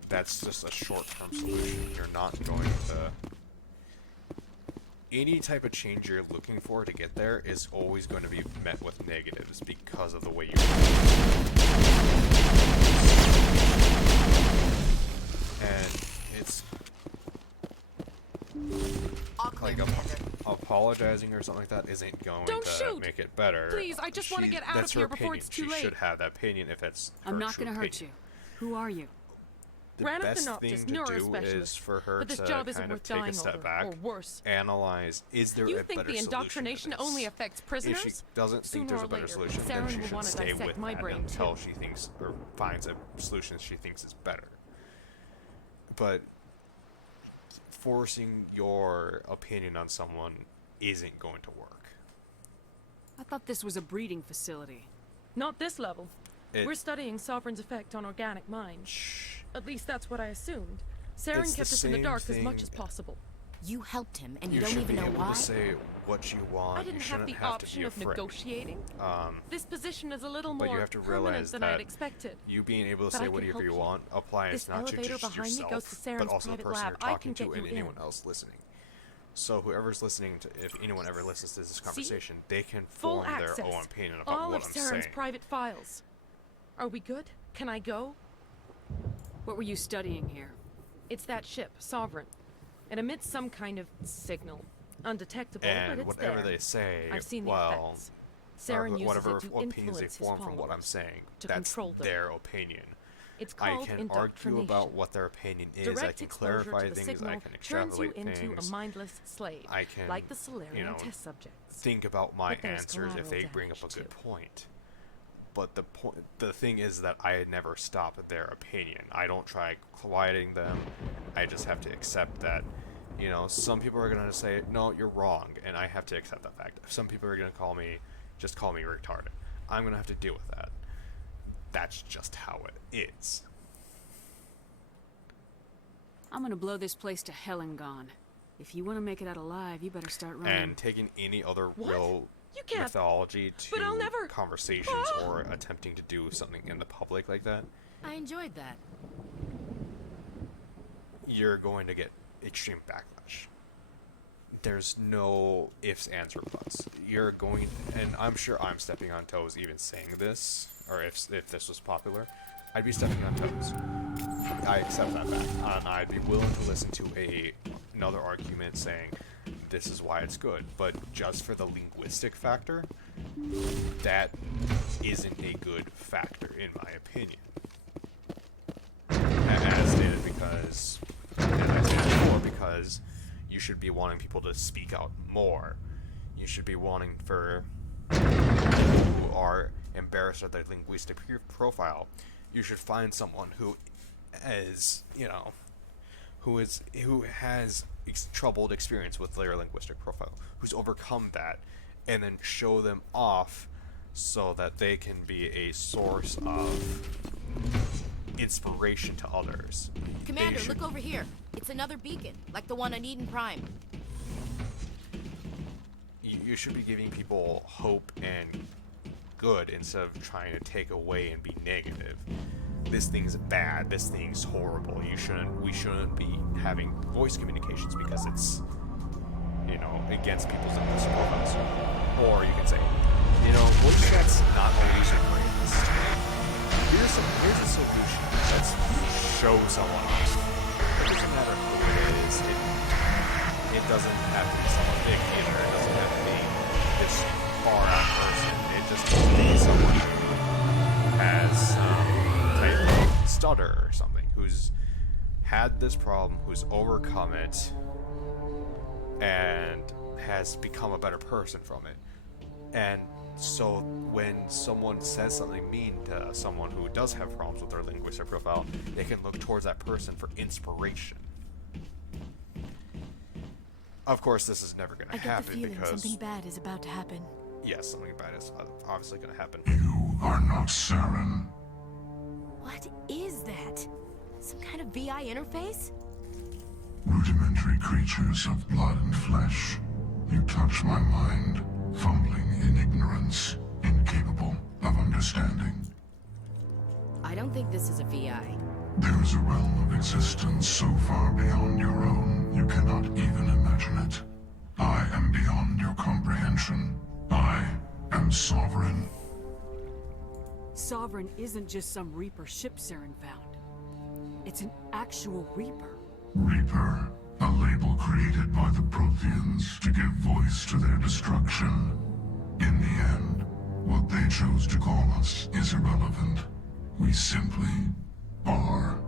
that's just a short-term solution. You're not going to... Any type of change you're looking for to get there is always going to be met with negatives because of the way you... And it's... like apologizing or something like that isn't going to make it better. Please, I just want to get out of here before it's too late. She should have that opinion if it's her I'm not going to hurt you. Who are you? The best thing to do is for her to kind of take a step back, analyze, is there a better solution? You think the indoctrination only affects prisoners? If she doesn't think there's a better solution, then she should stay with that until she thinks or finds a solution she thinks is better. But forcing your opinion on someone isn't going to work. I thought this was a breeding facility. Not this level. We're studying Sovereign's effect on organic minds. At least that's what I assumed. Saren kept us in the dark as much as possible. You helped him, and you don't even know why? You should be able to say what you want. I didn't have the option of negotiating. This position is a little more but you have to realize than that I'd expected. You being able to say whatever you want applies not to just yourself, but also the person you're talking to and anyone else listening. So whoever's listening to, if anyone ever listens to this conversation, they can form their own opinion about what I'm saying. All of Saren's private files. Are we good? Can I go? What were you studying here? It's that ship, Sovereign. It emits some kind of signal. Undetectable, and but it's whatever there. they say, I've seen well, the effects. Saren whatever uses it to opinions they influence form his from what I'm saying, to that's control them. their opinion. It's called I can argue about what their opinion is. Direct I can clarify to the things. Signal I can turns you extrapolate into things. a mindless slave, I can, like the Solarian test subjects. think about my But there's answers if they bring up a collateral good point. But the thing is that I never stop at their opinion. I don't try quieting them. I just have to accept that, you know, some people are going to say, no, you're wrong, and I have to accept that fact. Some people are going to call me retarded. I'm going to have to deal with that. That's just how it is. I'm gonna blow this place to hell and gone. If you want to make it out alive, you better start running. And taking any other real mythology to conversations or attempting to do something in the public like that, I enjoyed that. You're going to get extreme backlash. There's no ifs, ands, or buts. You're going, and I'm sure I'm stepping on toes even saying this, or if this was popular, I'd be stepping on toes. I accept that fact, and I'd be willing to listen to another argument saying this is why it's good. But just for the linguistic factor, that isn't a good factor in my opinion. As stated, because, as I said before, because you should be wanting people to speak out more. You should be wanting for people who are embarrassed at their linguistic profile. You should find someone who is, you know, who has troubled experience with their linguistic profile, who's overcome that, and then show them off so that they can be a source of inspiration to others. Commander, look over here. It's another beacon, like the one on Eden Prime. You should be giving people hope and good instead of trying to take away and be negative. This thing's bad, this thing's horrible. We shouldn't be having voice communications because it's, you know, against people's linguistic profiles. Or you can say, you know, voice chat's not always great. Here's a solution. Let's show someone else. It doesn't matter who it is. It doesn't have to be someone big either. It doesn't have to be this far-out person. It just needs to be someone who has type of stutter or something, who's had this problem, who's overcome it, and has become a better person from it. And so when someone says something mean to someone who does have problems with their linguistic profile, they can look towards that person for inspiration. Of course, this is never going to happen I get the feeling because something bad is about to happen. Yes, something bad is obviously going to happen. You are not Saren. What is that? Some kind of VI interface? Rudimentary creatures of blood and flesh. You touch my mind, fumbling in ignorance, incapable of understanding. I don't think this is a VI. There is a realm of existence so far beyond your own, you cannot even imagine it. I am beyond your comprehension. I am Sovereign. Sovereign isn't just some Reaper ship Saren found. It's an actual Reaper. Reaper, a label created by the Protheans to give voice to their destruction. In the end, what they chose to call us is irrelevant. We simply are.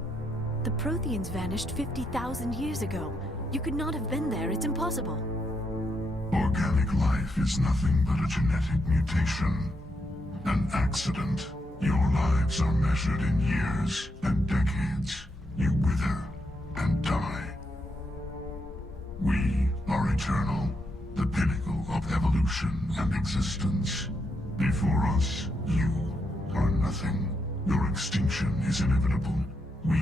The Protheans vanished 50,000 years ago. You could not have been there. It's impossible. Organic life is nothing but a genetic mutation. An accident. Your lives are measured in years and decades. You wither and die. We are eternal, the pinnacle of evolution and existence. Before us, you are nothing. Your extinction is inevitable. We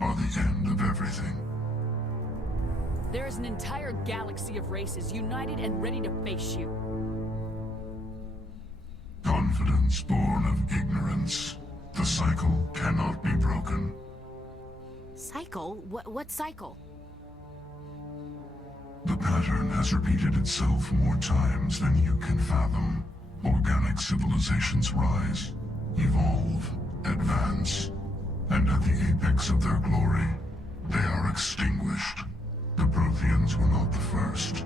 are the end of everything. There is an entire galaxy of races united and ready to face you. Confidence born of ignorance. The cycle cannot be broken. Cycle? What cycle? The pattern has repeated itself more times than you can fathom. Organic civilizations rise, evolve, advance, and at the apex of their glory, they are extinguished. The Protheans were not the first.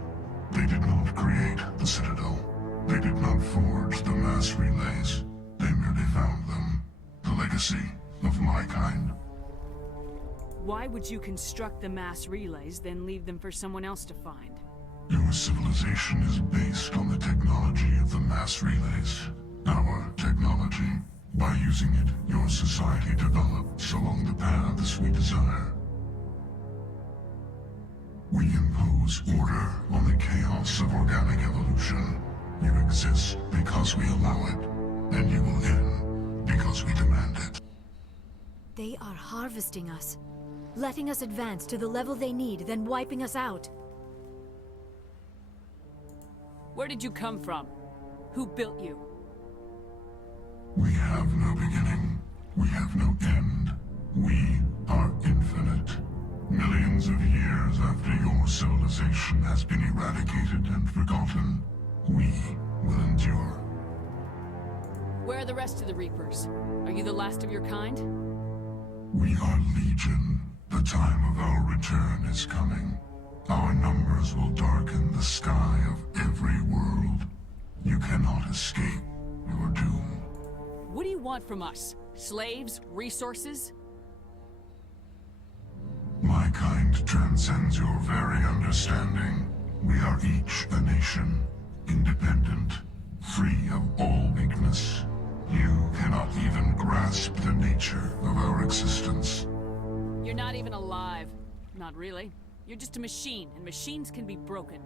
They did not create the Citadel. They did not forge the mass relays. They merely found them. The legacy of my kind. Why would you construct the mass relays, then leave them for someone else to find? Your civilization is based on the technology of the mass relays. Our technology. By using it, your society develops along the paths we desire. We impose order on the chaos of organic evolution. You exist because we allow it, and you will end because we demand it. They are harvesting us, letting us advance to the level they need, then wiping us out. Where did you come from? Who built you? We have no beginning. We have no end. We are infinite. Millions of years after your civilization has been eradicated and forgotten, we will endure. Where are the rest of the Reapers? Are you the last of your kind? We are legions. Legion, the time of our return is coming. Our numbers will darken the sky of every world. You cannot escape your doom. What do you want from us? Slaves? Resources? My kind transcends your very understanding. We are each a nation, independent, free of all weakness. You cannot even grasp the nature of our existence. You're not even alive. Not really. You're just a machine, and machines can be broken.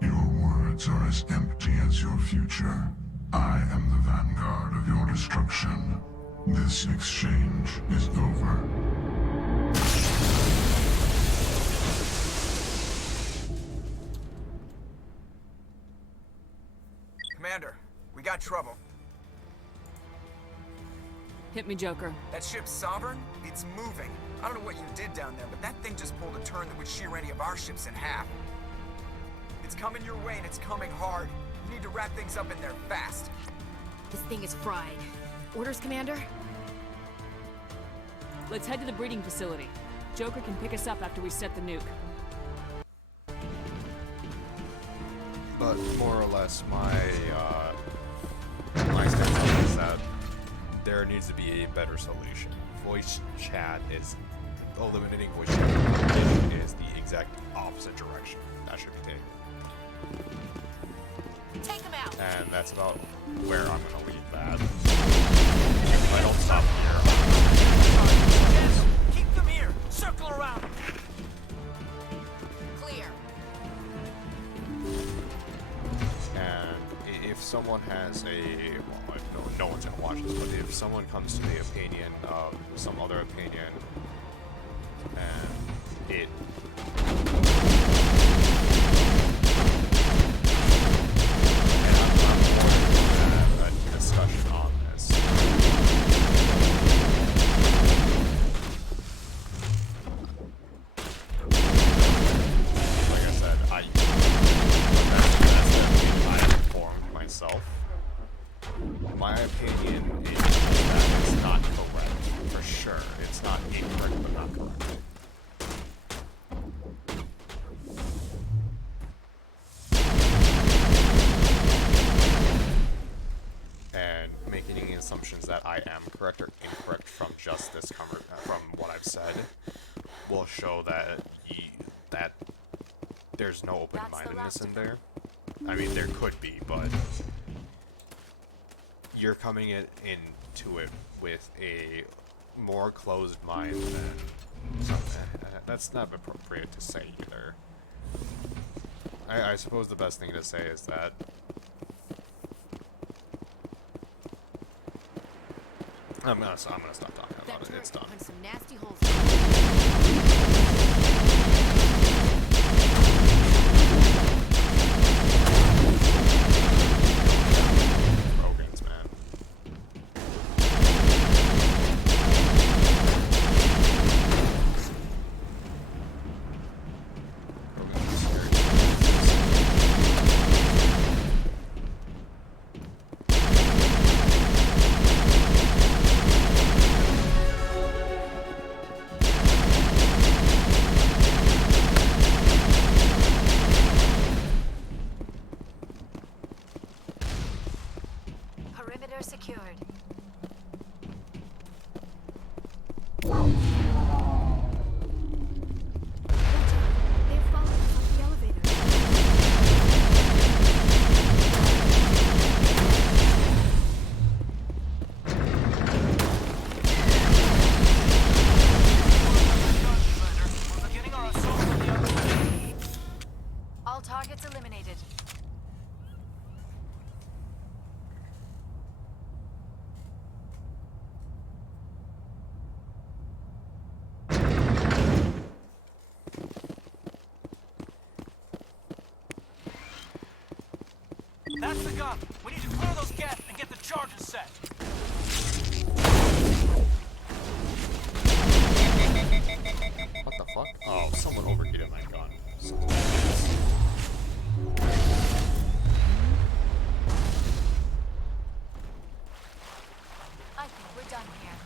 Your words are as empty as your future. I am the vanguard of your destruction. This exchange is over. Commander, we got trouble. Hit me, Joker. That ship Sovereign? It's moving. I don't know what you did down there, but that thing just pulled a turn that would shear any of our ships in half. It's coming your way, and it's coming hard. You need to wrap things up in there fast. This thing is fried. Orders, Commander? Let's head to the breeding facility. Joker can pick us up after we set the nuke. But more or less, my stance is that there needs to be a better solution. Voice chat is eliminating voice chat is the exact opposite direction that should be taken. Take him out. And that's about where I'm gonna leave that. If I don't stop here. Yes, keep them here. Circle around them. Clear. And if someone has a, well, no one's gonna watch this, but if someone comes to the opinion of some other opinion, and it a discussion on this. Like I said, I informed myself. My opinion is that it's not correct, for sure. It's not incorrect, but not correct. And making any assumptions that I am correct or incorrect from just this from what I've said will show that that there's no open-mindedness in there. I mean, there could be, but you're coming into it with a more closed mind than something. That's not appropriate to say either. I suppose the best thing to say is that I'm gonna stop talking about it. It's done. Some nasty holes. Rogans, man. Perimeter secured. They've followed us up the elevator. We're beginning our assault on the other side. All targets eliminated. That's the gun. We need to clear those gas and get the charges set. What the fuck? Oh, someone overheated my gun. I think we're done here.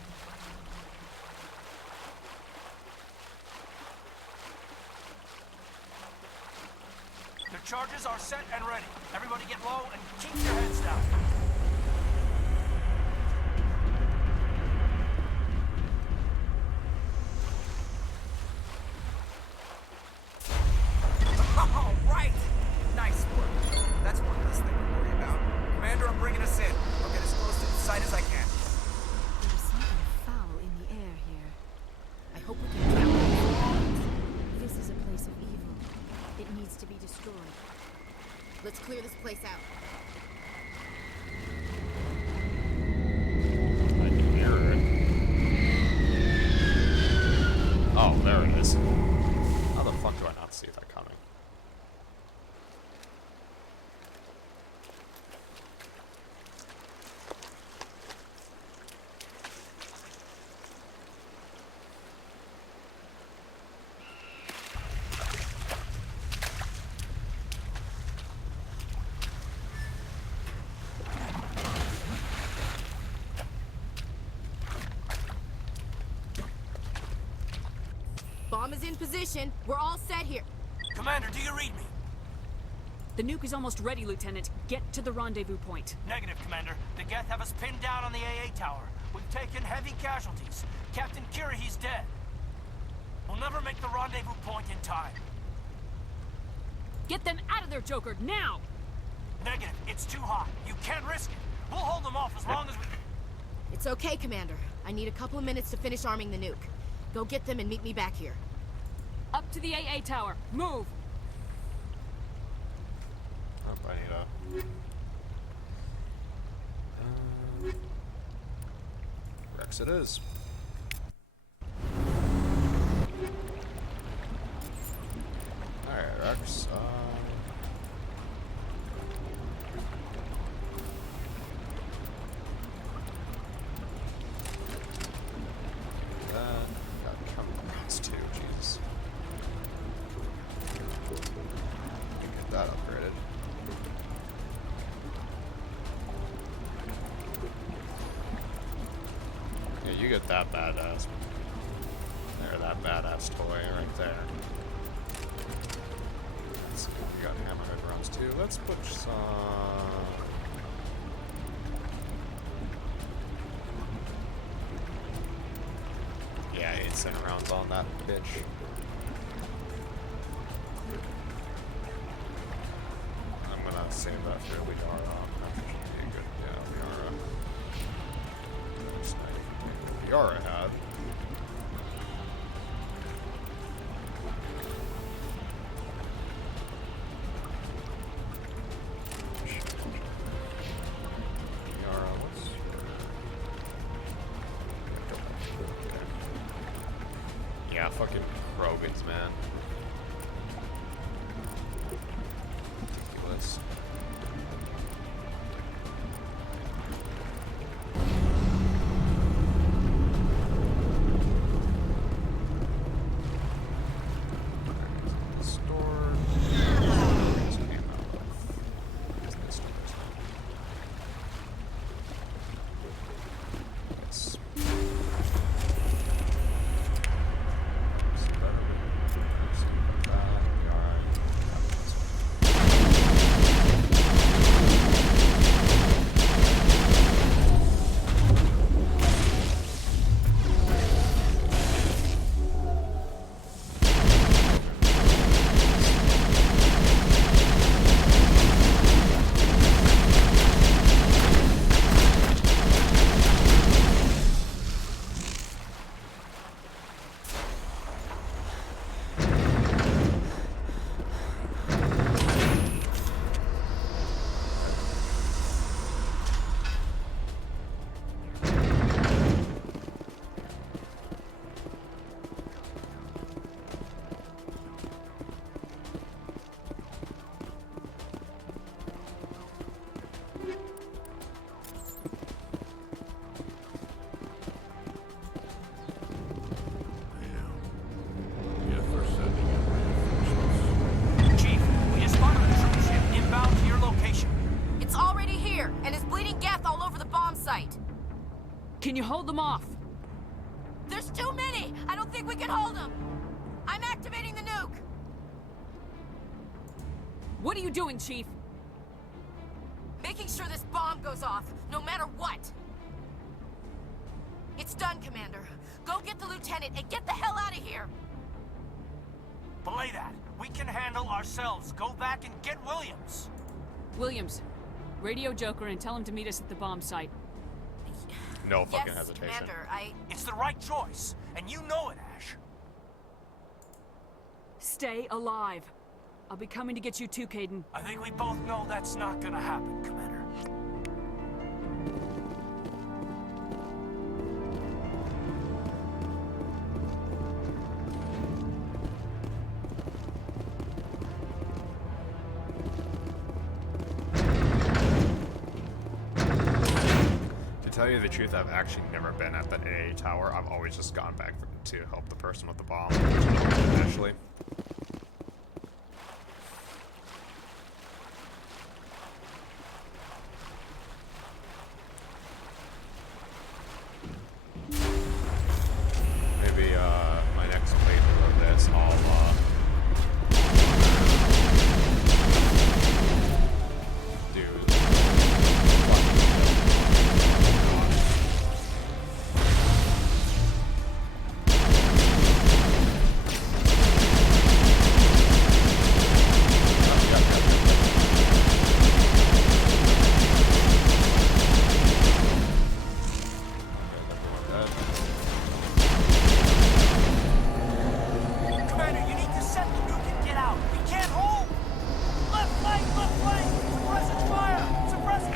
charges are set and ready. Everybody get low and keep your heads down. All right! Nice work. That's one less thing to worry about. Commander, I'm bringing us in. I'll get as close to the site as I can. There's something foul in the air here. I hope we can count it. This is a place of evil. It needs to be destroyed. Let's clear this place out. I can hear it. Oh, there it is. How the fuck do I not see that coming? Bomb is in position. We're all set here. Commander, do you read me? The nuke is almost ready, Lieutenant. Get to the rendezvous point. Negative, Commander. The Geth have us pinned down on the AA tower. We've taken heavy casualties. Captain Kirahi's dead. We'll never make the rendezvous point in time. Get them out of there, Joker, now! Negative. It's too hot. You can't risk it. We'll hold them off as long as we... It's okay, Commander. I need a couple of minutes to finish arming the nuke. Go get them and meet me back here. Up to the AA tower. Move! Oh, I need a... Rex it is. Alright, Rex. Got cameras too, Jesus. Get that upgraded. Yeah, you get that badass. There, that badass toy right there. Let's see, we got hammerhead rounds too. Let's put some... Yeah, 8 cent rounds on that bitch. I'm gonna save that for Liara. That should be a good, yeah, Liara. Liara had. Liara, what's yeah, fucking Krogans, man. Ridiculous. Can you hold them off? There's too many! I don't think we can hold them! I'm activating the nuke! What are you doing, Chief? Making sure this bomb goes off, no matter what. It's done, Commander. Go get the lieutenant and get the hell out of here! Belay that. We can handle ourselves. Go back and get Williams. Williams, radio Joker and tell him to meet us at the bomb site. No fucking hesitation. Commander, It's the right choice, and you know it, Ash. Stay alive. I'll be coming to get you too, Kaidan. I think we both know that's not gonna happen, Commander. To tell you the truth, I've actually never been at that AA tower. I've always just gone back to help the person with the bomb, which is what I did actually. Maybe my next playthrough of this, I'll do. Commander, you need to set the nuke and get out. We can't hold. Left flank, left flank. Suppressing fire. Suppressing.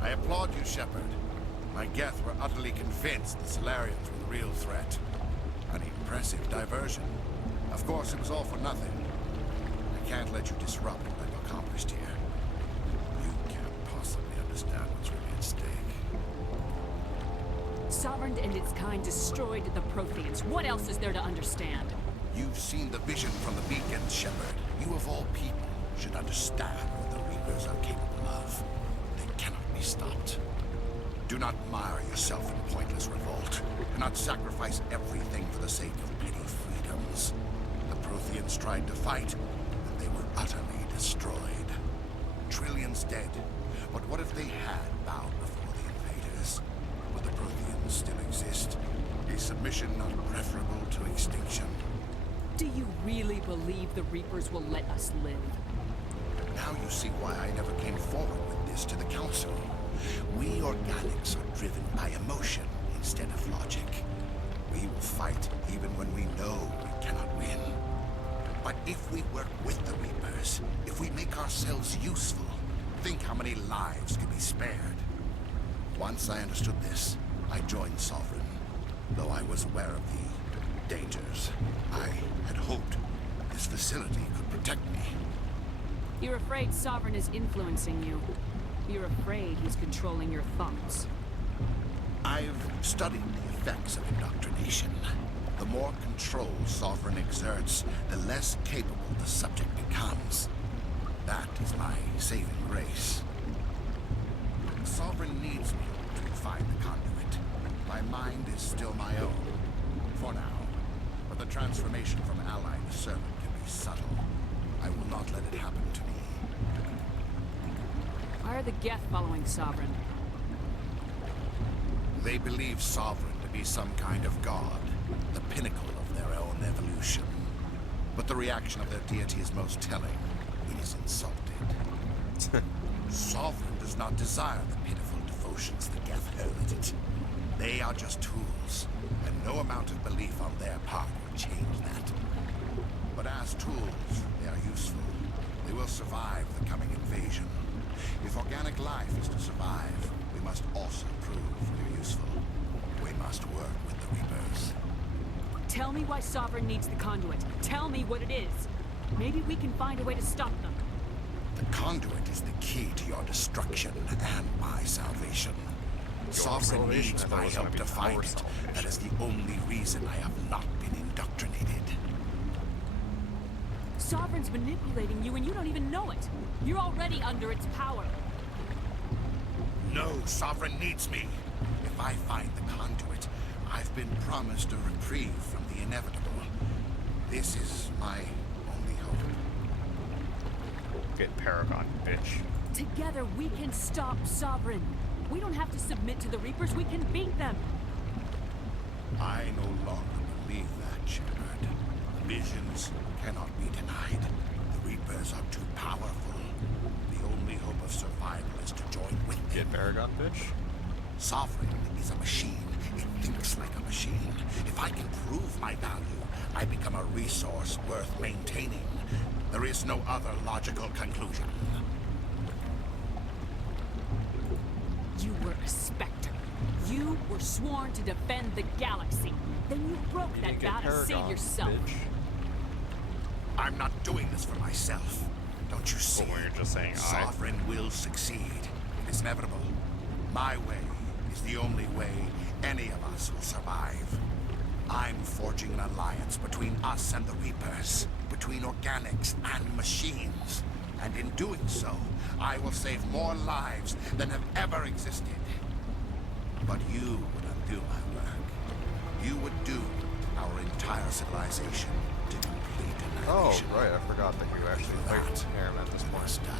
I applaud you, Shepard. My Geth were utterly convinced the Solarians were the real threat. An impressive diversion. Of course, it was all for nothing. I can't let you disrupt what I've accomplished here. You can't possibly understand what's really at stake. Sovereign and its kind destroyed the Protheans. What else is there to understand? You've seen the vision from the beacons, Shepard. You of all people should understand what the Reapers are capable of. They cannot be stopped. Do not mire yourself in pointless revolt. Do not sacrifice everything for the sake of petty freedoms. The Protheans tried to fight, and they were utterly destroyed. Trillions dead. But what if they had bowed before the invaders? Would the Protheans still exist? Is submission not preferable to extinction? Do you really believe the Reapers will let us live? Now you see why I never came forward with this to the Council. We organics are driven by emotion instead of logic. We will fight even when we know we cannot win. But if we work with the Reapers, if we make ourselves useful, think how many lives could be spared. Once I understood this, I joined Sovereign, though I was aware of the dangers. I had hoped this facility could protect me. You're afraid Sovereign is influencing you. You're afraid he's controlling your thoughts. I've studied the effects of indoctrination. The more control Sovereign exerts, the less capable the subject becomes. That is my saving grace. Sovereign needs me to find the conduit. My mind is still my own, for now. But the transformation from ally to servant can be subtle. I will not let it happen to me. Why are the Geth following Sovereign? They believe Sovereign to be some kind of god, the pinnacle of their own evolution. But the reaction of their deity is most telling. It is insulted. Sovereign does not desire the pitiful devotions the Geth hurled at it. They are just tools, and no amount of belief on their part will change that. But as tools, they are useful. They will survive the coming invasion. If organic life is to survive, we must also prove we're useful. We must work with the Reapers. Tell me why Sovereign needs the conduit. Tell me what it is. Maybe we can find a way to stop them. The conduit is the key to your destruction and my salvation. Sovereign needs my help to find it. That is the only reason I have not been indoctrinated. Sovereign's manipulating you and you don't even know it. You're already under its power. No, Sovereign needs me. If I find the conduit, I've been promised a reprieve from the inevitable. This is my only hope. Get Paragon, bitch. Together we can stop Sovereign. We don't have to submit to the Reapers, we can beat them. I no longer believe that, Shepard. Visions cannot be denied. The Reapers are too powerful. The only hope of survival is to join with them. Get Paragon, bitch. Sovereign is a machine. It thinks like a machine. If I can prove my value, I become a resource worth maintaining. There is no other logical conclusion. You were a Spectre. You were sworn to defend the galaxy. Then you broke that vow to save yourself. Bitch. I'm not doing this for myself. Don't you see? But when you're just saying Sovereign will succeed. It is inevitable. My way is the only way any of us will survive. I'm forging an alliance between us and the Reapers, between organics and machines. And in doing so, I will save more lives than have ever existed. But you would undo my work. You would doom our entire civilization to complete annihilation. Oh, right, I forgot that you actually fight Aram at this point. Must die.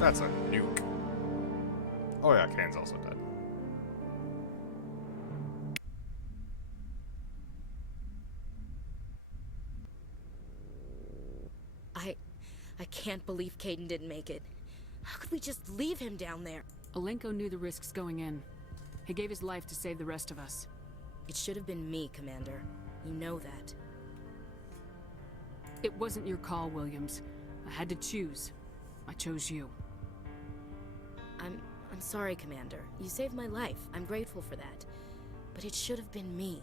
That's a nuke. Oh yeah, Kane's also dead. I can't believe Kaidan didn't make it. How could we just leave him down there? Alenko knew the risks going in. He gave his life to save the rest of us. It should have been me, Commander. You know that. It wasn't your call, Williams. I had to choose. I chose you. I'm sorry, Commander. You saved my life. I'm grateful for that. But it should have been me.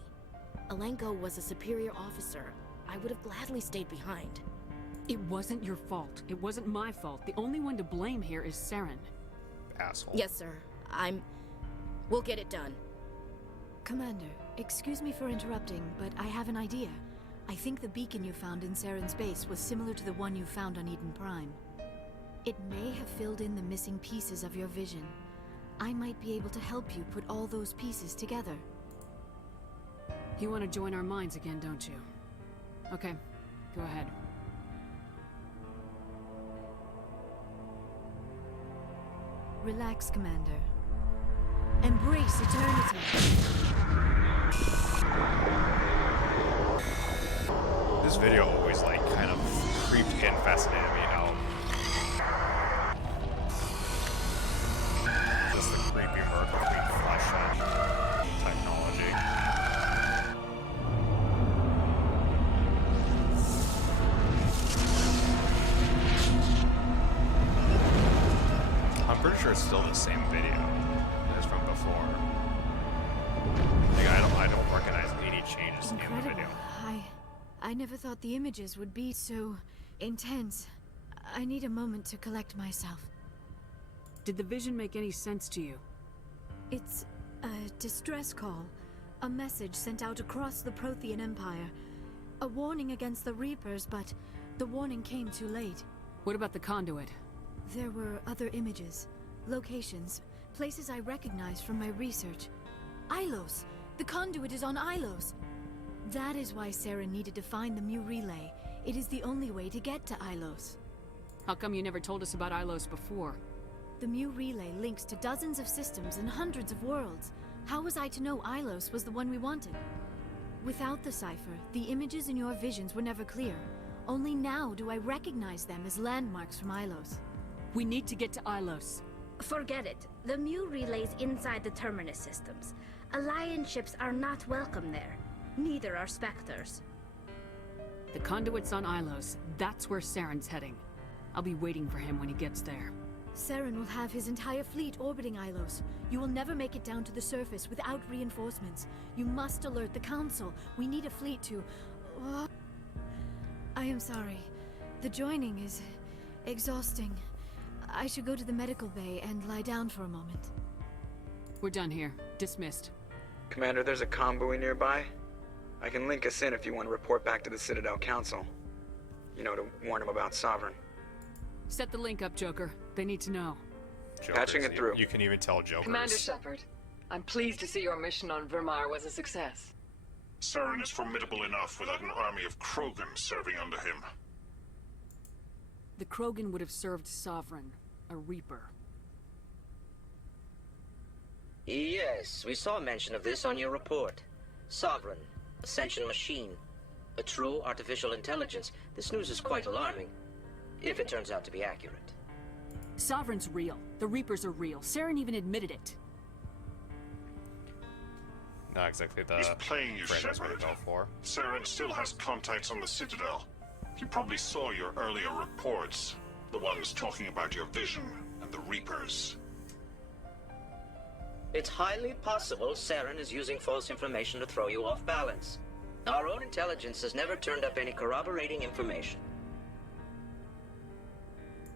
Alenko was a superior officer. I would have gladly stayed behind. It wasn't your fault. It wasn't my fault. The only one to blame here is Saren. Asshole. Yes, sir. We'll get it done. Commander, excuse me for interrupting, but I have an idea. I think the beacon you found in Saren's base was similar to the one you found on Eden Prime. It may have filled in the missing pieces of your vision. I might be able to help you put all those pieces together. You want to join our minds again, don't you? Okay, go ahead. Relax, Commander. Embrace eternity. This video always, like, kind of creeped and fascinated me how sure it's still the same video as from before. Like, I don't recognize any changes in the video. I never thought the images would be so intense. I need a moment to collect myself. Did the vision make any sense to you? It's a distress call. A message sent out across the Prothean Empire. A warning against the Reapers, but the warning came too late. What about the conduit? There were other images, locations, places I recognized from my research. Ilos! The conduit is on Ilos! That is why Saren needed to find the Mu Relay. It is the only way to get to Ilos. How come you never told us about Ilos before? The Mu Relay links to dozens of systems and hundreds of worlds. How was I to know Ilos was the one we wanted? Without the cipher, the images in your visions were never clear. Only now do I recognize them as landmarks from Ilos. We need to get to Ilos. Forget it. The Mu Relay's inside the Terminus systems. Alliance ships are not welcome there. Neither are Spectres. The conduit's on Ilos. That's where Saren's heading. I'll be waiting for him when he gets there. Saren will have his entire fleet orbiting Ilos. You will never make it down to the surface without reinforcements. You must alert the Council. We need a fleet to... I am sorry. The joining is exhausting. I should go to the medical bay and lie down for a moment. We're done here. Dismissed. Commander, there's a convoy nearby. I can link us in if you want to report back to the Citadel Council. You know, to warn them about Sovereign. Set the link up, Joker. They need to know. Patching it through. You can even tell Joker. Commander Shepard, I'm pleased to see your mission on Vermar was a success. Saren is formidable enough without an army of Krogan serving under him. The Krogan would have served Sovereign, a Reaper. Yes, we saw mention of this on your report. Sovereign, Ascension machine, a true artificial intelligence. This news is quite alarming, if it turns out to be accurate. Sovereign's real. The Reapers are real. Saren even admitted it. Not exactly the He's playing you, franchise we're Shepard. built for. Saren still has contacts on the Citadel. You probably saw your earlier reports. The ones talking about your vision and the Reapers. It's highly possible Saren is using false information to throw you off balance. Our own intelligence has never turned up any corroborating information.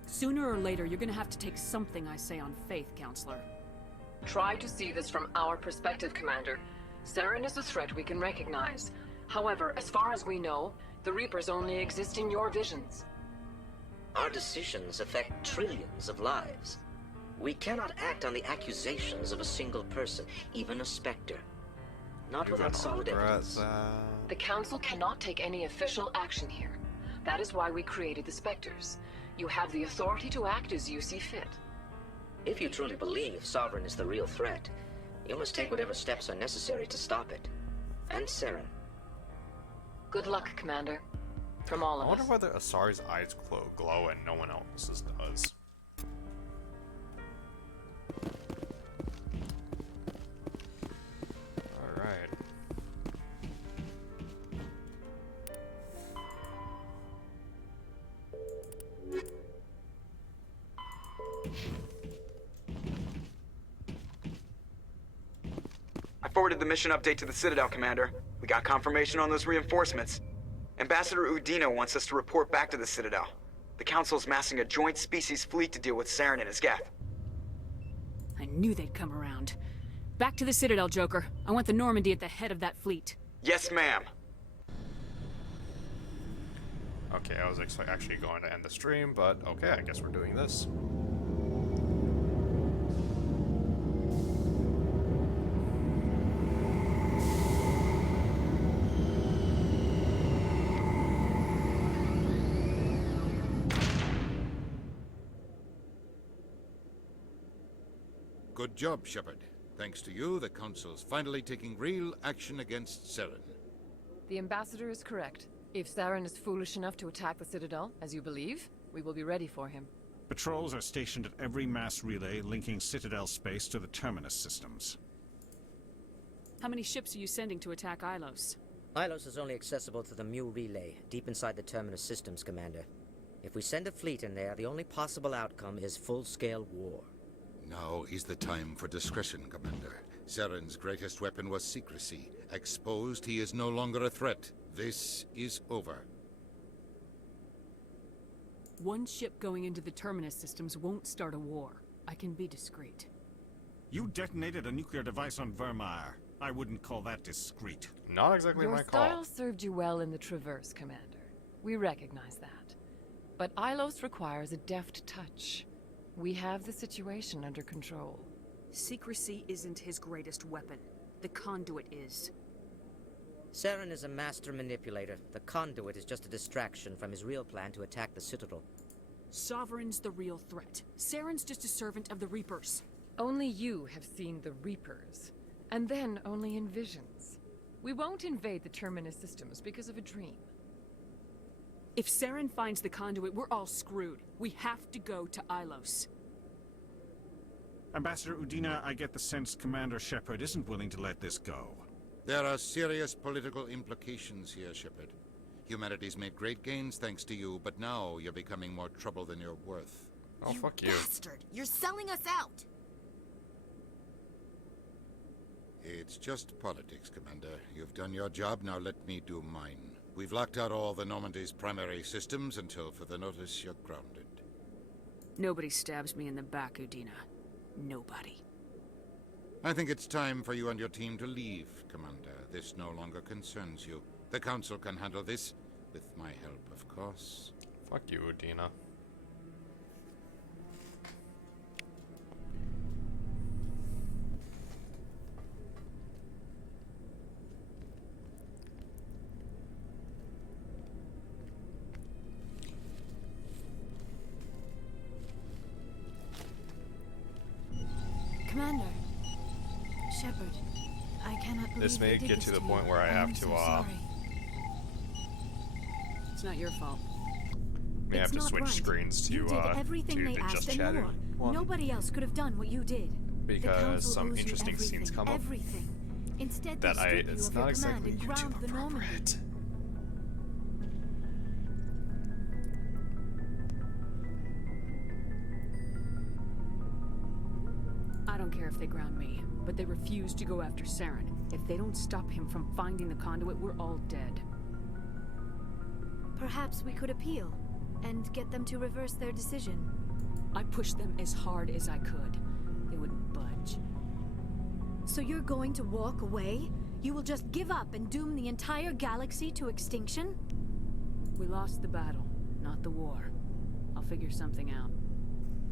Sooner or later, you're gonna have to take something I say on faith, Counselor. Try to see this from our perspective, Commander. Saren is a threat we can recognize. However, as far as we know, the Reapers only exist in your visions. Our decisions affect trillions of lives. We cannot act on the accusations of a single person, even a Spectre. Not without solid evidence. The Council cannot take any official action here. That is why we created the Spectres. You have the authority to act as you see fit. If you truly believe Sovereign is the real threat, you must take whatever steps are necessary to stop it. And Saren. Good luck, Commander. From all of I wonder us. whether Asari's eyes glow and no one else's does. Alright. I forwarded the mission update to the Citadel, Commander. We got confirmation on those reinforcements. Ambassador Udina wants us to report back to the Citadel. The Council's massing a joint species fleet to deal with Saren and his Geth. I knew they'd come around. Back to the Citadel, Joker. I want the Normandy at the head of that fleet. Yes, ma'am. Okay, I was actually going to end the stream, but okay, I guess we're doing this. Good job, Shepard. Thanks to you, the Council's finally taking real action against Saren. The Ambassador is correct. If Saren is foolish enough to attack the Citadel, as you believe, we will be ready for him. Patrols are stationed at every mass relay linking Citadel space to the Terminus systems. How many ships are you sending to attack Ilos? Ilos is only accessible to the Mu Relay, deep inside the Terminus systems, Commander. If we send a fleet in there, the only possible outcome is full-scale war. Now is the time for discretion, Commander. Saren's greatest weapon was secrecy. Exposed, he is no longer a threat. This is over. One ship going into the Terminus systems won't start a war. I can be discreet. You detonated a nuclear device on Vermeer. I wouldn't call that discreet. Not exactly my call. Your style served you well in the Traverse, Commander. We recognize that. But Ilos requires a deft touch. We have the situation under control. Secrecy isn't his greatest weapon. The conduit is. Saren is a master manipulator. The conduit is just a distraction from his real plan to attack the Citadel. Sovereign's the real threat. Saren's just a servant of the Reapers. Only you have seen the Reapers. And then only in visions. We won't invade the Terminus systems because of a dream. If Saren finds the conduit, we're all screwed. We have to go to Ilos. Ambassador Udina, I get the sense Commander Shepard isn't willing to let this go. There are serious political implications here, Shepard. Humanity's made great gains thanks to you, but now you're becoming more trouble than you're worth. Oh, fuck you. Bastard! You're selling us out! It's just politics, Commander. You've done your job, now let me do mine. We've locked out all the Normandy's primary systems until further notice you're grounded. Nobody stabs me in the back, Udina. Nobody. I think it's time for you and your team to leave, Commander. This no longer concerns you. The Council can handle this, with my help, of course. Fuck you, Udina. Commander. Shepard. I cannot believe this may get to the point where I have to, It's not your fault. May have to switch screens to, you did everything they the asked just and chatting more. one. Nobody else could have done what you did. Because some interesting scenes come up Instead, that it's not exactly YouTube appropriate. I don't care if they ground me, but they refuse to go after Saren. If they don't stop him from finding the conduit, we're all dead. Perhaps we could appeal and get them to reverse their decision. I pushed them as hard as I could. They wouldn't budge. So you're going to walk away? You will just give up and doom the entire galaxy to extinction? We lost the battle, not the war. I'll figure something out.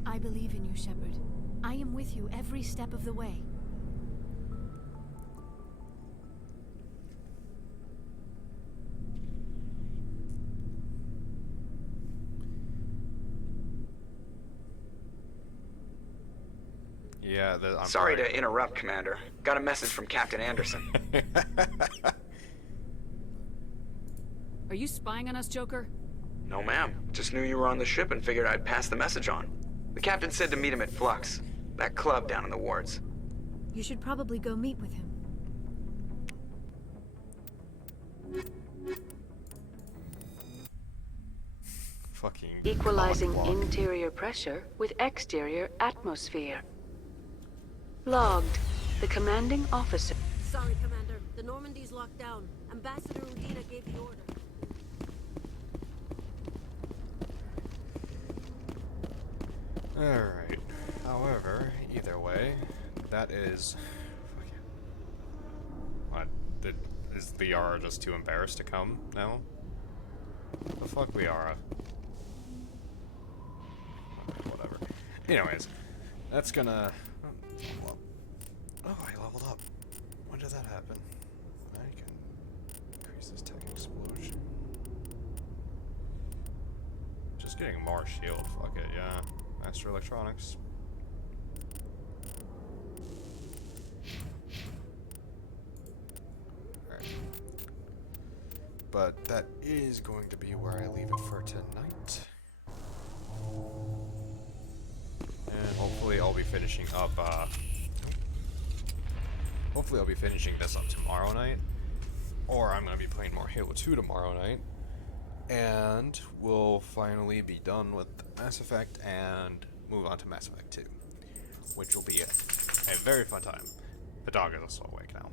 I believe in you, Shepard. I am with you every step of the way. Yeah, I'm sorry to interrupt, Commander. Got a message from Captain Anderson. Are you spying on us, Joker? No, ma'am. Just knew you were on the ship and figured I'd pass the message on. The captain said to meet him at Flux, that club down in the wards. You should probably go meet with him. Fucking equalizing interior pressure with exterior atmosphere. Logged. The commanding officer. Sorry, Commander. The Normandy's locked down. Ambassador Udina gave the order. Alright. However, either way, that is... What? Is Liara just too embarrassed to come now? The fuck, Liara? Whatever. Anyways, that's gonna... Oh, I leveled up. When did that happen? I can increase this tech explosion. Just getting more shield, fuck it, yeah. Master Electronics. Alright. But that is going to be where I leave it for tonight. And hopefully I'll be finishing up, hopefully I'll be finishing this up tomorrow night. Or I'm going to be playing more Halo 2 tomorrow night. And we'll finally be done with Mass Effect and move on to Mass Effect 2. which will be a very fun time. The dog is also awake now.